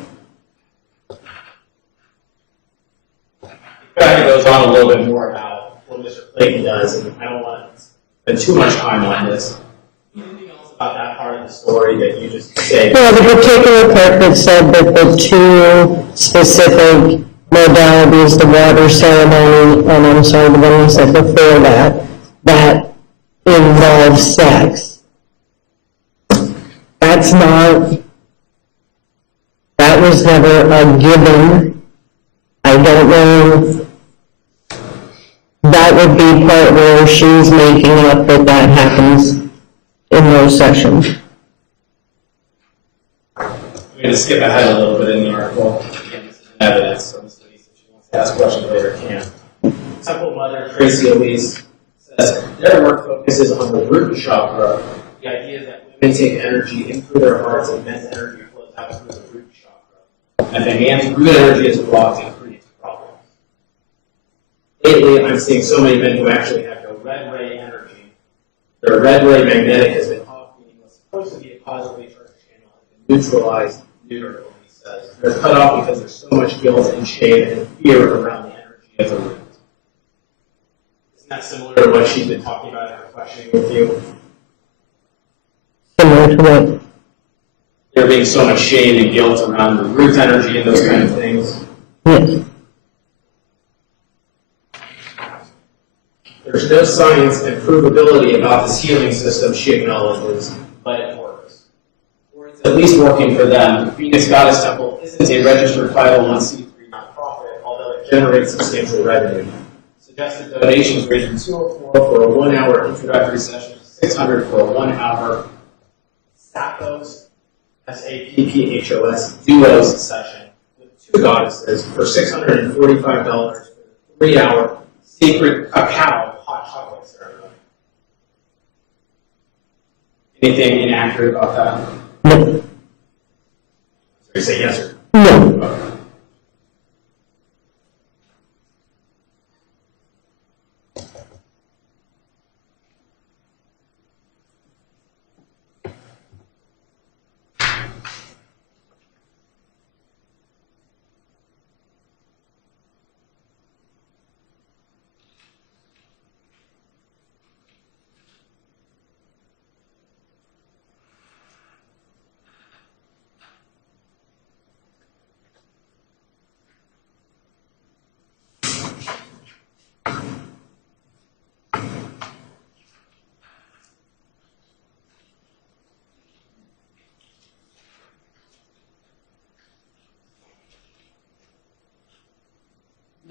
It kind of goes on a little bit more about what Mr. Clayton does, and I don't want to spend too much time on this. Anything else about that part of the story that you just say? Well, the particular part that said that the 2 specific modalities, the water ceremony, and I'm sorry, the one you said before that involves sex. That was never a given. I don't know. That would be part where she's making up that happens in those sessions. I'm going to skip ahead a little bit in the article. Again, this is evidence, so Ms. Elise, if she wants to ask questions later, can. Temple Mother Tracy Elise says, their work focuses on the root chakra, the idea that women take energy in through their hearts and men's energy flows out through the root chakra. And the man's root energy is blocked and creates problems. Lately, I'm seeing so many men who actually have no red ray energy. Their red ray magnetic has been off, meaning what's supposed to be a positively charged channel has been neutralized, neutered, he says. They're cut off because there's so much guilt and shame and fear around the energy of the root. Isn't that similar to what she's been talking about in her questioning with you? Similar to what? There being so much shame and guilt around the root energy and those kind of things. Yes. There's no science and provability about this healing system, she acknowledges, but it works. Or it's at least working for them. The Phoenix Goddess Temple isn't a registered 501c3 nonprofit, although it generates substantial revenue. Suggested donations range from $204 for a 1-hour introductory session to $600 for a 1-hour Sappos, S-A-P-P-H-O-S, duos session with 2 goddesses for $645 for a 3-hour sacred cacao hot chocolate ceremony. Anything inaccurate about that? No. So you say yes or No. no?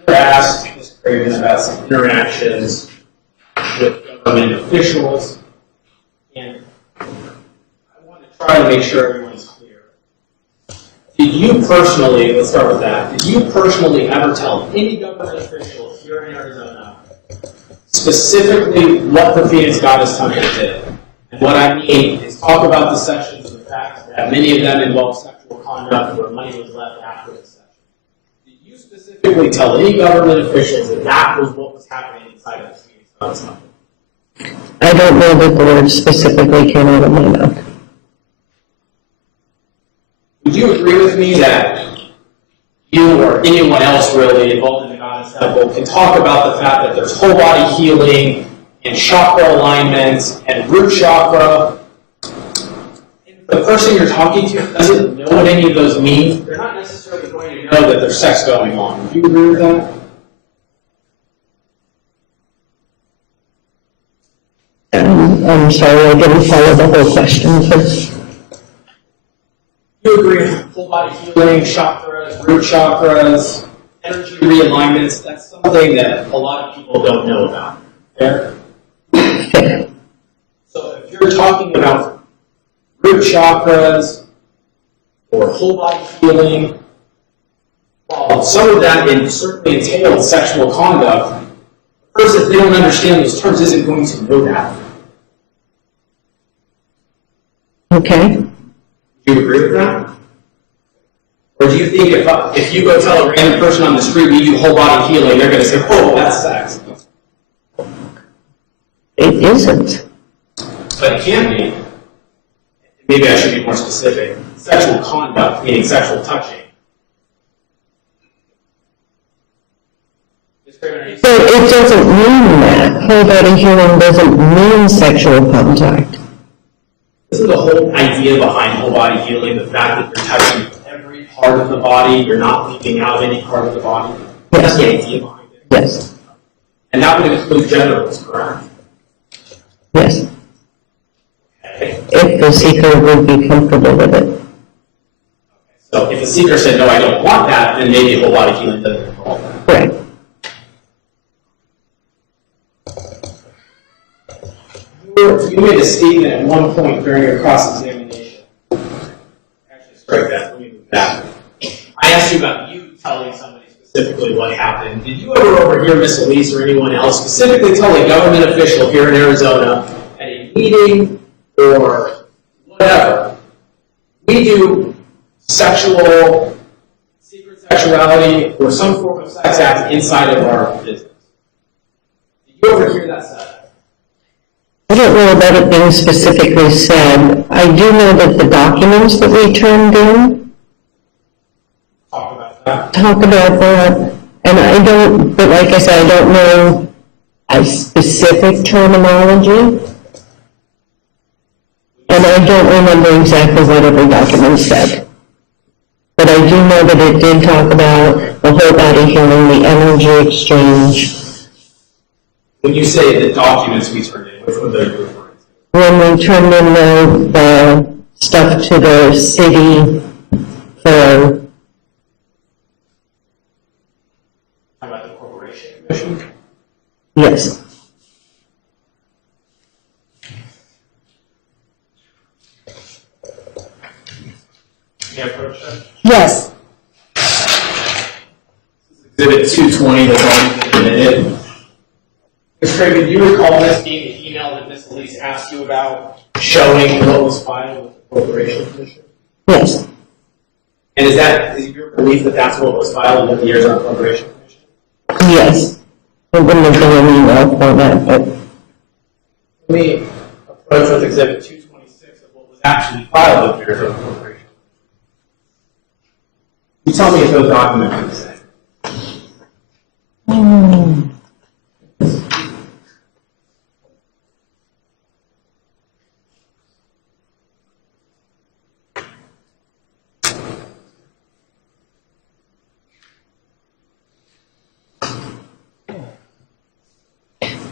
We're asked Ms. Craven about some interactions with government officials, and try to make sure everyone's clear. Did you personally, let's start with that, did you personally ever tell any government official here in Arizona specifically what the Phoenix Goddess Temple did? And what I mean is talk about the sections of the fact that many of them involve sexual conduct where money was left after the session. Did you specifically tell any government officials that that was what was happening inside of the Phoenix Goddess Temple? I don't know that the word specifically came out of my mouth. Would you agree with me that you or anyone else really involved in the Goddess Temple can talk about the fact that there's whole body healing and chakra alignment and root chakra? If the person you're talking to doesn't know what any of those mean, they're not necessarily going to know that there's sex going on. Do you agree with that? I'm sorry, I didn't follow the whole question, but You agree with whole body healing, chakras, root chakras, energy realignments? That's something that a lot of people don't know about. Fair? So if you're talking about root chakras or whole body healing, while some of that certainly entails sexual conduct, the person, if they don't understand those terms, isn't going to know that. okay. Do you agree with that? Or do you think if you go tell a random person on the street we do whole body healing, they're going to say, oh, that's sex? It isn't. But it can be. Maybe I should be more specific. Sexual conduct, meaning sexual touching. But it doesn't mean that. Whole body healing doesn't mean sexual contact. Isn't the whole idea behind whole body healing the fact that you're touching every part of the body, you're not leaving out any part of the body? That's the idea behind it. Yes, And that would include genitals, correct? yes. Okay. If the seeker would be comfortable with it. So if a seeker said, no, I don't want that, then maybe whole body healing doesn't involve that. Correct. You made a statement at one point during your cross-examination. Actually, strike that. Let me move that. I asked you about you telling somebody specifically what happened. Did you ever overhear Miss Elise or anyone else specifically tell a government official here in Arizona at a meeting or whatever, we do sexual, secret sexuality, or some form of sex act inside of our business? Did you overhear that said? I don't know about it being specifically said. I do know that the documents that we turned in Talk about that. talk about that. And I don't, but like I said, I don't know a specific terminology. And I don't remember exactly what every document said. But I do know that it did talk about the whole body healing, the energy exchange. When you say the documents we turned in, which ones are you referring to? When we turned in the stuff to the city for, How about the corporation commission? yes. Yeah, approach that. Yes. Exhibit 220 that's already been submitted. Ms. Craig, do you recall this being the email that Ms. Elise asked you about showing what was filed with the corporation commission? Yes, And is your belief that that's what was filed with the Arizona Corporation Commission? yes. It wouldn't have been an email format, but Let me approach with Exhibit 226 of what was actually filed with the Arizona Corporation. You tell me if those documents are the same.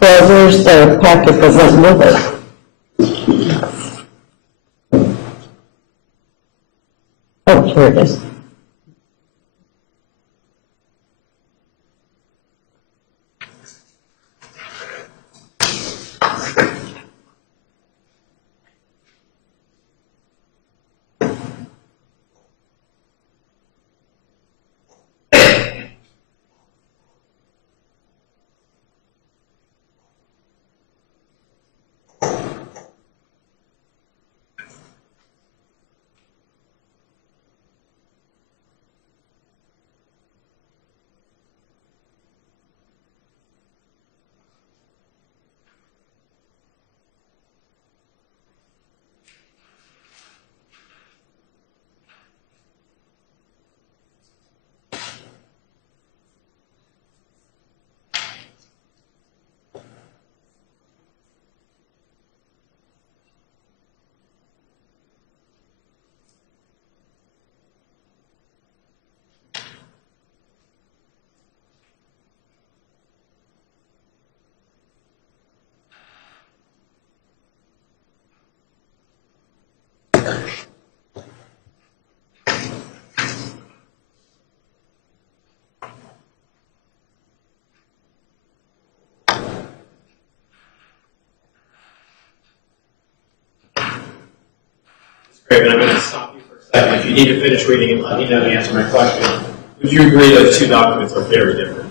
well, where's the packet that went with it? Oh, here it is. Craven, I'm going to stop you for a second. If you need to finish reading and let me know to answer my question, would you agree that the two documents are very different?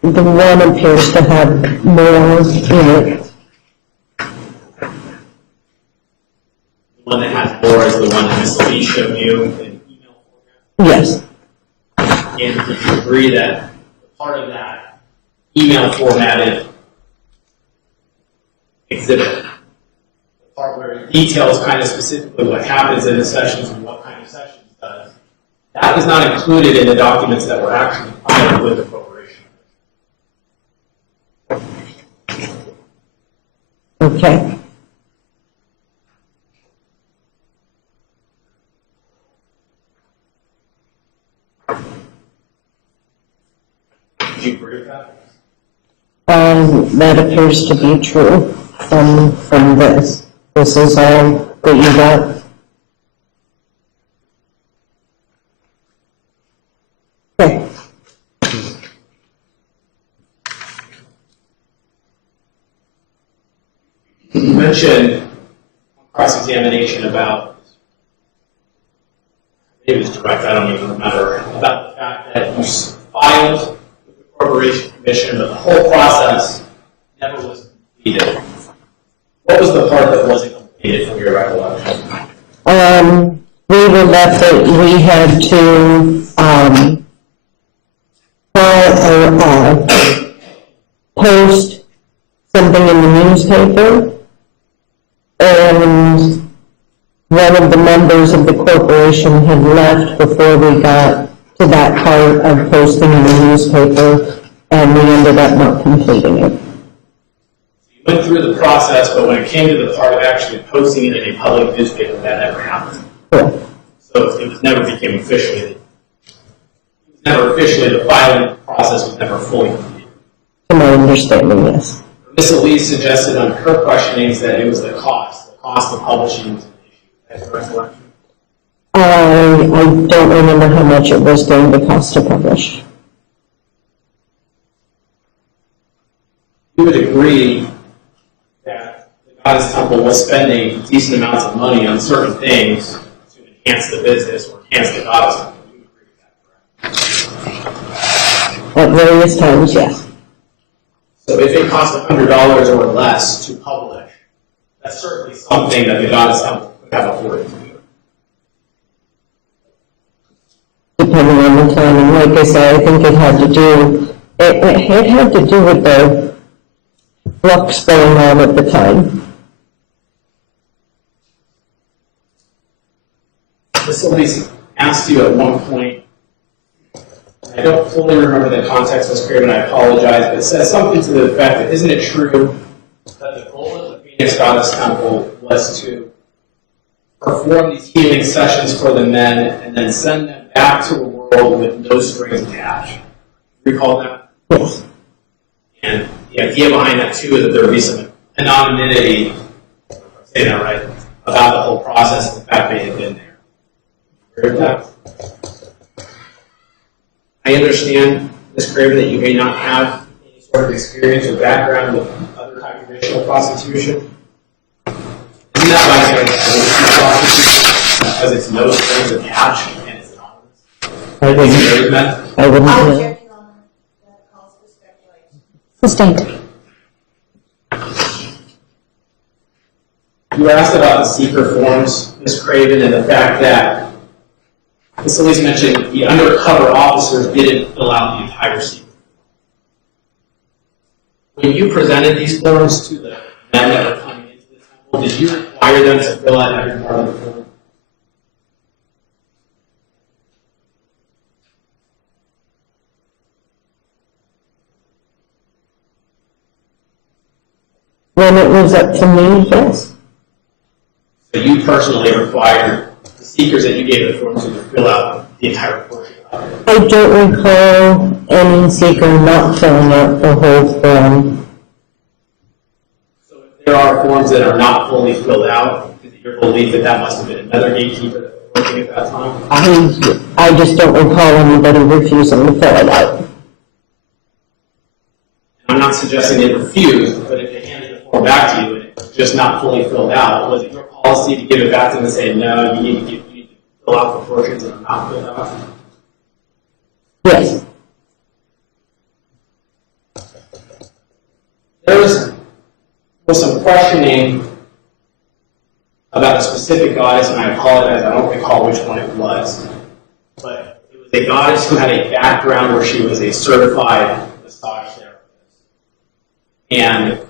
The one appears to have more in it. The one that has more is the one that Ms. Lee showed you in email format. Yes. And would you agree that part of that email formatted exhibit, the part where it details kind of specifically what happens in the sessions and what kind of sessions does, that was not included in the documents that were actually filed with the corporation? Okay. Did you agree with that? That appears to be true from this. This is all that you got. Okay. You mentioned cross-examination about, maybe it was direct, I don't even remember, about the fact that you filed with the Corporation Commission, but the whole process never was completed. What was the part that wasn't completed from your recollection? We were left that we had to, post something in the newspaper, and one of the members of the corporation had left before we got to that part of posting in the newspaper, and we ended up not completing it. You went through the process, but when it came to the part of actually posting it in a public newspaper, that never happened. Correct. So it never became officially, the filing process was never fully completed. To my understanding, yes. Ms. Elise suggested on her questionings that it was the cost of publishing was an issue. That's the recollection. I don't remember how much it was going to cost to publish. You would agree that the Goddess Temple was spending decent amounts of money on certain things to enhance the business or enhance the Goddess Temple. You would agree with that, correct? At various times, yes. So if it cost $100 or less to publish, that's certainly something that the Goddess Temple could have afforded to do. Depending on the time, and like I said, I think it had to do with the flux going on at the time. Ms. Elise asked you at one point, I don't fully remember the context, Ms. Craven, I apologize, but it says something to the effect that, isn't it true that the goal of the Phoenix Goddess Temple was to perform these healing sessions for the men and then send them back to a world with no strings attached? Recall that? Yes. And the idea behind that, too, is that there would be some anonymity, if I'm saying that right, about the whole process and the fact they had been there. Agree with that? I understand, Ms. Craven, that you may not have any sort of experience or background with other type of ritual prostitution. Isn't that like a because it's no strings attached and it's anonymous? I wouldn't I'll know. object, Your Honor. That calls for speculation. Sustained. You were asked about the seeker forms, Ms. Craven, and the fact that Ms. Elise mentioned the undercover officers didn't fill out the entire seeker. When you presented these forms to the men that were coming into the temple, did you require them to fill out every part of the form? When it was up to me, yes. So you personally required the seekers that you gave the form to fill out the entire portion of it? I don't recall any seeker not filling out the whole form there are forms that are not fully filled out, is it your belief that that must have been another gatekeeper that was working at that time? I just don't recall anybody refusing to fill it out. I'm not suggesting they refused, but if they handed the form back to you and it was just not fully filled out, was it your policy to give it back to them and say, no, you need to fill out the portions that are not filled out? Yes. There was some questioning about a specific goddess, and I apologize, I don't recall which one it was. But it was a goddess who had a background where she was a certified massage therapist. And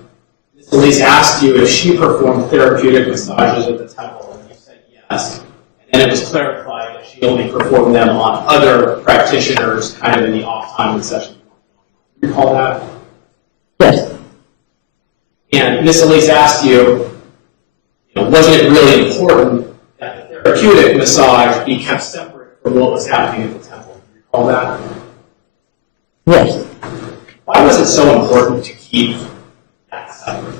Ms. Elise asked you if she performed therapeutic massages at the temple, and you said yes. And then it was clarified that she only performed them on other practitioners kind of in the off time when sessions were going on. Do you recall that? Yes. And Ms. Elise asked you, wasn't it really important that the therapeutic massage be kept separate from what was happening at the temple? Do you recall that? Yes. Why was it so important to keep that separate?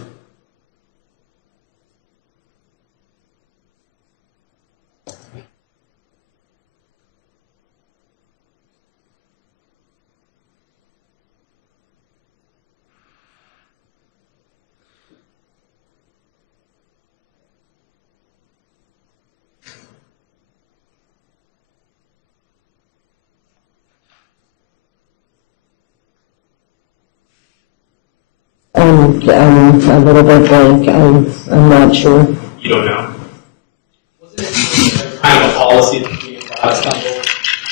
I'm a little bit blank. I'm not sure. You don't know. Was it kind of a policy that being a God's temple,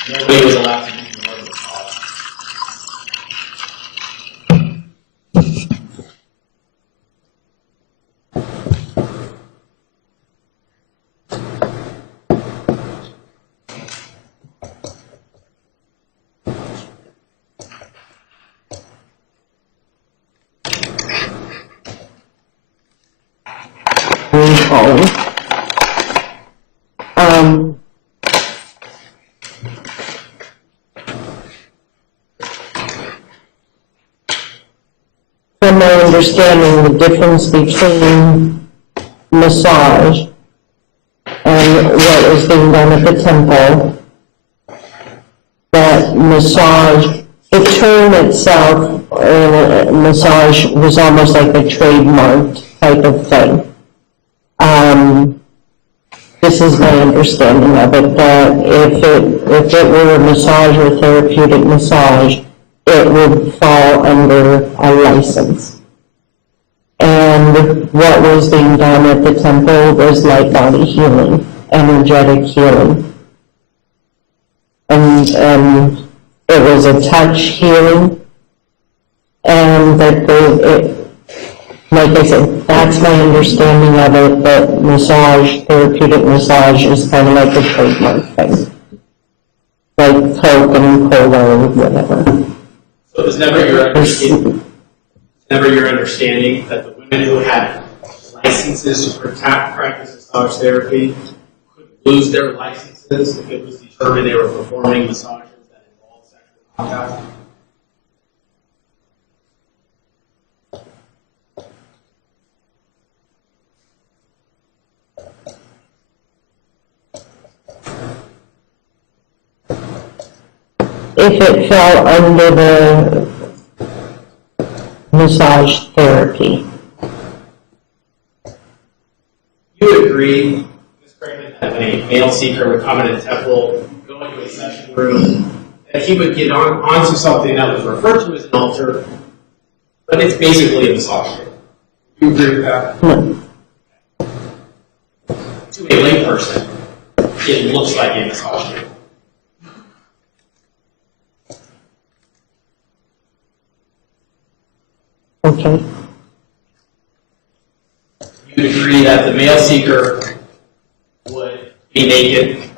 nobody was allowed to use the word massage? From my understanding, the difference between massage and what is being done at the temple, that massage, the term itself, massage was almost like a trademarked type of thing. This is my understanding of it, that if it were a massage or therapeutic massage, it would fall under a license. And what was being done at the temple was light body healing, energetic healing. And it was a touch healing, and that like I said, that's my understanding of it, that massage, therapeutic massage is kind of like a trademark thing. Like Coke and Cola or whatever. So it was never your understanding that the women who had licenses to practice massage therapy could lose their licenses if it was determined they were performing massages that involved sexual contact? If it fell under the massage therapy. You would agree, Ms. Craven, that when a male seeker would come into the temple, go into a session room, that he would get onto something that was referred to as an altar, but it's basically a massage table. Do you agree with that? No. To a layperson, it looks like a massage table. Okay. You would agree that the male seeker would be naked,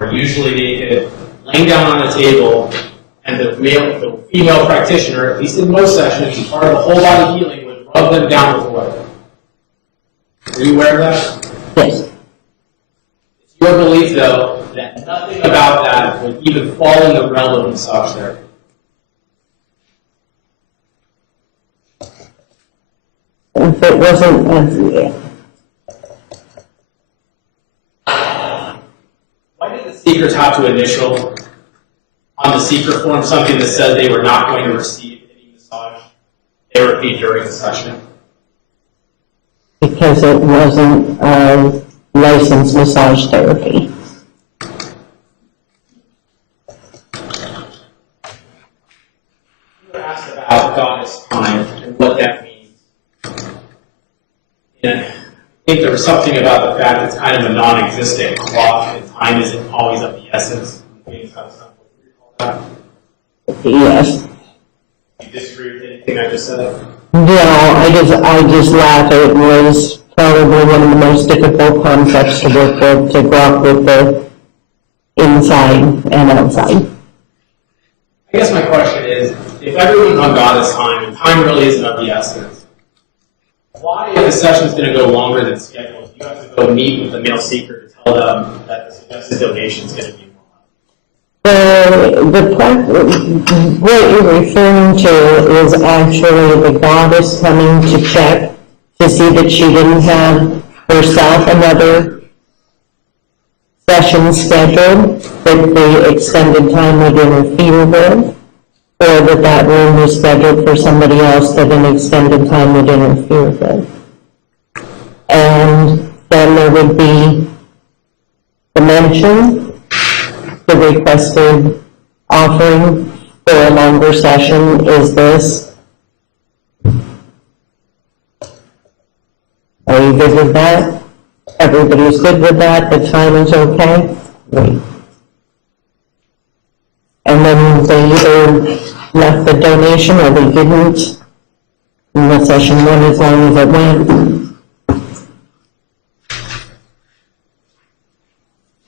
or usually naked, laying down on a table, and the female practitioner, at least in most sessions, part of the whole body healing, would rub them down with oil. Are you aware of that? Yes. It's your belief, though, that nothing about that would even fall in the realm of massage therapy. If it wasn't, Why did the seekers have to initial on the seeker form something that said they were not going to receive any massage therapy during the session? because it wasn't licensed massage therapy. You were asked about goddess time and what that means. And I think there was something about the fact it's kind of a non-existent clock and time isn't always of the essence. Things have stuff. Do you recall that? Yes. You disagree with anything I just said? No, I just laugh. It was probably one of the most difficult concepts to work with, to grok with the inside and outside. I guess my question is, if everyone's on goddess time and time really isn't of the essence, why, if the session's going to go longer than scheduled, do you have to go meet with the male seeker to tell them that the suggested donation is going to be more? What you're referring to is actually the goddess coming to check to see that she didn't have herself another session scheduled that the extended time would interfere with, or that that room was scheduled for somebody else that an extended time would interfere with. And then there would be the mention, the requested offering for a longer session is this. Are you good with that? Everybody's good with that? The time is okay? Great. And then they either left the donation or they didn't. And the session went as long as it went.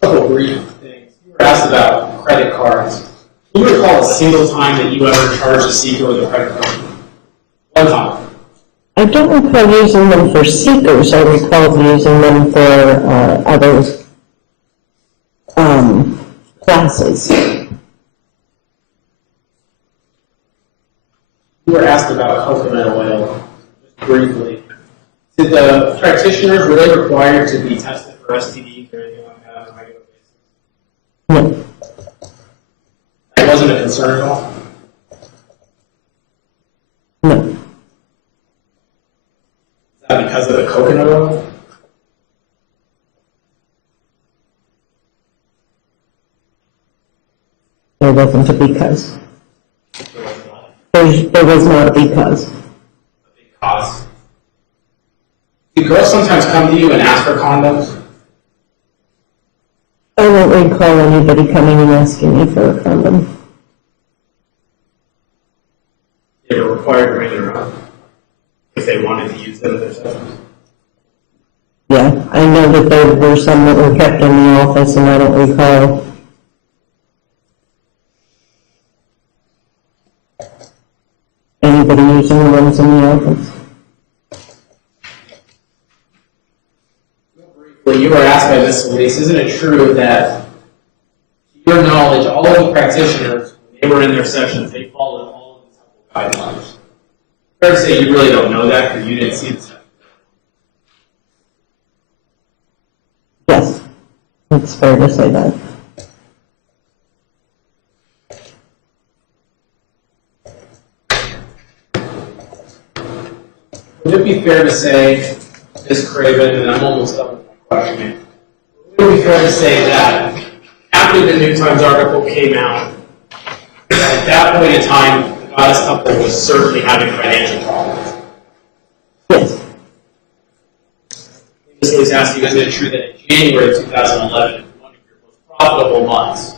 Couple brief things. You were asked about credit cards. Do you recall a single time that you ever charged a seeker with a credit card? One time. I don't recall using them for seekers. I recall using them for other classes. You were asked about coconut oil, just briefly. Did the practitioners, were they required to be tested for STDs or anything like that on a regular basis? No. That wasn't a concern at all? No. Is that because of the coconut oil? There wasn't a because. There was not a because. Cause. Do girls sometimes come to you and ask for condoms? I don't recall anybody coming and asking me for a condom. They were required to bring their own if they wanted to use them in their sessions. Yeah, I know that there were some that were kept in the office, and I don't recall anybody using the ones in the office. Well, you were asked by Ms. Solis, isn't it true that, to your knowledge, all of the practitioners, when they were in their sessions, they followed all of the temple guidelines? Fair to say you really don't know that because you didn't see the session. Yes, it's fair to say that. Would it be fair to say, Ms. Craven, and I'm almost done with my questioning, would it be fair to say that after the New Times article came out, at that point in time, the Goddess Temple was certainly having financial problems? Yes, Ms. Solis asked you, isn't it true that in January 2011, one of your most profitable months,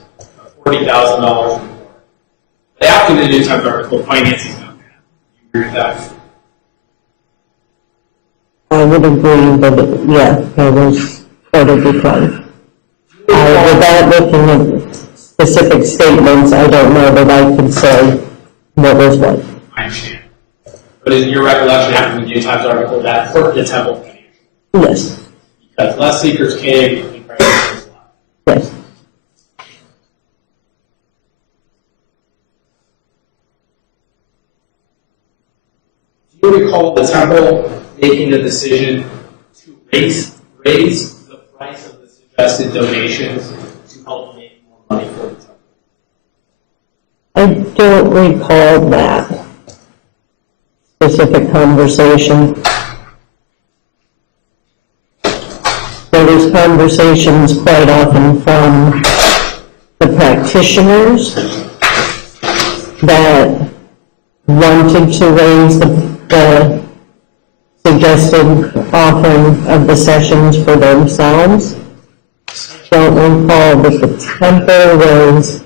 $40,000 or more, but after the New Times article, financing got bad? Do you agree with that? I would agree that, yeah, there was quite a decline. Without looking at specific statements, I don't know that I could say what was what. I understand. But is your recollection after the New Times article that hurt the temple financially? Yes, Because less seekers came and prices was less. yes. Do you recall the temple making a decision to raise the price of the suggested donations to help make more money for the temple? I don't recall that specific conversation. There was conversations quite often from the practitioners that wanted to raise the suggested offering of the sessions for themselves. Don't recall that the temple was,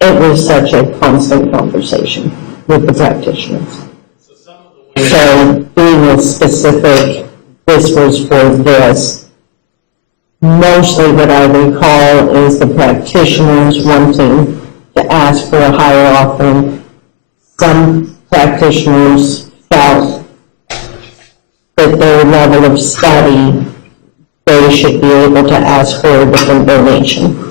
it was such a constant conversation with the practitioners. So being a specific, this was for this, mostly what I recall is the practitioners wanting to ask for a higher offering. Some practitioners felt that their level of study, they should be able to ask for a different donation.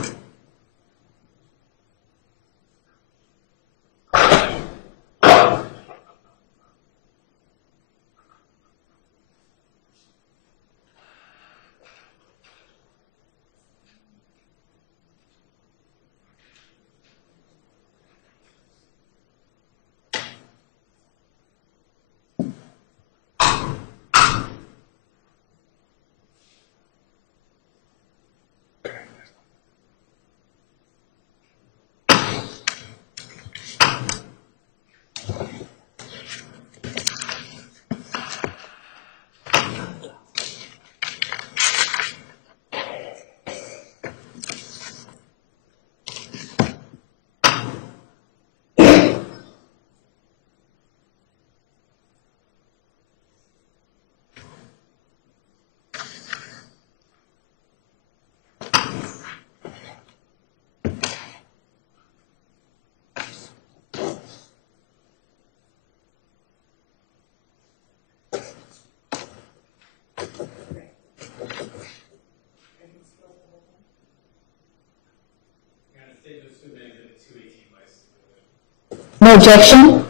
No objection?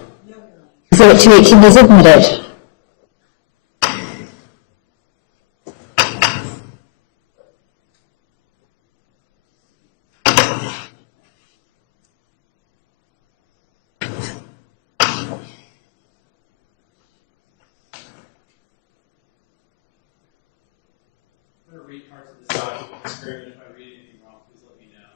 Exhibit 218 is admitted. I'm going to read parts of this document. If I read anything wrong, please let me know.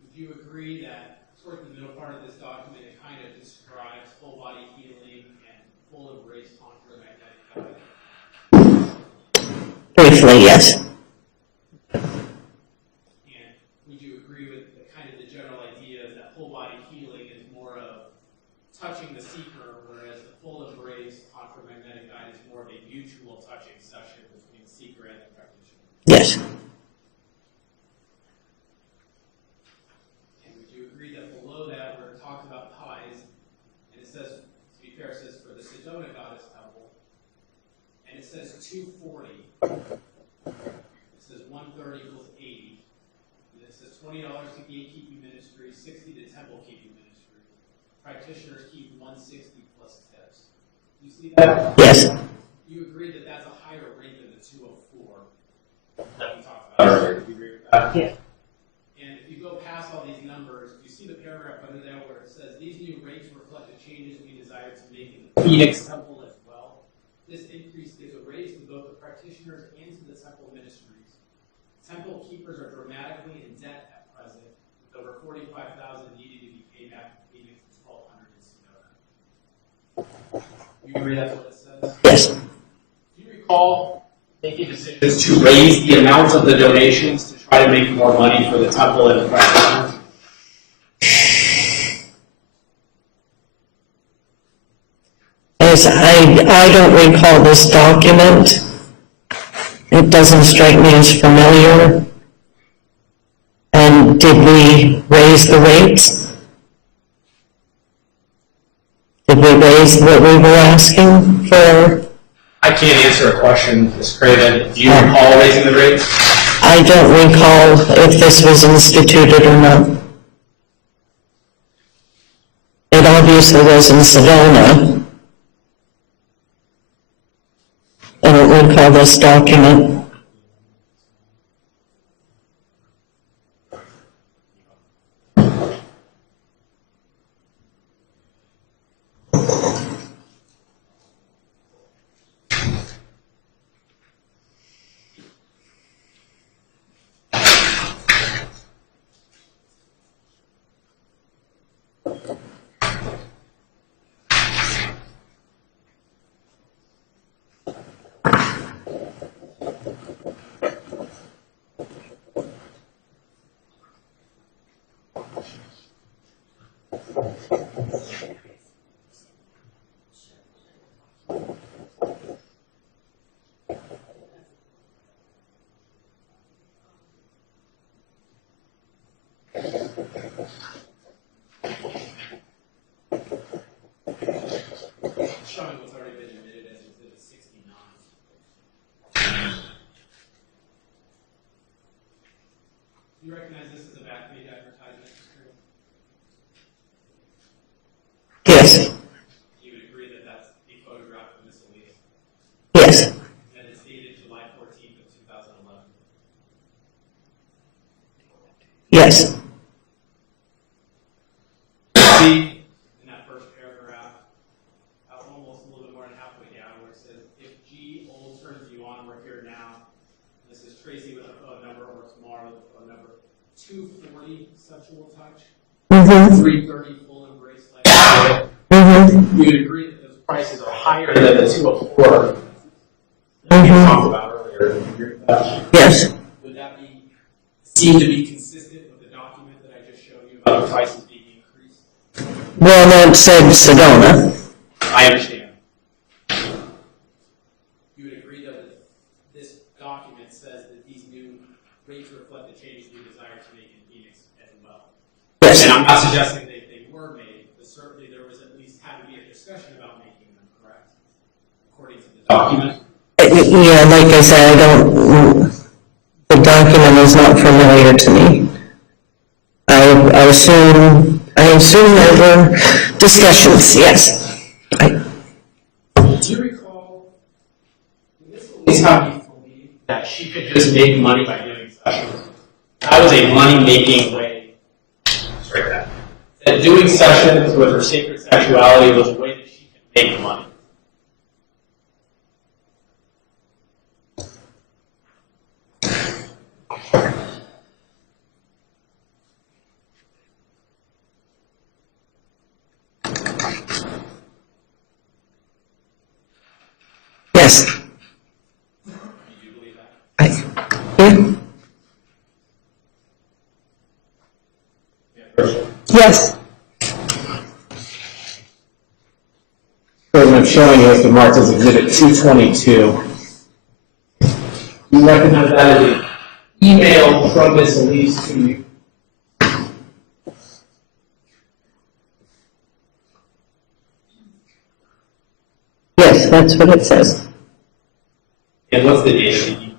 Would you agree that toward the middle part of this document, it kind of describes whole body healing and full embrace contra magnetic healing? Briefly, yes. And would you agree with the kind of the general idea that whole body healing is more of touching the seeker, whereas the full embrace contra magnetic guide is more of a mutual touching session between the seeker and the practitioner? Yes. And would you agree that below that, where it talks about pies, and it says, to be fair, it says for the Sedona Goddess Temple, and it says 240. It says 130 equals 80. And it says $20 to gatekeeping ministry, 60 to temple keeping ministry. Practitioners keep 160 plus tips. You see that? Yes. You agree that that's a higher rate than the 204 that we talked about earlier? Do you agree with that? Yeah. And if you go past all these numbers, you see the paragraph under there where it says these new rates reflect the changes we desire to make in the Phoenix Temple as well. This increase gives a raise to both the practitioners and to the temple ministries. Temple keepers are dramatically in debt at present, with over $45,000 needed to be paid back to Phoenix and $1,200 in Sedona. You agree that's what it says? Yes. Do you recall making decisions to raise the amount of the donations to try to make more money for the temple and the practitioners? As I don't recall this document. It doesn't strike me as familiar. And did we raise the rates? Did we raise what we were asking for? I can't answer a question, Ms. Craven. Do you recall raising the rates? I don't recall if this was instituted or not. obviously was in Sedona. I don't recall this document. Showing what's already been admitted as Exhibit 69. Do you recognize this as a back-page advertisement? Yes, You would agree that that's the photograph of Miss Elise, yes, and it's dated July 14th of 2011. yes, See, in that first paragraph, almost a little bit more than halfway down, where it says, if G old turns you on, we're here now. This is Tracy with a phone number, or tomorrow with a phone number. 240 sexual touch, 330 full embrace like You would agree that those prices are higher than the 204 that we talked about earlier. Would you agree with that? yes. Would that seem to be consistent with the document that I just showed you about the prices being increased? Well, it said Sedona. I understand. You would agree though that this document says that these new rates reflect the changes we desire to make in Phoenix as well. Yes. And I'm not suggesting that they were made, but certainly there was at least had to be a discussion about making them, correct? According to the document. Yeah, like I said, the document is not familiar to me. I assume there were discussions, yes. Do you recall, this is how you believe that she could just make money by doing sessions? That was a money-making way. Sorry, that doing sessions with her sacred sexuality was a way that she could make money. Yes. Do you believe that? Yeah. Yes. What I'm showing you is the marked as Exhibit 222. You recognize that as an email from Miss Elise to you. Yes, that's what it says. And what's the date of the email?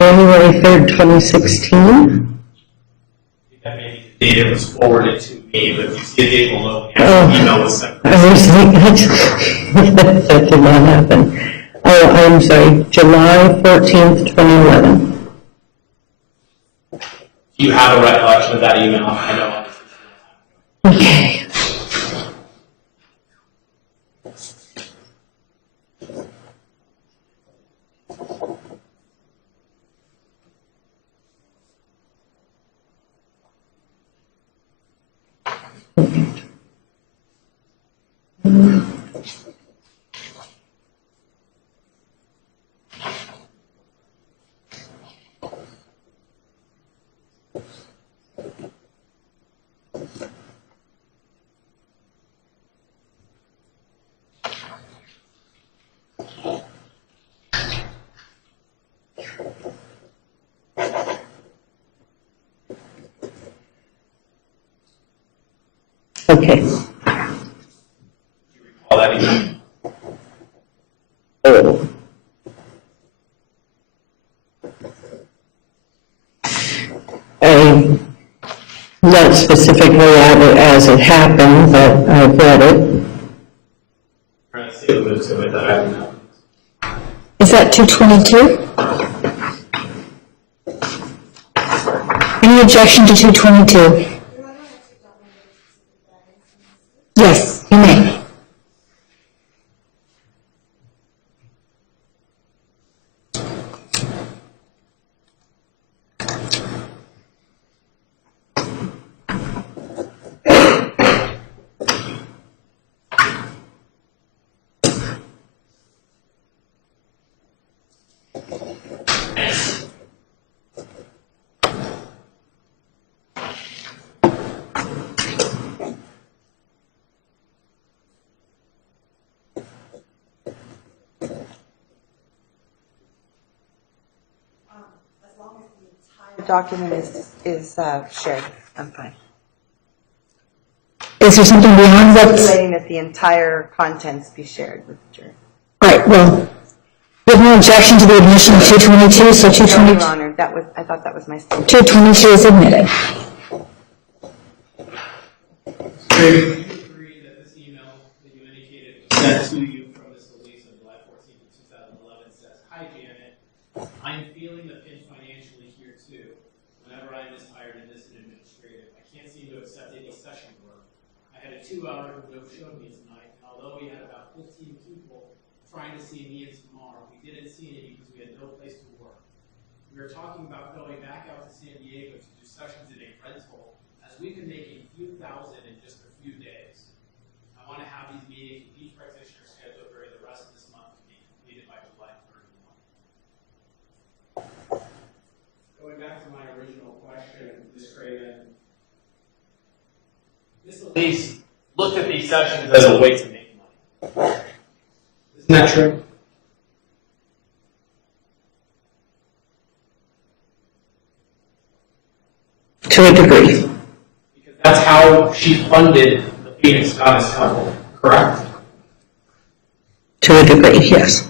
January 3rd, 2016? That maybe the data was forwarded to me, but if you see the date below, the Oh. actual email was sent. I was thinking that did not happen. Oh, I'm sorry, July 14th, 2011. Do you have a recollection of that email? I know obviously. Okay. Okay. All that email? Oh. Not specifically as it happened, but I've read it. Trying to see a little to it that I don't know. Is that 222? Any objection to 222? Yes, you may. Document is shared, I'm fine. Is there something beyond what's... Stipulating that the entire contents be shared with the jury. All right, well, we have no objection to the admission of 222, so No, 222, Your Honor, I thought that was my statement. 222 is admitted. Do you agree that this email that you indicated was sent to you from Ms. Elise on July 14th of 2011 says, "Hi Janet, I'm feeling the pinch financially here too. Whenever I'm mishired in this and administrative, I can't seem to accept any session work. I had a 2-hour no-show me tonight, and although we had about 15 people trying to see me and Tamar, we didn't see any because we had no place to work. We were talking about going back out to San Diego to do sessions in a rental, as we could make a few thousand in just a few days. I want to have these meetings with each practitioner scheduled during the rest of this month to be completed by July 31. Going back to my original question, Ms. Craven, Ms. Elise looked at these sessions as a way to make money. Isn't that true? To a degree. Because that's how she funded the Phoenix Goddess Temple, correct? To a degree, yes.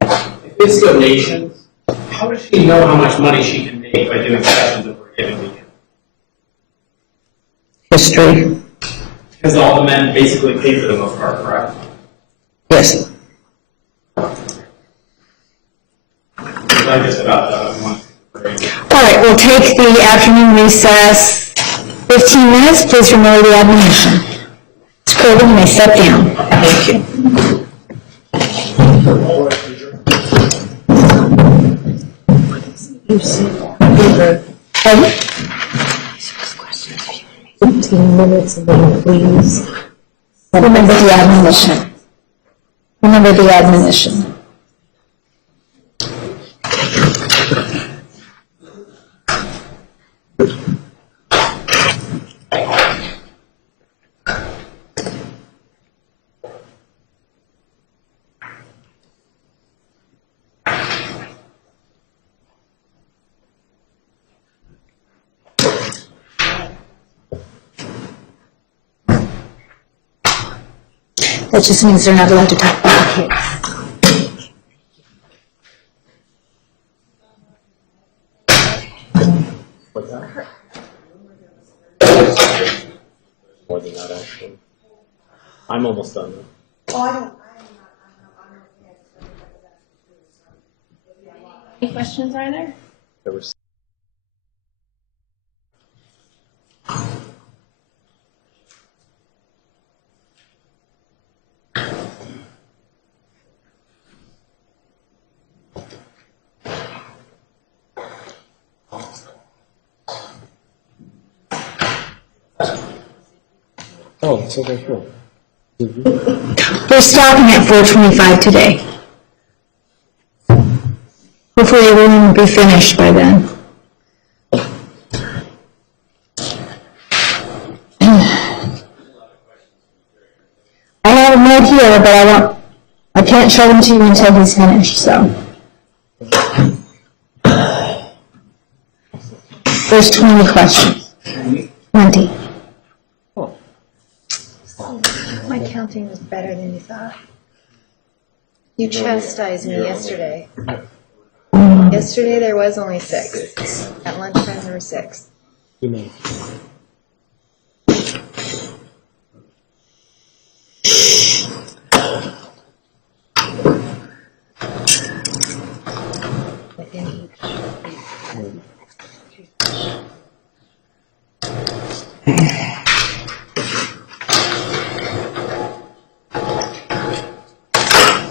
If it's donations, how does she know how much money she can make by doing sessions over a given weekend? History, Because all the men basically pay for the most part, correct? yes. I guess about that one. All right, we'll take the afternoon recess. 15 minutes, please remember the admonition. Ms. Corbin, you may step down. Thank you. Pardon? 15 minutes and then please. Remember the admonition. Remember the admonition. That just means they're not allowed to talk about the case. More than that, actually. I'm almost done. Oh, I don't. Any questions are there? There was. Oh, it's okay, cool. We're stopping at 4:25 today. Hopefully everyone will be finished by then. I have a note here, but I can't show them to you until he's finished, so. There's 20 questions. 20. My counting was better than you thought. You chastised me yesterday. Yesterday there was only 6. At lunchtime there were 6.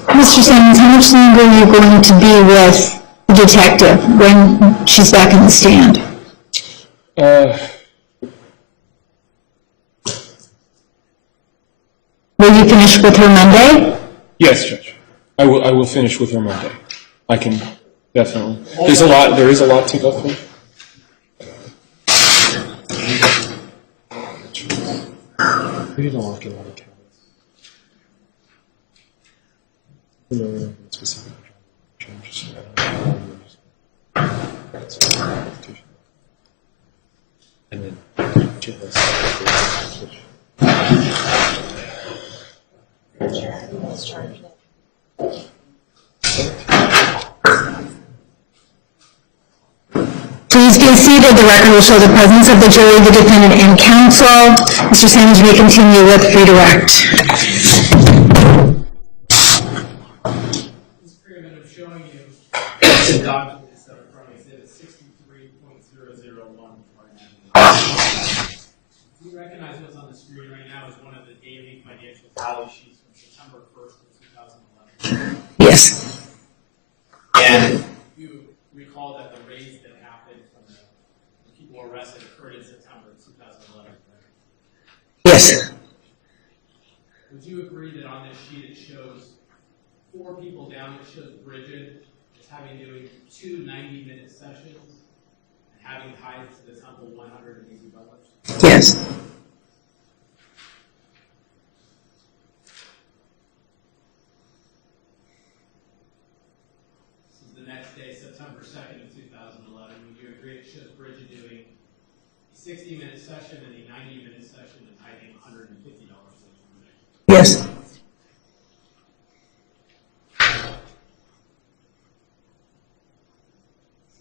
Mr. Simmons, how much longer are you going to be with the detective when she's back in the stand? Will you finish with her Monday? Yes, Judge. I will finish with her Monday. I can definitely. There is a lot to go through. We don't want to get a lot of candidates. Specific changes. And then Please be seated. The record will show the presence of the jury, the defendant, and counsel. Mr. Simmons, you may continue with redirect. Showing you the documents that are from Exhibit 63.001. You recognize what's on the screen right now as one of the daily financial tally sheets from September 1st of 2011. Yes. And you recall that the raise that happened from the people arrested occurred in September of 2011. Yes. Would you agree that on this sheet it shows 4 people down? It shows Bridget as having doing 2 90-minute sessions and having tied to the temple $180? Yes. This is the next day, September 2nd of 2011. Would you agree it shows Bridget doing a 60-minute session and a 90-minute session and tithing $150? Yes.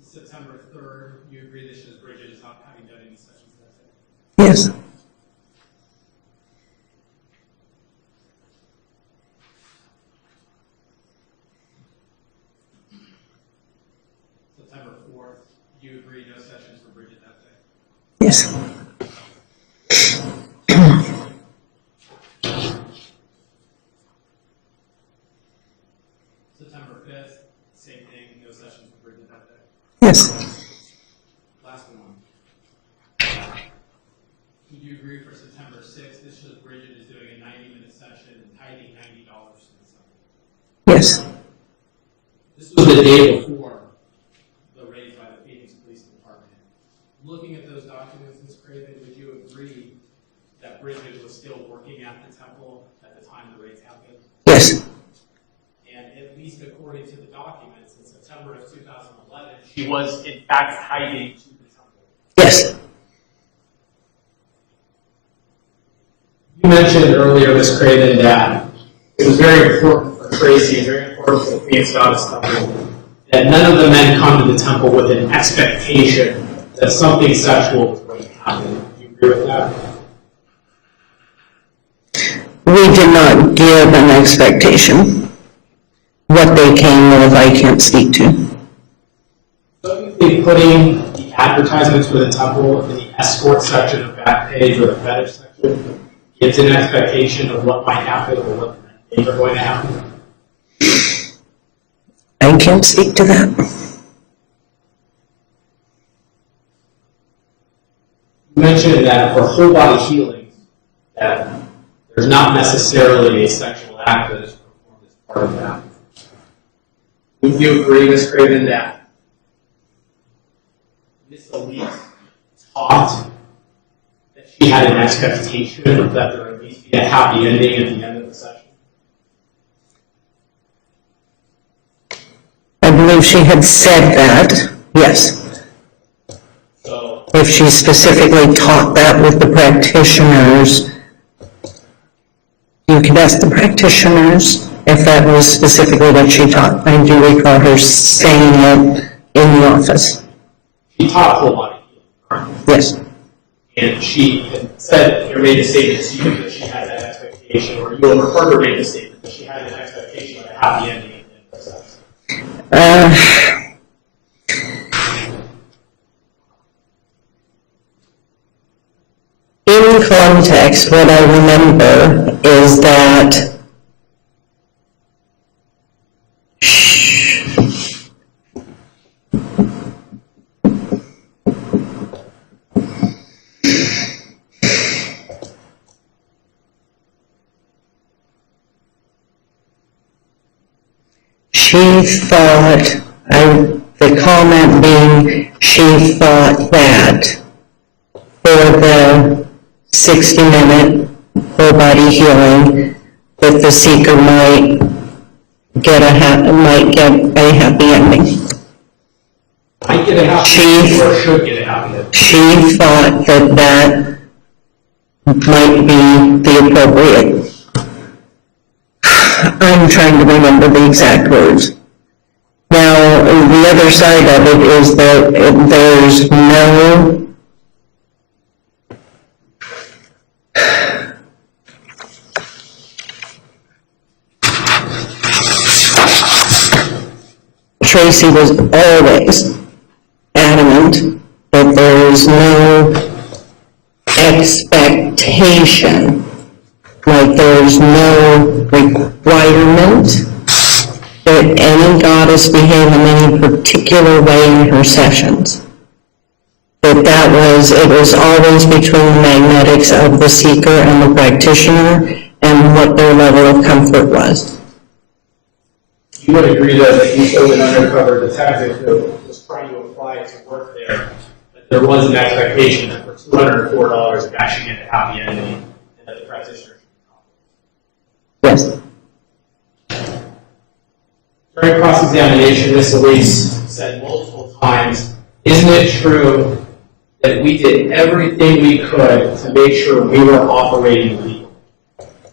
September 3rd, you agree this shows Bridget is not having done any sessions that day? Yes. September 4th, you agree no sessions for Bridget that day? Yes. September 5th, same thing, no sessions for Bridget that day? Yes. Last one. Would you agree for September 6th, this shows Bridget is doing a 90-minute session and tithing $90 to the temple? Yes. This was the day before the raid by the Phoenix Police Department. Looking at those documents, Ms. Craven, would you agree that Bridget was still working at the temple at the time the raids happened? Yes. And at least according to the documents, in September of 2011, she was in fact hiding to the temple. Yes. You mentioned earlier, Ms. Craven, that it was very important for Tracy, very important for the Phoenix Baptist Temple, that none of the men come to the temple with an expectation that something sexual was going to happen. Do you agree with that? We did not give an expectation. What they came with, I can't speak to. Don't you think putting the advertisements for the temple in the escort section of Backpage or the fetish section gives an expectation of what might happen or what things are going to happen? I can't speak to that. You mentioned that for whole body healings, that there's not necessarily a sexual act that is performed as part of that. Would you agree, Ms. Craven, that Ms. Elise taught that she had an expectation that there would at least be a happy ending at the end of the session? I believe she had said that. Yes. So, if she specifically taught that with the practitioners, you could ask the practitioners if that was specifically what she taught. I do recall her saying it in the office. She taught whole body healing. Yes. And she had said, or made a statement to you that she had that expectation, or you or her made a statement that she had an expectation of a happy ending in the process. In context, what I remember is that she thought, the comment being, she thought that for the 60-minute whole body healing, that the seeker might get a happy ending. Might get a happy ending or should get a happy ending. She thought that that might be the appropriate. I'm trying to remember the exact words. Now, the other side of it is that there's no Tracy was always adamant that there is no expectation, like there's no requirement that any goddess behave in any particular way in her sessions. That it was always between the magnetics of the seeker and the practitioner and what their level of comfort was. You would agree that you showed an undercover detective who was trying to apply to work there, that there was an expectation that for $204 it actually get a happy ending, and that the practitioner Yes. During cross-examination, Ms. Elise said multiple times, isn't it true that we did everything we could to make sure we were operating legally?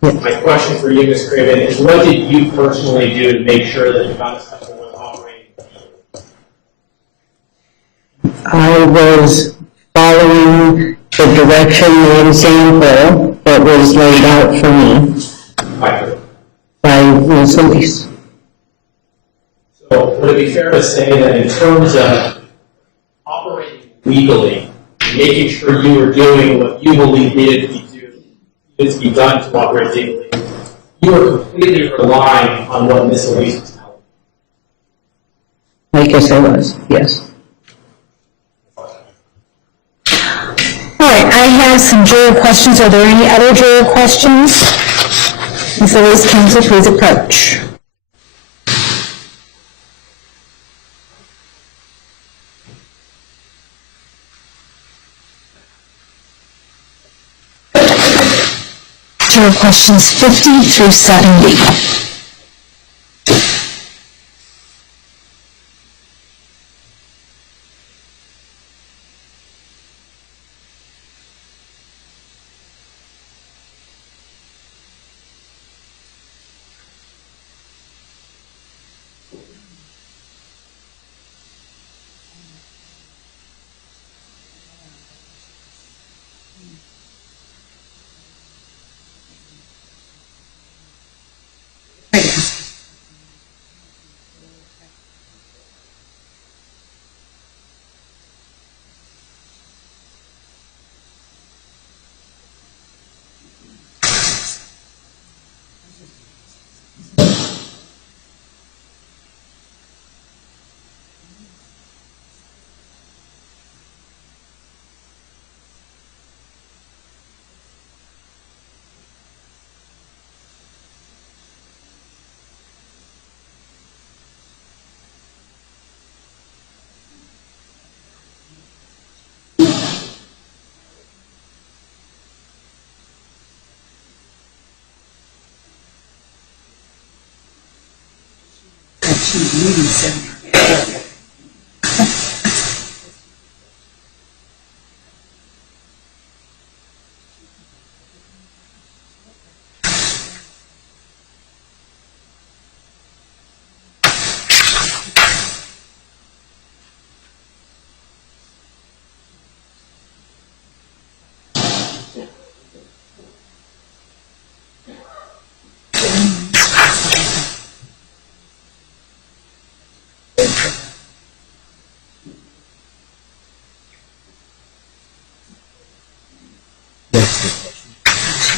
My question for you, Ms. Craven, is what did you personally do to make sure that the Goddess Temple was operating legally? I was following the direction, the example that was laid out for me by Ms. Elise. So would it be fair to say that in terms of operating legally, making sure you were doing what you believe needed to be done to operate legally, you were completely relying on what Ms. Elise was telling you? I guess I was, yes. All right, I have some juror questions. Are there any other juror questions? Ms. Elise Kinsey, please approach. Juror questions 50 through 70.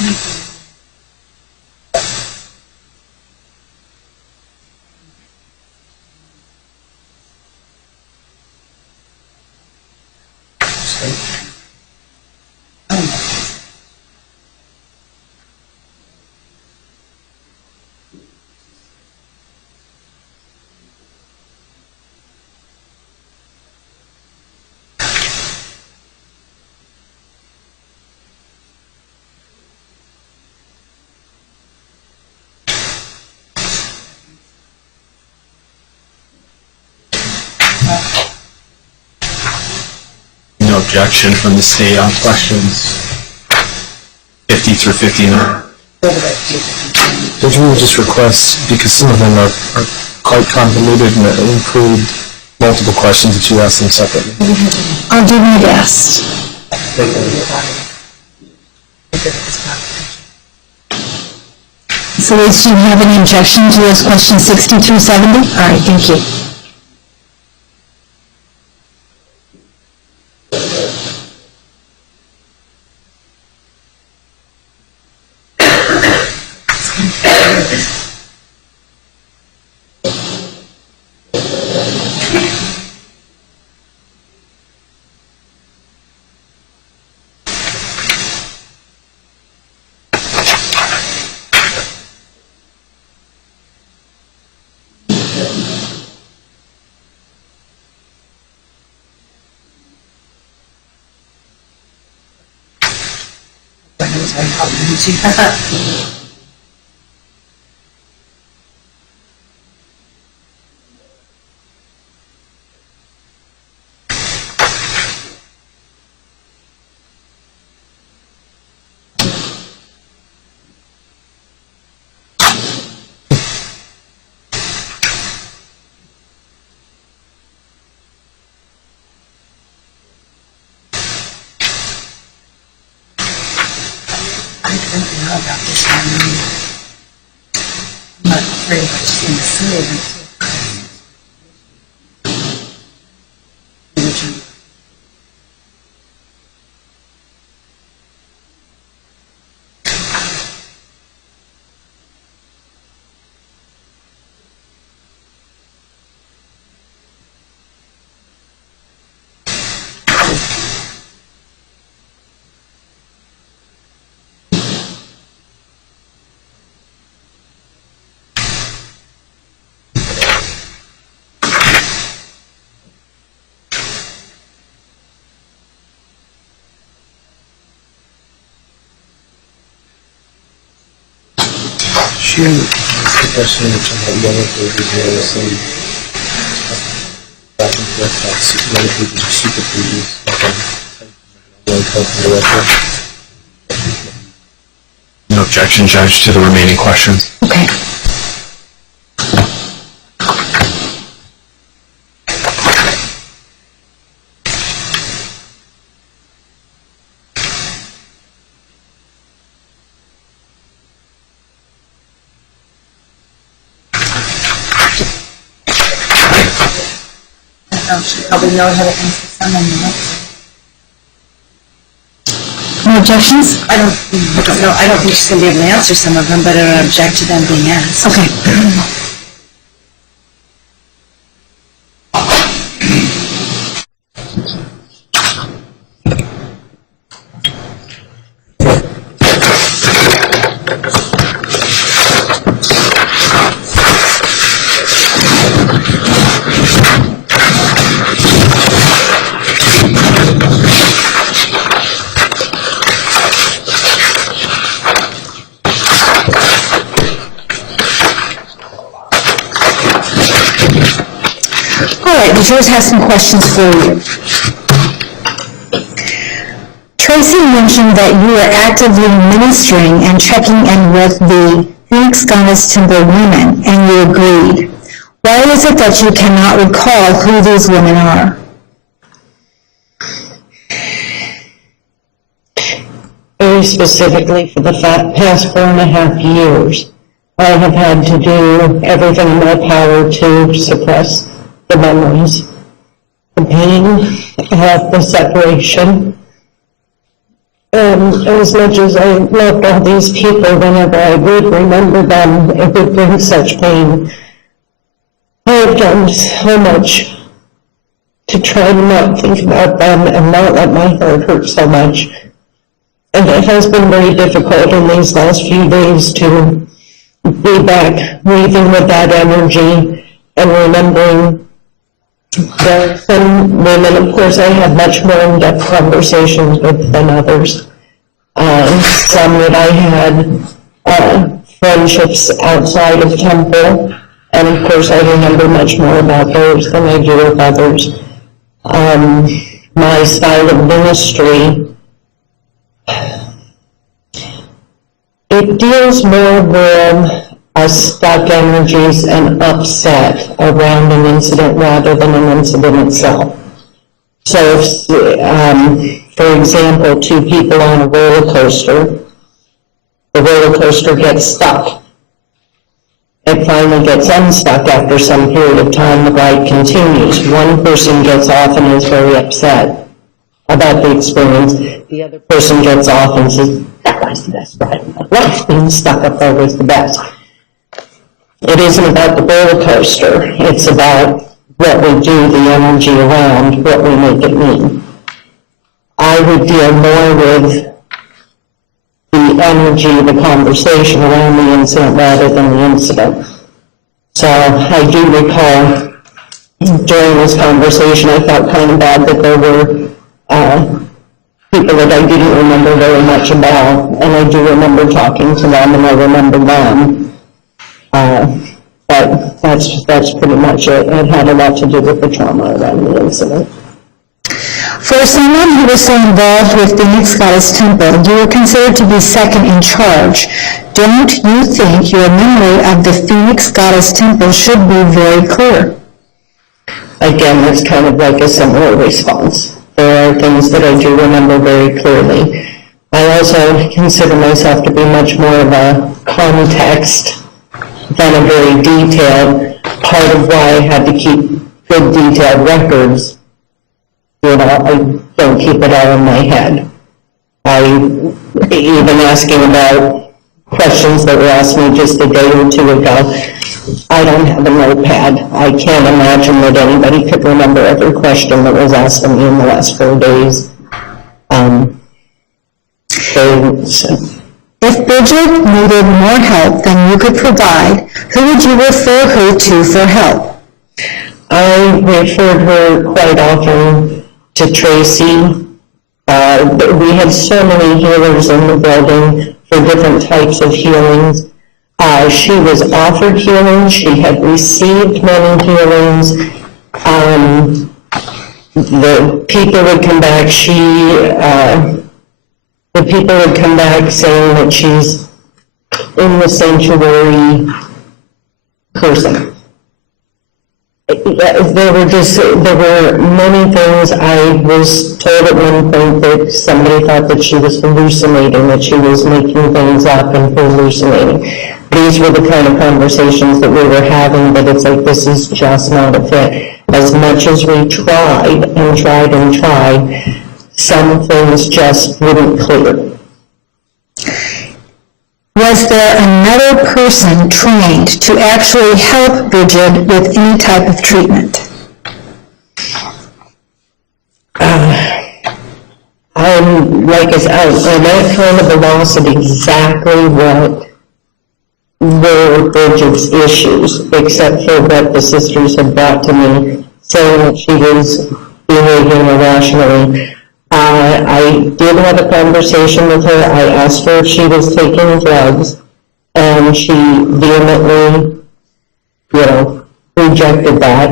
No objection from the state on questions 50 through 59. Judge, we would just request, because some of them are quite convoluted and include multiple questions, that you ask them separately. I'll do my best. So Liz, do you have any objection to those questions 60 through 70? All right, thank you. I don't know about this one. I'm not very much in the field. Shoot, that's the question which I had the other pages here, so back and forth, the other pages are super previews. Really help the record. No objection, Judge, to the remaining questions. Okay. Should probably know how to answer some of them. No objections? I don't know. I don't think she's going to be able to answer some of them, but I don't object to them being asked. Okay. The jurors have some questions for you. Tracy mentioned that you are actively ministering and checking in with the Phoenix Goddess Temple women, and you agreed. Why is it that you cannot recall who these women are? Very specifically, for the past 4.5 years, I have had to do everything in my power to suppress the memories, the pain, the separation, as much as I loved all these people, whenever I would remember them, it would bring such pain. I have done so much to try to not think about them and not let my heart hurt so much. And it has been very difficult in these last few days to be back breathing with that energy and remembering that some women, of course, I have much more in-depth conversations with than others. Some that I had friendships outside of Temple, and of course I remember much more about those than I do with others. My style of ministry, it deals more with stuck energies and upset around an incident rather than an incident itself. So, for example, two people on a roller coaster, the roller coaster gets stuck. It finally gets unstuck after some period of time, the ride continues. One person gets off and is very upset about the experience. The other person gets off and says, that was the best ride of my life. Being stuck up there was the best. It isn't about the roller coaster. It's about what we do, the energy around, what we make it mean. I would deal more with the energy, the conversation around the incident rather than the incident. So I do recall during this conversation I felt kind of bad that there were people that I didn't remember very much about, and I do remember talking to them and I remember them. But that's pretty much it. It had a lot to do with the trauma around the incident. For someone who was so involved with Phoenix Goddess Temple, you were considered to be second in charge. Don't you think your memory of the Phoenix Goddess Temple should be very clear? Again, it's kind of like a similar response. There are things that I do remember very clearly. I also consider myself to be much more of a context than a very detailed. Part of why I had to keep good detailed records, you know, I don't keep it all in my head. Even asking about questions that were asked me just a day or two ago, I don't have a notepad. I can't imagine that anybody could remember every question that was asked of me in the last 4 days. If Bridget needed more help than you could provide, who would you refer her to for help? I referred her quite often to Tracy. We had so many healers in the building for different types of healings. She was offered healing. She had received many healings. The people would come back. The people would come back saying that she's in the sanctuary person. There were many things. I was told at one point that somebody thought that she was hallucinating, that she was making things up and hallucinating. These were the kind of conversations that we were having, but it's like, this is just not a fit. As much as we tried and tried and tried, some things just wouldn't clear. Was there another person trained to actually help Bridget with any type of treatment? Like I said, I'm not trying to velocity exactly what were Bridget's issues, except for what the sisters had brought to me, saying that she was behaving irrationally. I did have a conversation with her. I asked her if she was taking drugs, and she vehemently, rejected that.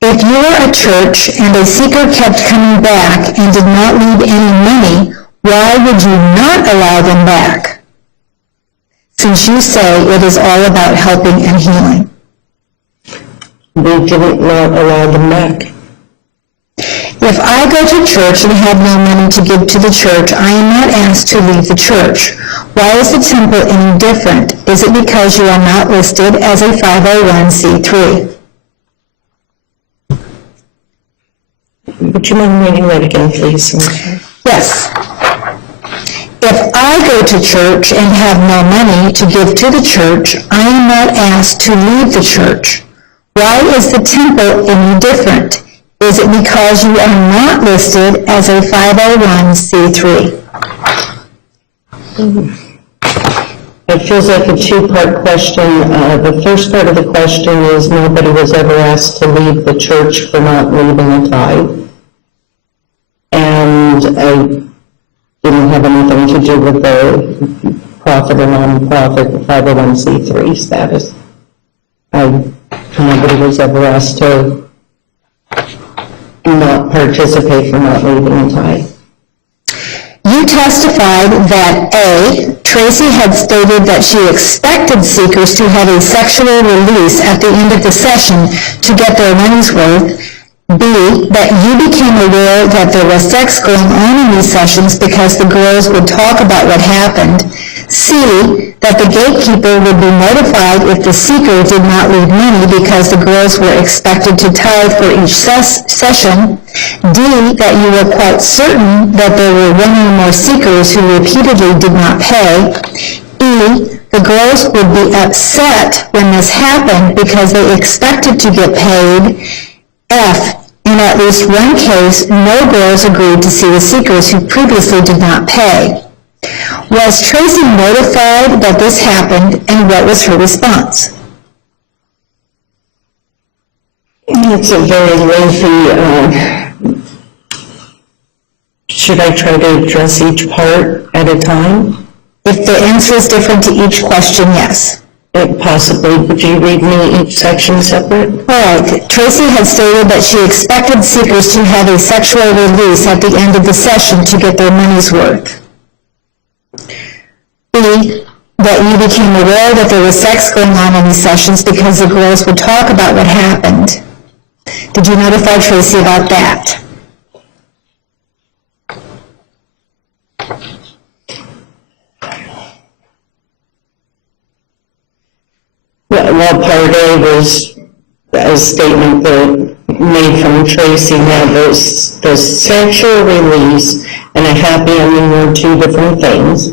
If you were a church and a seeker kept coming back and did not leave any money, why would you not allow them back? Since you say it is all about helping and healing. We didn't not allow them back. If I go to church and have no money to give to the church, I am not asked to leave the church. Why is the temple any different? Is it because you are not listed as a 501c3? would you mind reading that again, please? Yes. If I go to church and have no money to give to the church, I am not asked to leave the church. Why is the temple any different? Is it because you are not listed as a 501c3? It feels like a two-part question. The first part of the question is nobody was ever asked to leave the church for not leaving a tithe. And I didn't have anything to do with the profit or non-profit 501c3 status. Nobody was ever asked to not participate for not leaving a tithe. You testified that A, Tracy had stated that she expected seekers to have a sexual release at the end of the session to get their money's worth. B, that you became aware that there was sex going on in these sessions because the girls would talk about what happened. C, that the gatekeeper would be notified if the seeker did not leave money because the girls were expected to tithe for each session. D, that you were quite certain that there were one or more seekers who repeatedly did not pay. E, the girls would be upset when this happened because they expected to get paid. F, in at least one case, no girls agreed to see the seekers who previously did not pay. Was Tracy notified that this happened, and what was her response? It's a very lengthy, should I try to address each part at a time? If the answer is different to each question, yes. Possibly, would you read me each section separate? All right. Tracy had stated that she expected seekers to have a sexual release at the end of the session to get their money's worth. B, that you became aware that there was sex going on in these sessions because the girls would talk about what happened. Did you notify Tracy about that? Well, part A was a statement that made from Tracy that the sexual release and a happy ending were two different things.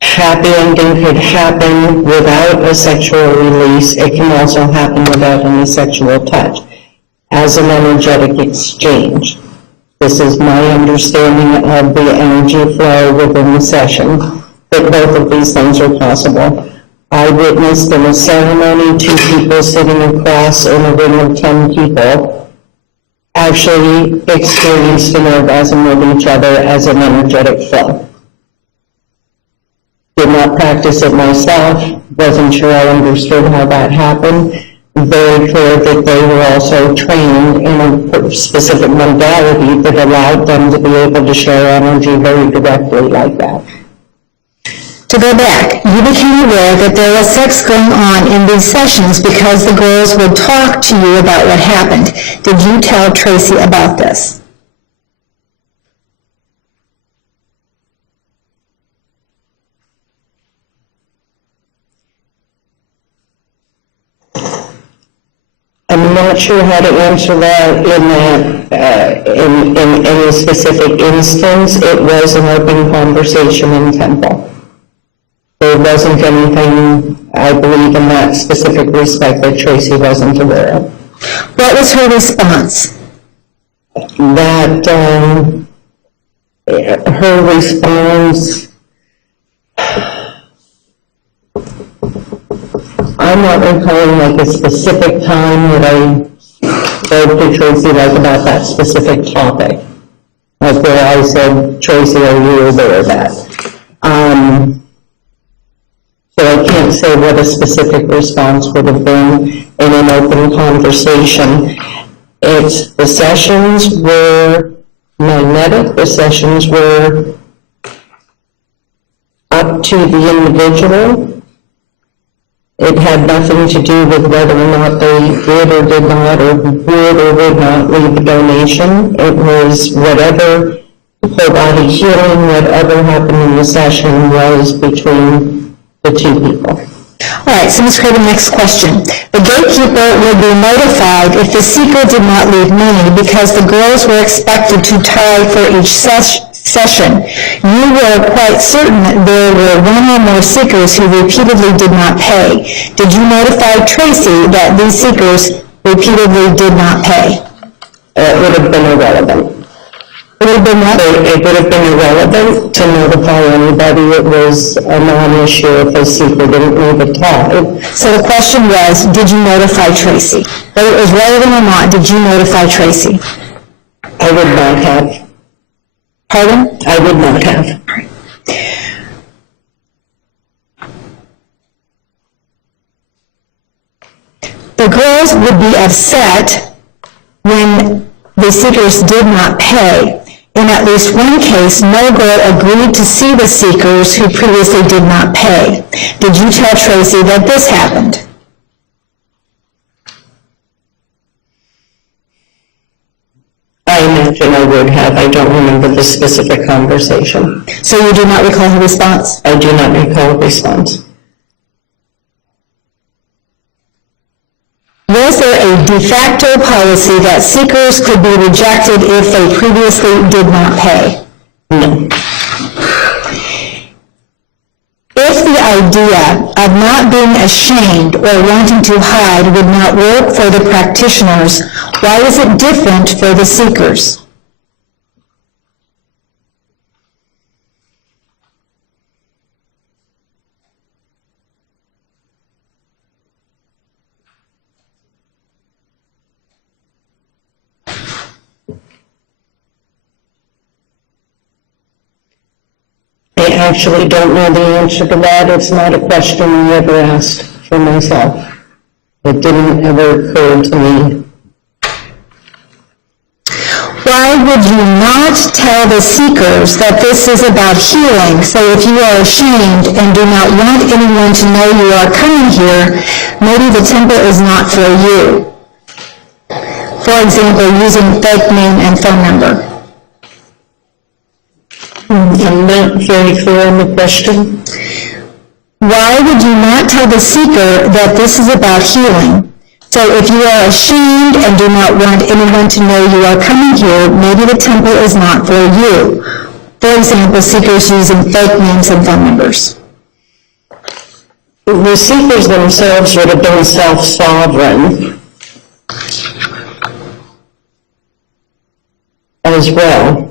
Happy ending could happen without a sexual release. It can also happen without any sexual touch as an energetic exchange. This is my understanding of the energy flow within the session, that both of these things are possible. I witnessed in a ceremony 2 people sitting across in a room of 10 people actually experienced an orgasm with each other as an energetic flow. Did not practice it myself, wasn't sure I understood how that happened. Very clear that they were also trained in a specific modality that allowed them to be able to share energy very directly like that. To go back, you became aware that there was sex going on in these sessions because the girls would talk to you about what happened. Did you tell Tracy about this? I'm not sure how to answer that in any specific instance. It was an open conversation in Temple. There wasn't anything, I believe, in that specific respect that Tracy wasn't aware of. What was her response? That her response, I'm not recalling like a specific time that I spoke to Tracy like about that specific topic. Like where I said, Tracy, are you aware of that? So I can't say what a specific response would have been in an open conversation. The sessions were magnetic, the sessions were up to the individual. It had nothing to do with whether or not they did or did not, or would or would not leave a donation. It was whatever whole body healing, whatever happened in the session was between the 2 people. All right, so Ms. Craven, next question. The gatekeeper would be notified if the seeker did not leave money because the girls were expected to tie for each session. You were quite certain that there were one or more seekers who repeatedly did not pay. Did you notify Tracy that these seekers repeatedly did not pay? It would have been irrelevant. It would have been irrelevant to notify anybody. It was a non-issue if a seeker didn't leave a tie. So the question was, did you notify Tracy? Whether it was relevant or not, did you notify Tracy? I would not have. Pardon? I would not have. The girls would be upset when the seekers did not pay. In at least one case, no girl agreed to see the seekers who previously did not pay. Did you tell Tracy that this happened? I imagine I would have. I don't remember the specific conversation. So you do not recall her response? I do not recall a response. Was there a de facto policy that seekers could be rejected if they previously did not pay? No. If the idea of not being ashamed or wanting to hide would not work for the practitioners, why is it different for the seekers? I actually don't know the answer to that. It's not a question I ever asked for myself. It didn't ever occur to me. Why would you not tell the seekers that this is about healing? So if you are ashamed and do not want anyone to know you are coming here, maybe the temple is not for you. For example, using fake name and phone number. I'm not very clear on the question. Why would you not tell the seeker that this is about healing? So if you are ashamed and do not want anyone to know you are coming here, maybe the temple is not for you. For example, seekers using fake names and phone numbers. The seekers themselves would have been self-sovereign as well.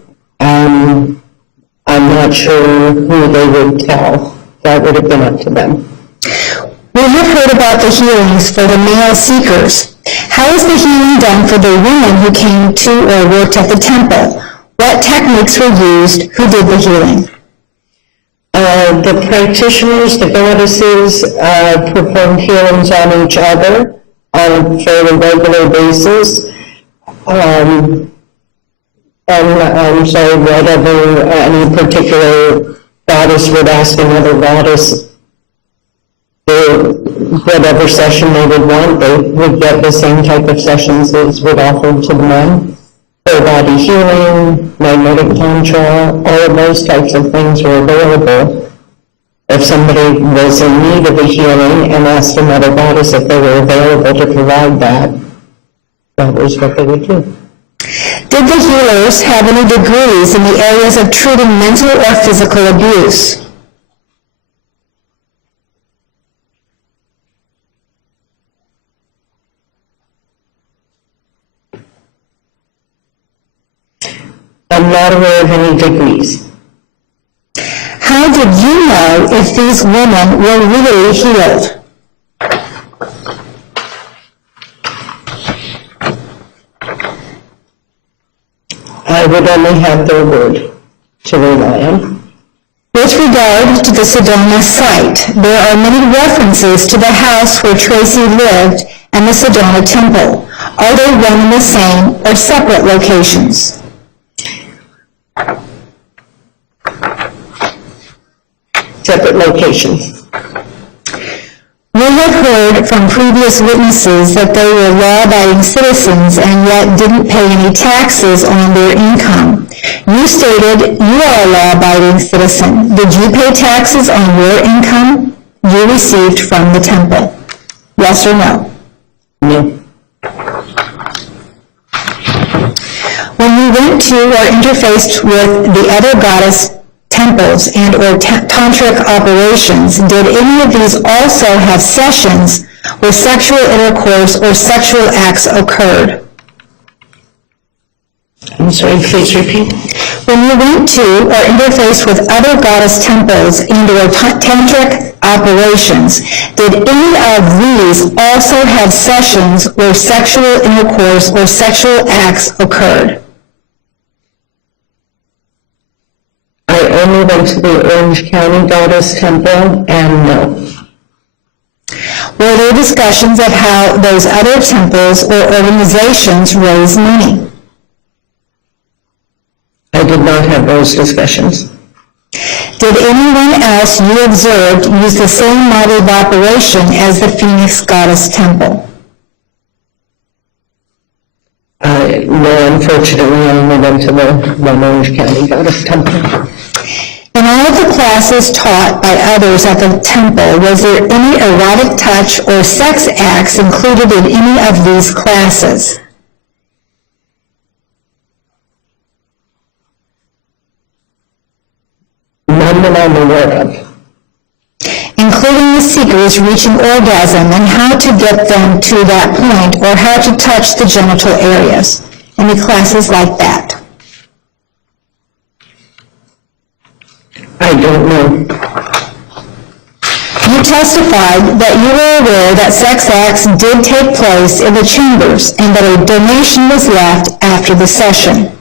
I'm not sure who they would tell. That would have been up to them. We have heard about the healings for the male seekers. How is the healing done for the women who came to or worked at the temple? What techniques were used? Who did the healing? The practitioners, the goddesses, performed healings on each other on a fairly regular basis. And so whatever any particular goddess would ask another goddess, whatever session they would want, they would get the same type of sessions as would offer to the men. Full body healing, magnetic tantra, all of those types of things were available. If somebody was in need of a healing and asked another goddess if they were available to provide that, that was what they would do. Did the healers have any degrees in the areas of treating mental or physical abuse? I'm not aware of any degrees. How did you know if these women were really healed? I would only have their word to rely on. With regard to the Sedona site, there are many references to the house where Tracy lived and the Sedona temple. Are they one and the same or separate locations? Separate locations. We have heard from previous witnesses that they were law-abiding citizens and yet didn't pay any taxes on their income. You stated you are a law-abiding citizen. Did you pay taxes on your income? you received from the temple? Yes or no? No. When you went to or interfaced with the other goddess temples and or tantric operations, did any of these also have sessions where sexual intercourse or sexual acts occurred? I'm sorry, please repeat. When you went to or interfaced with other goddess temples and or tantric operations, did any of these also have sessions where sexual intercourse or sexual acts occurred? I only went to the Orange County Goddess Temple, and no. Were there discussions of how those other temples or organizations raise money? I did not have those discussions. Did anyone else you observed use the same model of operation as the Phoenix Goddess Temple? No, unfortunately, I only went to the Orange County Goddess Temple. In all of the classes taught by others at the temple, was there any erotic touch or sex acts included in any of these classes? None that I'm aware of. Including the seekers reaching orgasm and how to get them to that point or how to touch the genital areas. Any classes like that? I don't know. You testified that you were aware that sex acts did take place in the chambers and that a donation was left after the session.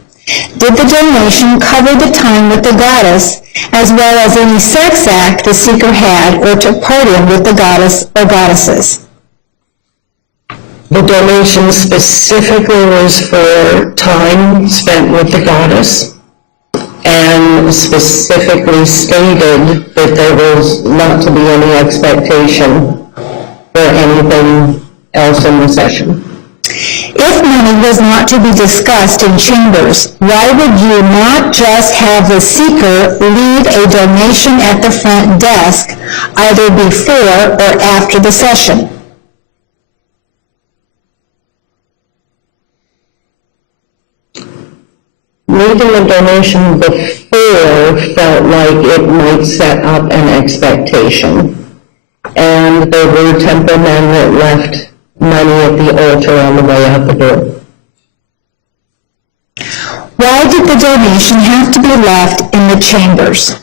Did the donation cover the time with the goddess as well as any sex act the seeker had or took part in with the goddess or goddesses? The donation specifically was for time spent with the goddess, and specifically stated that there was not to be any expectation for anything else in the session. If money was not to be discussed in chambers, why would you not just have the seeker leave a donation at the front desk either before or after the session? Leaving a donation before felt like it might set up an expectation. And there were temple men that left money at the altar on the way out the door. Why did the donation have to be left in the chambers?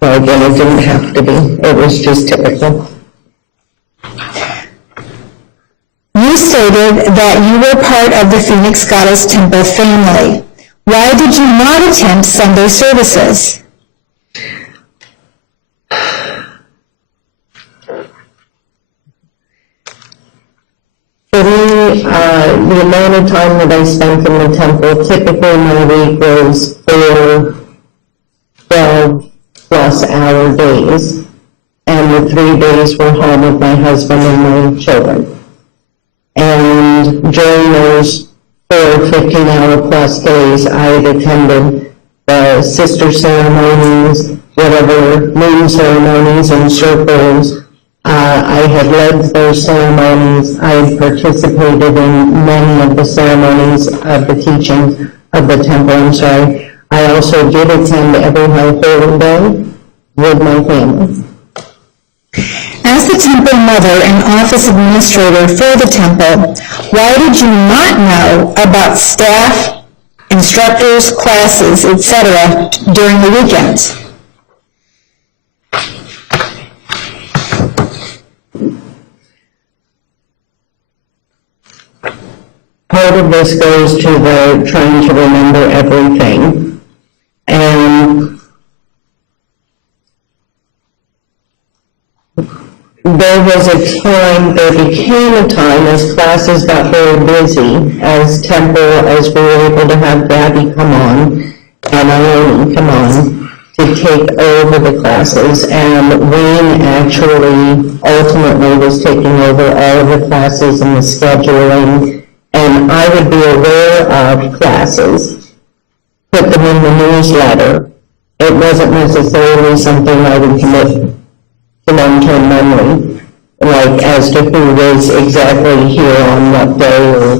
Well, again, it didn't have to be. It was just typical. You stated that you were part of the Phoenix Goddess Temple family. Why did you not attend Sunday services? For me, the amount of time that I spent in the temple, typically my week was 4 12-plus-hour days, and the 3 days were home with my husband and my children. And during those 4 15-hour-plus days, I had attended the sister ceremonies, whatever moon ceremonies and circles. I had led those ceremonies. I had participated in many of the ceremonies of the teachings of the temple. I also did attend every High Holy Day with my family. As the temple mother and office administrator for the temple, why did you not know about staff, instructors, classes, etc. during the weekends? Part of this goes to the trying to remember everything. And there became a time as classes got very busy, as we were able to have Gabby come on and Ione come on to take over the classes, and Wayne actually ultimately was taking over all of the classes and the scheduling, and I would be aware of classes, put them in the newsletter. It wasn't necessarily something I would commit the long-term memory, like as to who was exactly here on what day or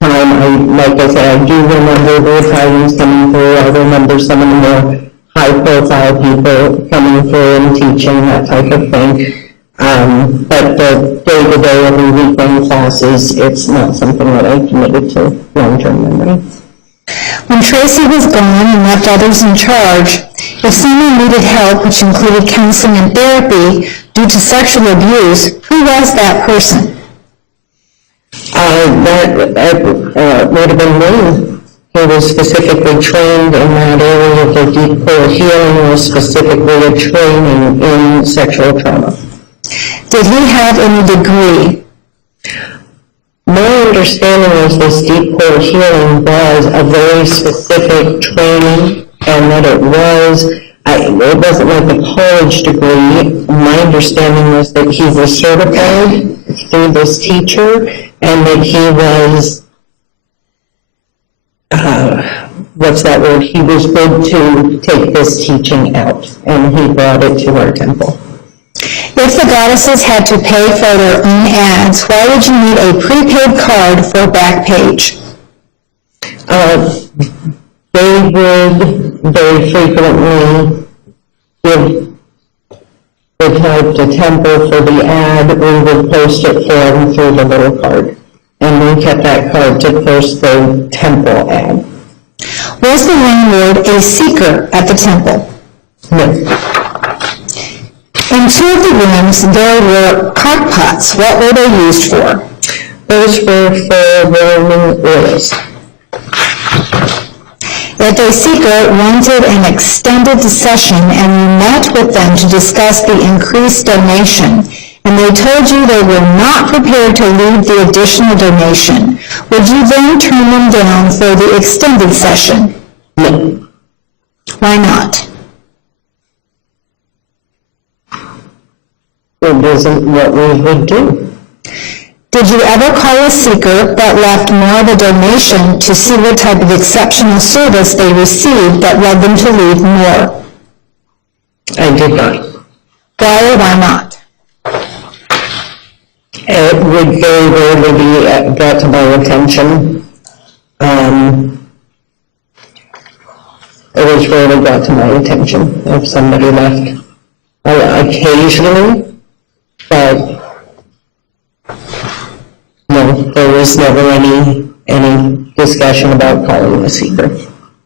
time. Like I said, I do remember the Italians coming through. I remember some of the more high-profile people coming through and teaching, that type of thing. But the day-to-day, every weekend classes, it's not something that I committed to long-term memory. When Tracy was gone and left others in charge, if someone needed help, which included counseling and therapy due to sexual abuse, who was that person? That would have been me. He was specifically trained in that area of the deep core healing, was specifically a training in sexual trauma. Did he have any degree? My understanding is this deep core healing was a very specific training, and that it wasn't like a college degree. My understanding was that he was certified through this teacher, and that he was, what's that word? He was good to take this teaching out, and he brought it to our temple. If the goddesses had to pay for their own ads, why would you need a prepaid card for a back page? They would very frequently give the type to temple for the ad. We would post it for them through the little card. And we kept that card to post the temple ad. Was the landlord a seeker at the temple? No. In two of the rooms, there were crock pots. What were they used for? Those were for warming oils. That a seeker wanted an extended session and you met with them to discuss the increased donation, and they told you they were not prepared to leave the additional donation. Would you then turn them down for the extended session? No. Why not? It isn't what we would do. Did you ever call a seeker that left more of a donation to see what type of exceptional service they received that led them to leave more? I did not. Why or why not? It would very rarely be brought to my attention. It was rarely brought to my attention if somebody left. Occasionally, but no, there was never any discussion about calling a seeker.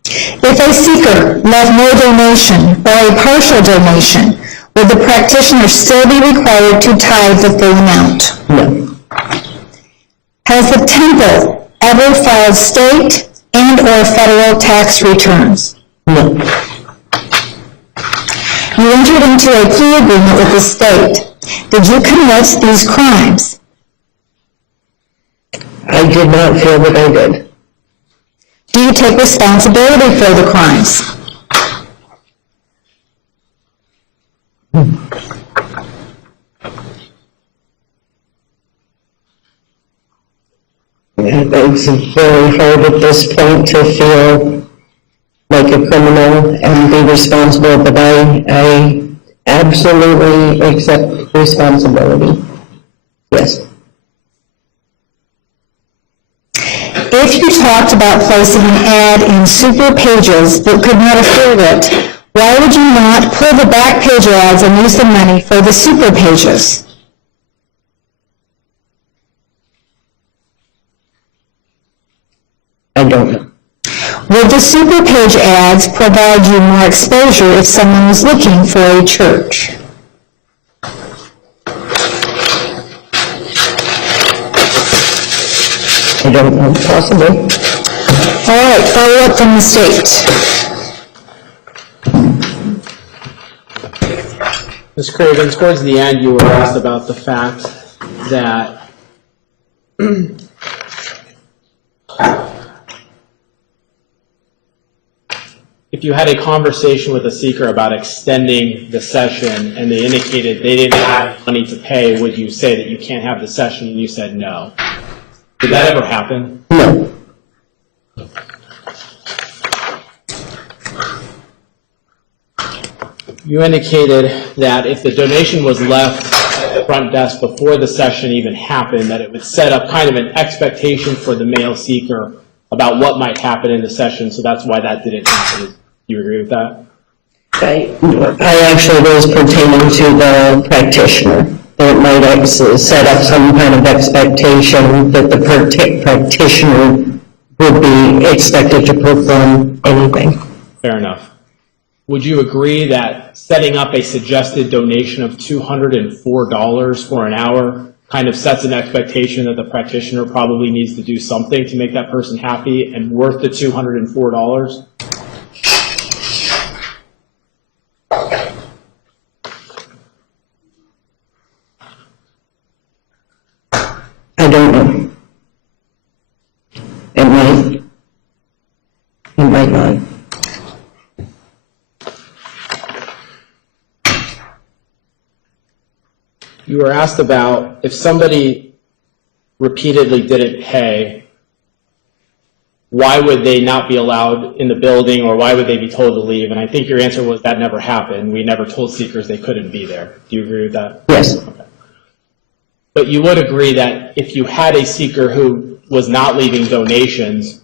If a seeker left no donation or a partial donation, would the practitioner still be required to tithe the full amount? No. Has the temple ever filed state and or federal tax returns? No. You entered into a plea agreement with the state. Did you commit these crimes? I did not feel that I did. Do you take responsibility for the crimes? It's very hard at this point to feel like a criminal and be responsible, but I absolutely accept responsibility. Yes. If you talked about placing an ad in Super Pages but could not afford it, why would you not pull the back page ads and use the money for the Super Pages? I don't know. Would the Super Page ads provide you more exposure if someone was looking for a church? I don't know. Possibly. All right, follow up from the state. Ms. Craven, towards the end, you were asked about the fact that if you had a conversation with a seeker about extending the session and they indicated they didn't have money to pay, would you say that you can't have the session? And you said no. Did that ever happen? No. You indicated that if the donation was left at the front desk before the session even happened, that it would set up kind of an expectation for the male seeker about what might happen in the session, so that's why that didn't happen. Do you agree with that? I actually was pertaining to the practitioner. It might set up some kind of expectation that the practitioner would be expected to perform anything. Fair enough. Would you agree that setting up a suggested donation of $204 for an hour kind of sets an expectation that the practitioner probably needs to do something to make that person happy and worth the $204? I don't know. It might. It might not. You were asked about if somebody repeatedly didn't pay, why would they not be allowed in the building, or why would they be told to leave? And I think your answer was that never happened. We never told seekers they couldn't be there. Do you agree with that? Yes. Okay. But you would agree that if you had a seeker who was not leaving donations,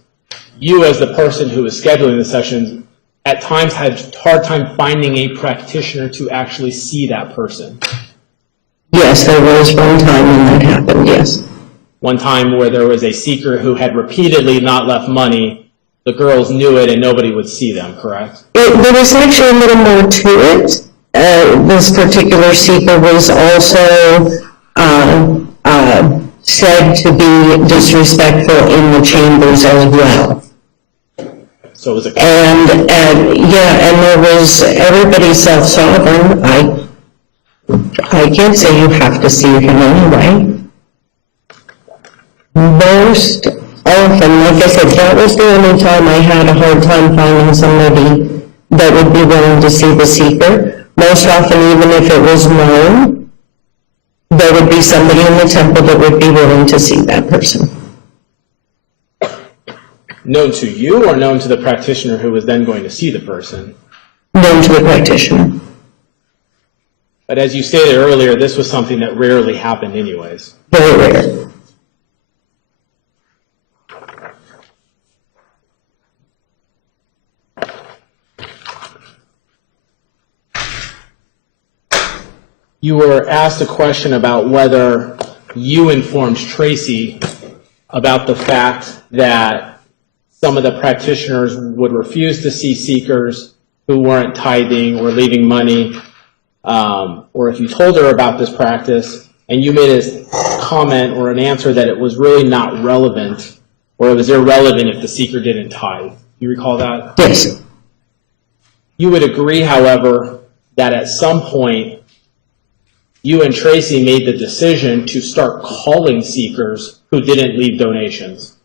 you as the person who was scheduling the sessions at times had a hard time finding a practitioner to actually see that person. Yes, there was one time when that happened, yes. One time where there was a seeker who had repeatedly not left money, the girls knew it and nobody would see them, correct? There was actually a little more to it. This particular seeker was also said to be disrespectful in the chambers as well. So it was a... And there was, everybody self-sovereign. I can't say you have to see him anyway. Most often, like I said, that was the only time I had a hard time finding somebody that would be willing to see the seeker. Most often, even if it was known, there would be somebody in the temple that would be willing to see that person. Known to you or known to the practitioner who was then going to see the person? Known to the practitioner. But as you stated earlier, this was something that rarely happened anyways. Very rare. You were asked a question about whether you informed Tracy about the fact that some of the practitioners would refuse to see seekers who weren't tithing or leaving money, or if you told her about this practice and you made a comment or an answer that it was really not relevant, or it was irrelevant if the seeker didn't tithe. You recall that? Yes. You would agree, however, that at some point you and Tracy made the decision to start calling seekers who didn't leave donations.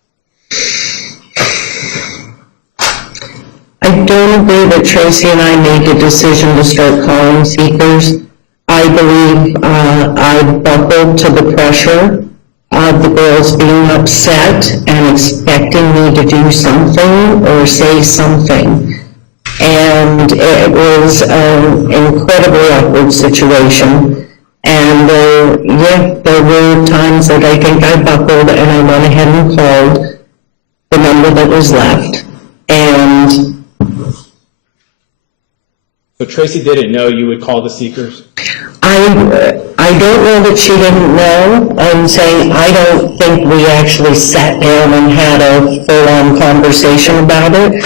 I don't agree that Tracy and I made the decision to start calling seekers. I believe I buckled to the pressure of the girls being upset and expecting me to do something or say something. And it was an incredibly awkward situation. And there were times that I think I buckled and I went ahead and called the number that was left. And so Tracy didn't know you would call the seekers? I don't know that she didn't know. I'm saying I don't think we actually sat down and had a full-on conversation about it.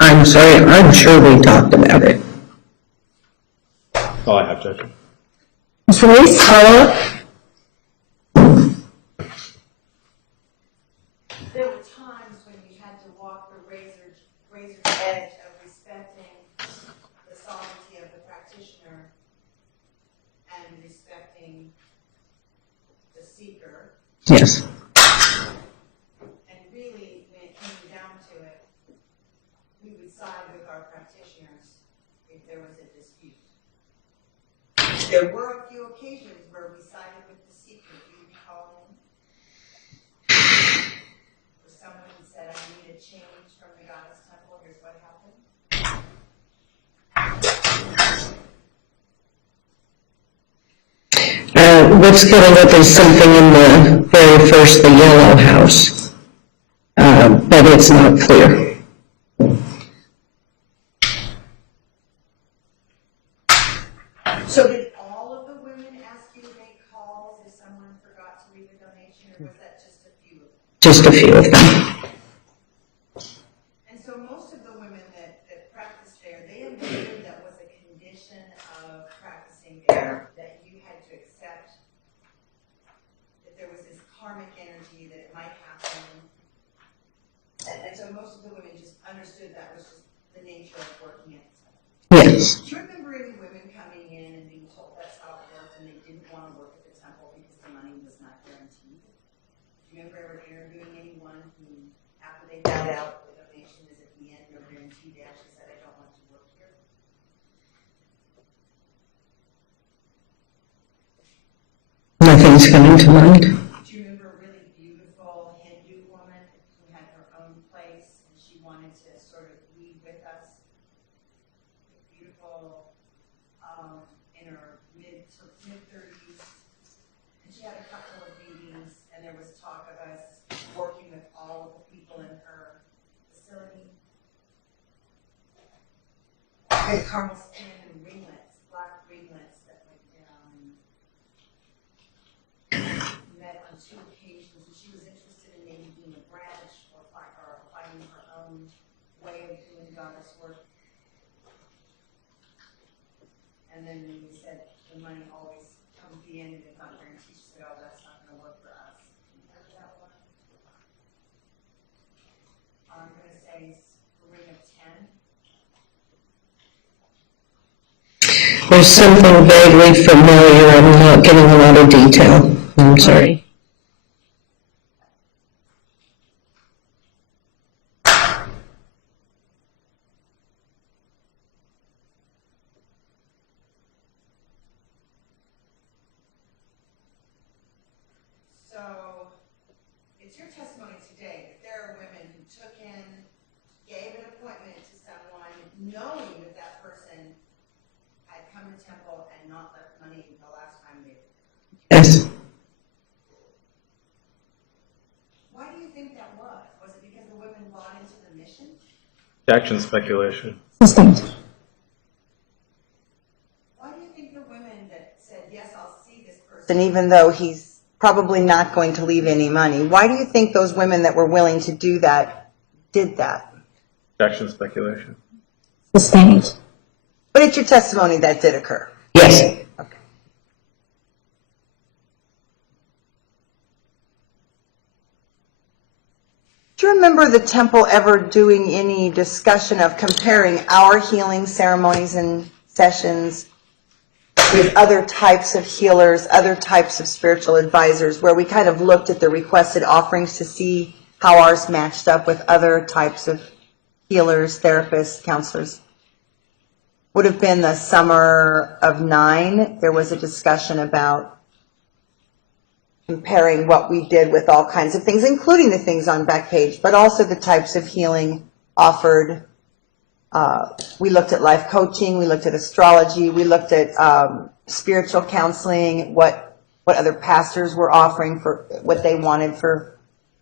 I'm sorry, I'm sure we talked about it. That's all I have, Judge. Mr. Reese, follow-up? There were times when you had to walk the razor's edge of respecting the sovereignty of the practitioner and respecting the seeker. Yes. And really, when it came down to it, we would side with our practitioners if there was a dispute. There were a few occasions where we sided with the seeker. Do you recall them? Where someone said, I need a change from the goddess temple, here's what happened. what's coming up is something in the very first, the yellow house, but it's not clear. So did all of the women ask you to make calls if someone forgot to leave a donation, or was that just a few of them? Just a few of them. And so most of the women that practiced there, they understood that was a condition of practicing there, that you had to accept that there was this karmic energy, that it might happen. And so most of the women just understood that was just the nature of working at the temple. Yes. Do you remember any women coming in and being told that's how it worked and they didn't want to work at the temple because the money was not guaranteed? Do you remember ever interviewing anyone who, after they found out the donation is at the end, no guarantee, they actually said, I don't want to work here? Nothing's coming to mind. Do you remember a really beautiful Hindu woman who had her own place and she wanted to sort of lead with us? Beautiful, in her mid-30s. And she had a couple of meetings and there was talk of us working with all of the people in her facility. Had caramel skin and ringlets, black ringlets that went down. Met on 2 occasions, and she was interested in maybe being a branch or finding her own way of doing goddess work. And then when we said the money always comes at the end and it's not guaranteed, she said, oh, that's not going to work for us. Remember that one? I'm going to say ring of 10. There's something vaguely familiar. I'm not getting a lot of detail. I'm sorry. So, it's your testimony today that there are women who took in, gave an appointment to someone, knowing that that person had come to temple and not left money the last time they were. Yes. Why do you think that was? Was it because the women bought into the mission? Action speculation. Sustained. Why do you think the women that said, yes, I'll see this person, even though he's probably not going to leave any money, why do you think those women that were willing to do that did that? Action speculation. Sustained. But it's your testimony that did occur. Yes. Okay. Do you remember the temple ever doing any discussion of comparing our healing ceremonies and sessions with other types of healers, other types of spiritual advisors, where we kind of looked at the requested offerings to see how ours matched up with other types of healers, therapists, counselors? Would have been the summer of 9. There was a discussion about comparing what we did with all kinds of things, including the things on Backpage, but also the types of healing offered. We looked at life coaching, we looked at astrology, we looked at spiritual counseling, what other pastors were offering for what they wanted for.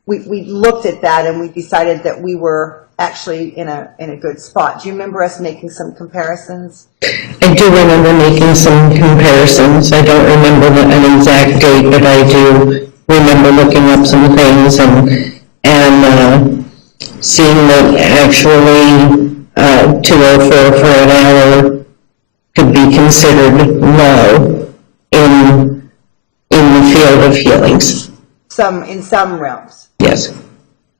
We looked at that and we decided that we were actually in a good spot. Do you remember us making some comparisons? I do remember making some comparisons. I don't remember an exact date, but I do remember looking up some things and seeing that actually 204 for an hour could be considered low in the field of healings. In some realms. Yes.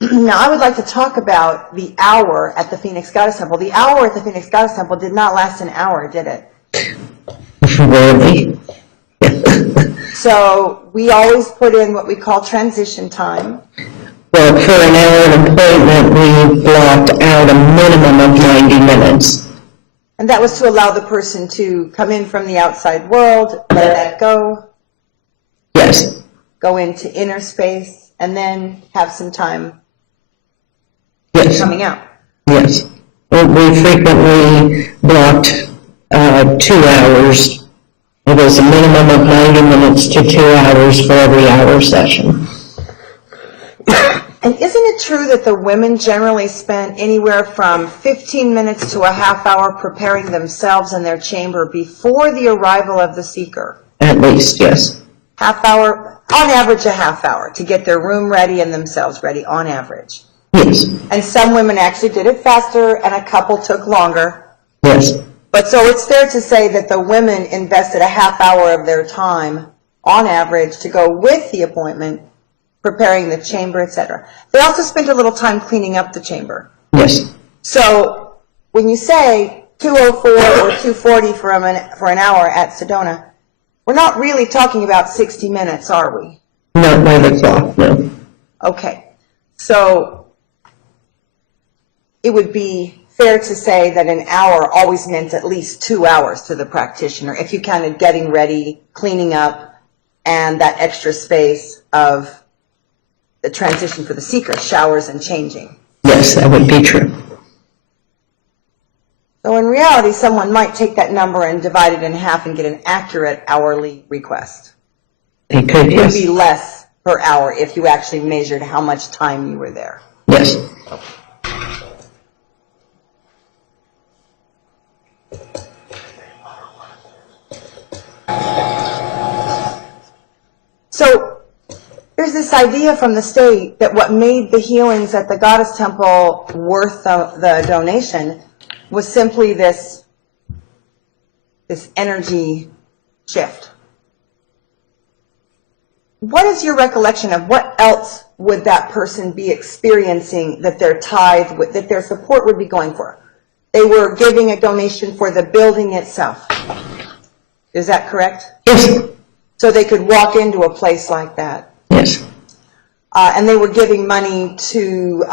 Now, I would like to talk about the hour at the Phoenix Goddess Temple. The hour at the Phoenix Goddess Temple did not last an hour, did it? Rarely. So we always put in what we call transition time. Well, for an hour appointment, we blocked out a minimum of 90 minutes. And that was to allow the person to come in from the outside world, let that go, Yes. go into inner space, and then have some time Yes. coming out. Yes. We frequently blocked 2 hours It was a minimum of 90 minutes to 2 hours for every hour session. And isn't it true that the women generally spend anywhere from 15 minutes to a half hour preparing themselves in their chamber before the arrival of the seeker? At least, yes. Half hour, on average a half hour, to get their room ready and themselves ready, on average. Yes. And some women actually did it faster, and a couple took longer. Yes. But so it's fair to say that the women invested a half hour of their time, on average, to go with the appointment, preparing the chamber, etc. They also spent a little time cleaning up the chamber. Yes. So when you say 2:04 or 2:40 for an hour at Sedona, we're not really talking about 60 minutes, are we? Not by the clock, no. Okay. So it would be fair to say that an hour always meant at least 2 hours to the practitioner, if you counted getting ready, cleaning up, and that extra space of the transition for the seeker, showers and changing. Yes, that would be true. So in reality, someone might take that number and divide it in half and get an accurate hourly request. They could, It would yes. be less per hour if you actually measured how much time you were there. Yes. So there's this idea from the state that what made the healings at the Goddess Temple worth the donation was simply this energy shift. What is your recollection of what else would that person be experiencing that their tithe, that their support would be going for? They were giving a donation for the building itself. Is that correct? Yes. So they could walk into a place like that. Yes. And they were giving money to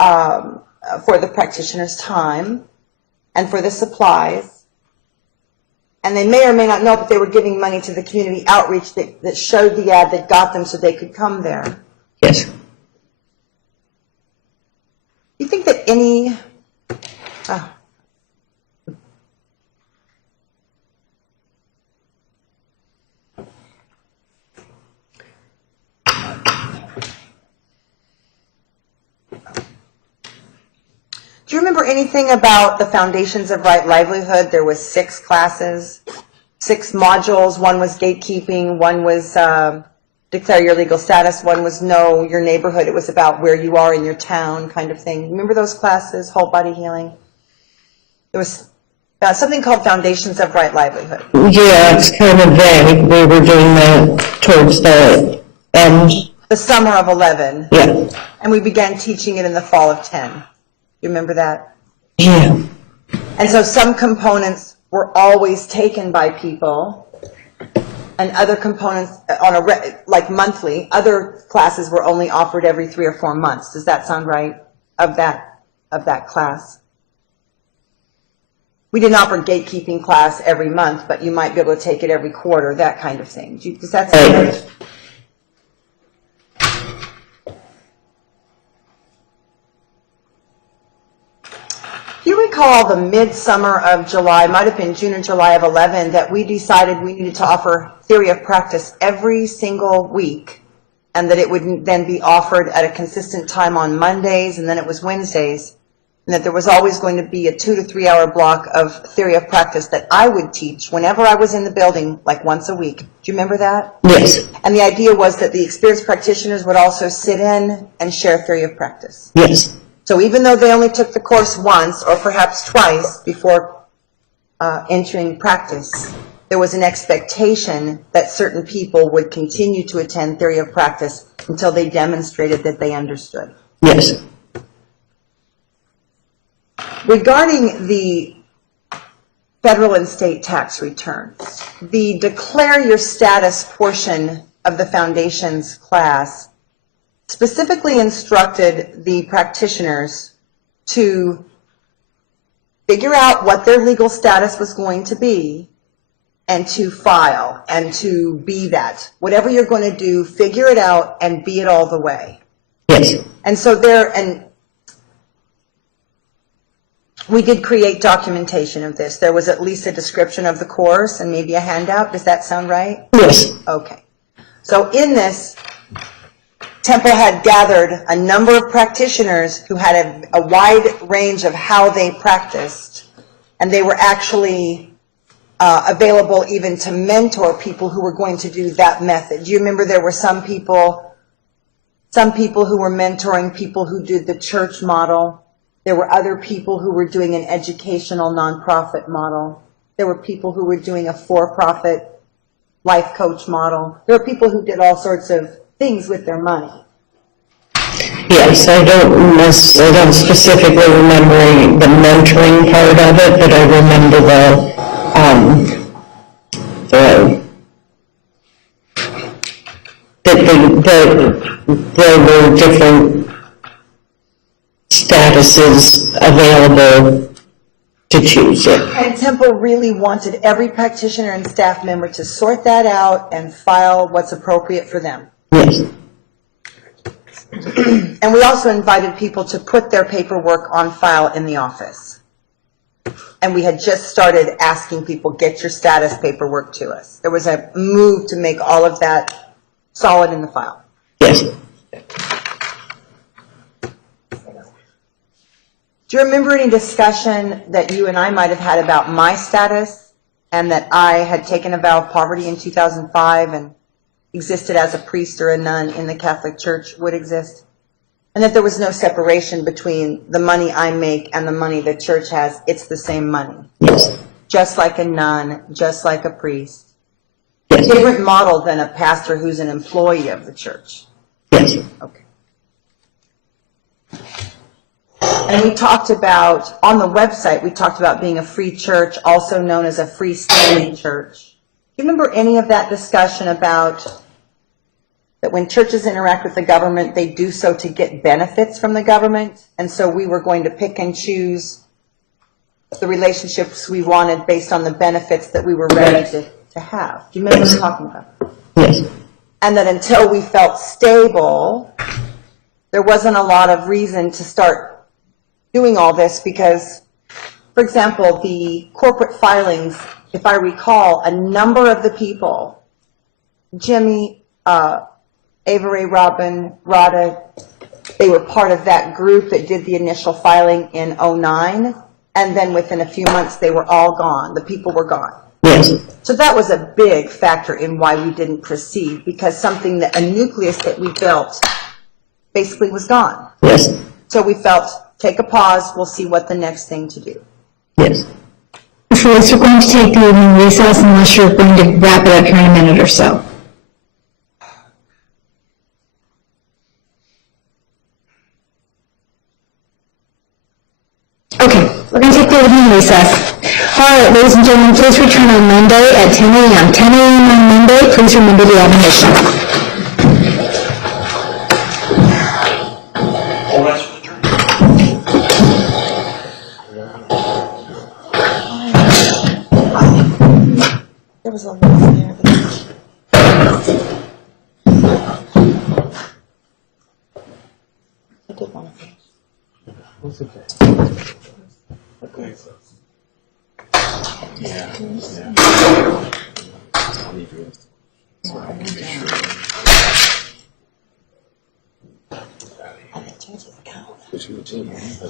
for the practitioner's time and for the supplies. And they may or may not know, but they were giving money to the community outreach that showed the ad that got them so they could come there. Yes. You think that any... Do you remember anything about the Foundations of Right Livelihood? There was 6 classes, 6 modules. One was gatekeeping, one was declare your legal status, one was know your neighborhood. It was about where you are in your town kind of thing. Remember those classes, whole body healing? There was something called Foundations of Right Livelihood. Yeah, it's kind of vague. We were doing that towards the end. The summer of 11. Yeah. And we began teaching it in the fall of 10. You remember that? Yeah. And so some components were always taken by people, and other components like monthly. Other classes were only offered every 3 or 4 months. Does that sound right? Of that class. We didn't offer gatekeeping class every month, but you might be able to take it every quarter. That kind of thing. Does that sound right? Do you recall the midsummer of July, might have been June or July of 11, that we decided we needed to offer theory of practice every single week, and that it would then be offered at a consistent time on Mondays, and then it was Wednesdays, and that there was always going to be a 2 to 3 hour block of theory of practice that I would teach whenever I was in the building, like once a week. Do you remember that? Yes. And the idea was that the experienced practitioners would also sit in and share theory of practice. Yes. So even though they only took the course once or perhaps twice before entering practice, there was an expectation that certain people would continue to attend theory of practice until they demonstrated that they understood. Yes. Regarding the federal and state tax returns, the declare your status portion of the Foundation's class specifically instructed the practitioners to figure out what their legal status was going to be and to file and to be that. Whatever you're going to do, figure it out and be it all the way. Yes. And so we did create documentation of this. There was at least a description of the course and maybe a handout. Does that sound right? Yes. Okay. So in this, Temple had gathered a number of practitioners who had a wide range of how they practiced, and they were actually available even to mentor people who were going to do that method. Do you remember there were some people who were mentoring people who did the church model? There were other people who were doing an educational nonprofit model. There were people who were doing a for-profit life coach model. There were people who did all sorts of things with their money. Yes, I don't specifically remember the mentoring part of it, but I remember there were different statuses available to choose it. And Temple really wanted every practitioner and staff member to sort that out and file what's appropriate for them. Yes. And we also invited people to put their paperwork on file in the office. And we had just started asking people, get your status paperwork to us. There was a move to make all of that solid in the file. Yes. Do you remember any discussion that you and I might have had about my status and that I had taken a vow of poverty in 2005 and existed as a priest or a nun in the Catholic Church would exist? And that there was no separation between the money I make and the money the church has. It's the same money. Yes. Just like a nun, just like a priest. Yes. Different model than a pastor who's an employee of the church. Yes. Okay. And we talked about, on the website, we talked about being a free church, also known as a freestanding church. Do you remember any of that discussion about that when churches interact with the government, they do so to get benefits from the government? And so we were going to pick and choose the relationships we wanted based on the benefits that we were ready to have. Do you remember what I'm talking about? Yes. And that until we felt stable, there wasn't a lot of reason to start doing all this because, for example, the corporate filings, if I recall, a number of the people, Jimmy, Avery, Robin, Rada, they were part of that group that did the initial filing in 2009, and then within a few months they were all gone. The people were gone. Yes. So that was a big factor in why we didn't proceed, because a nucleus that we built basically was gone. Yes. So we felt, take a pause, we'll see what the next thing to do. Yes. Felix, we're going to take the evening recess unless you're going to wrap it up here in a minute or so. Okay, we're going to take the evening recess. All right, ladies and gentlemen, please return on Monday at 10 a.m. 10 a.m. on Monday, please remember the admonition. There was a lot there. I did want to finish.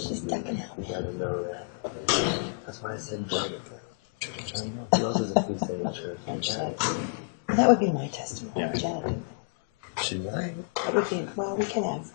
She's ducking out. That's why I said That would be my testimony. Yeah. Janet. She might. That would be, well, we can ask.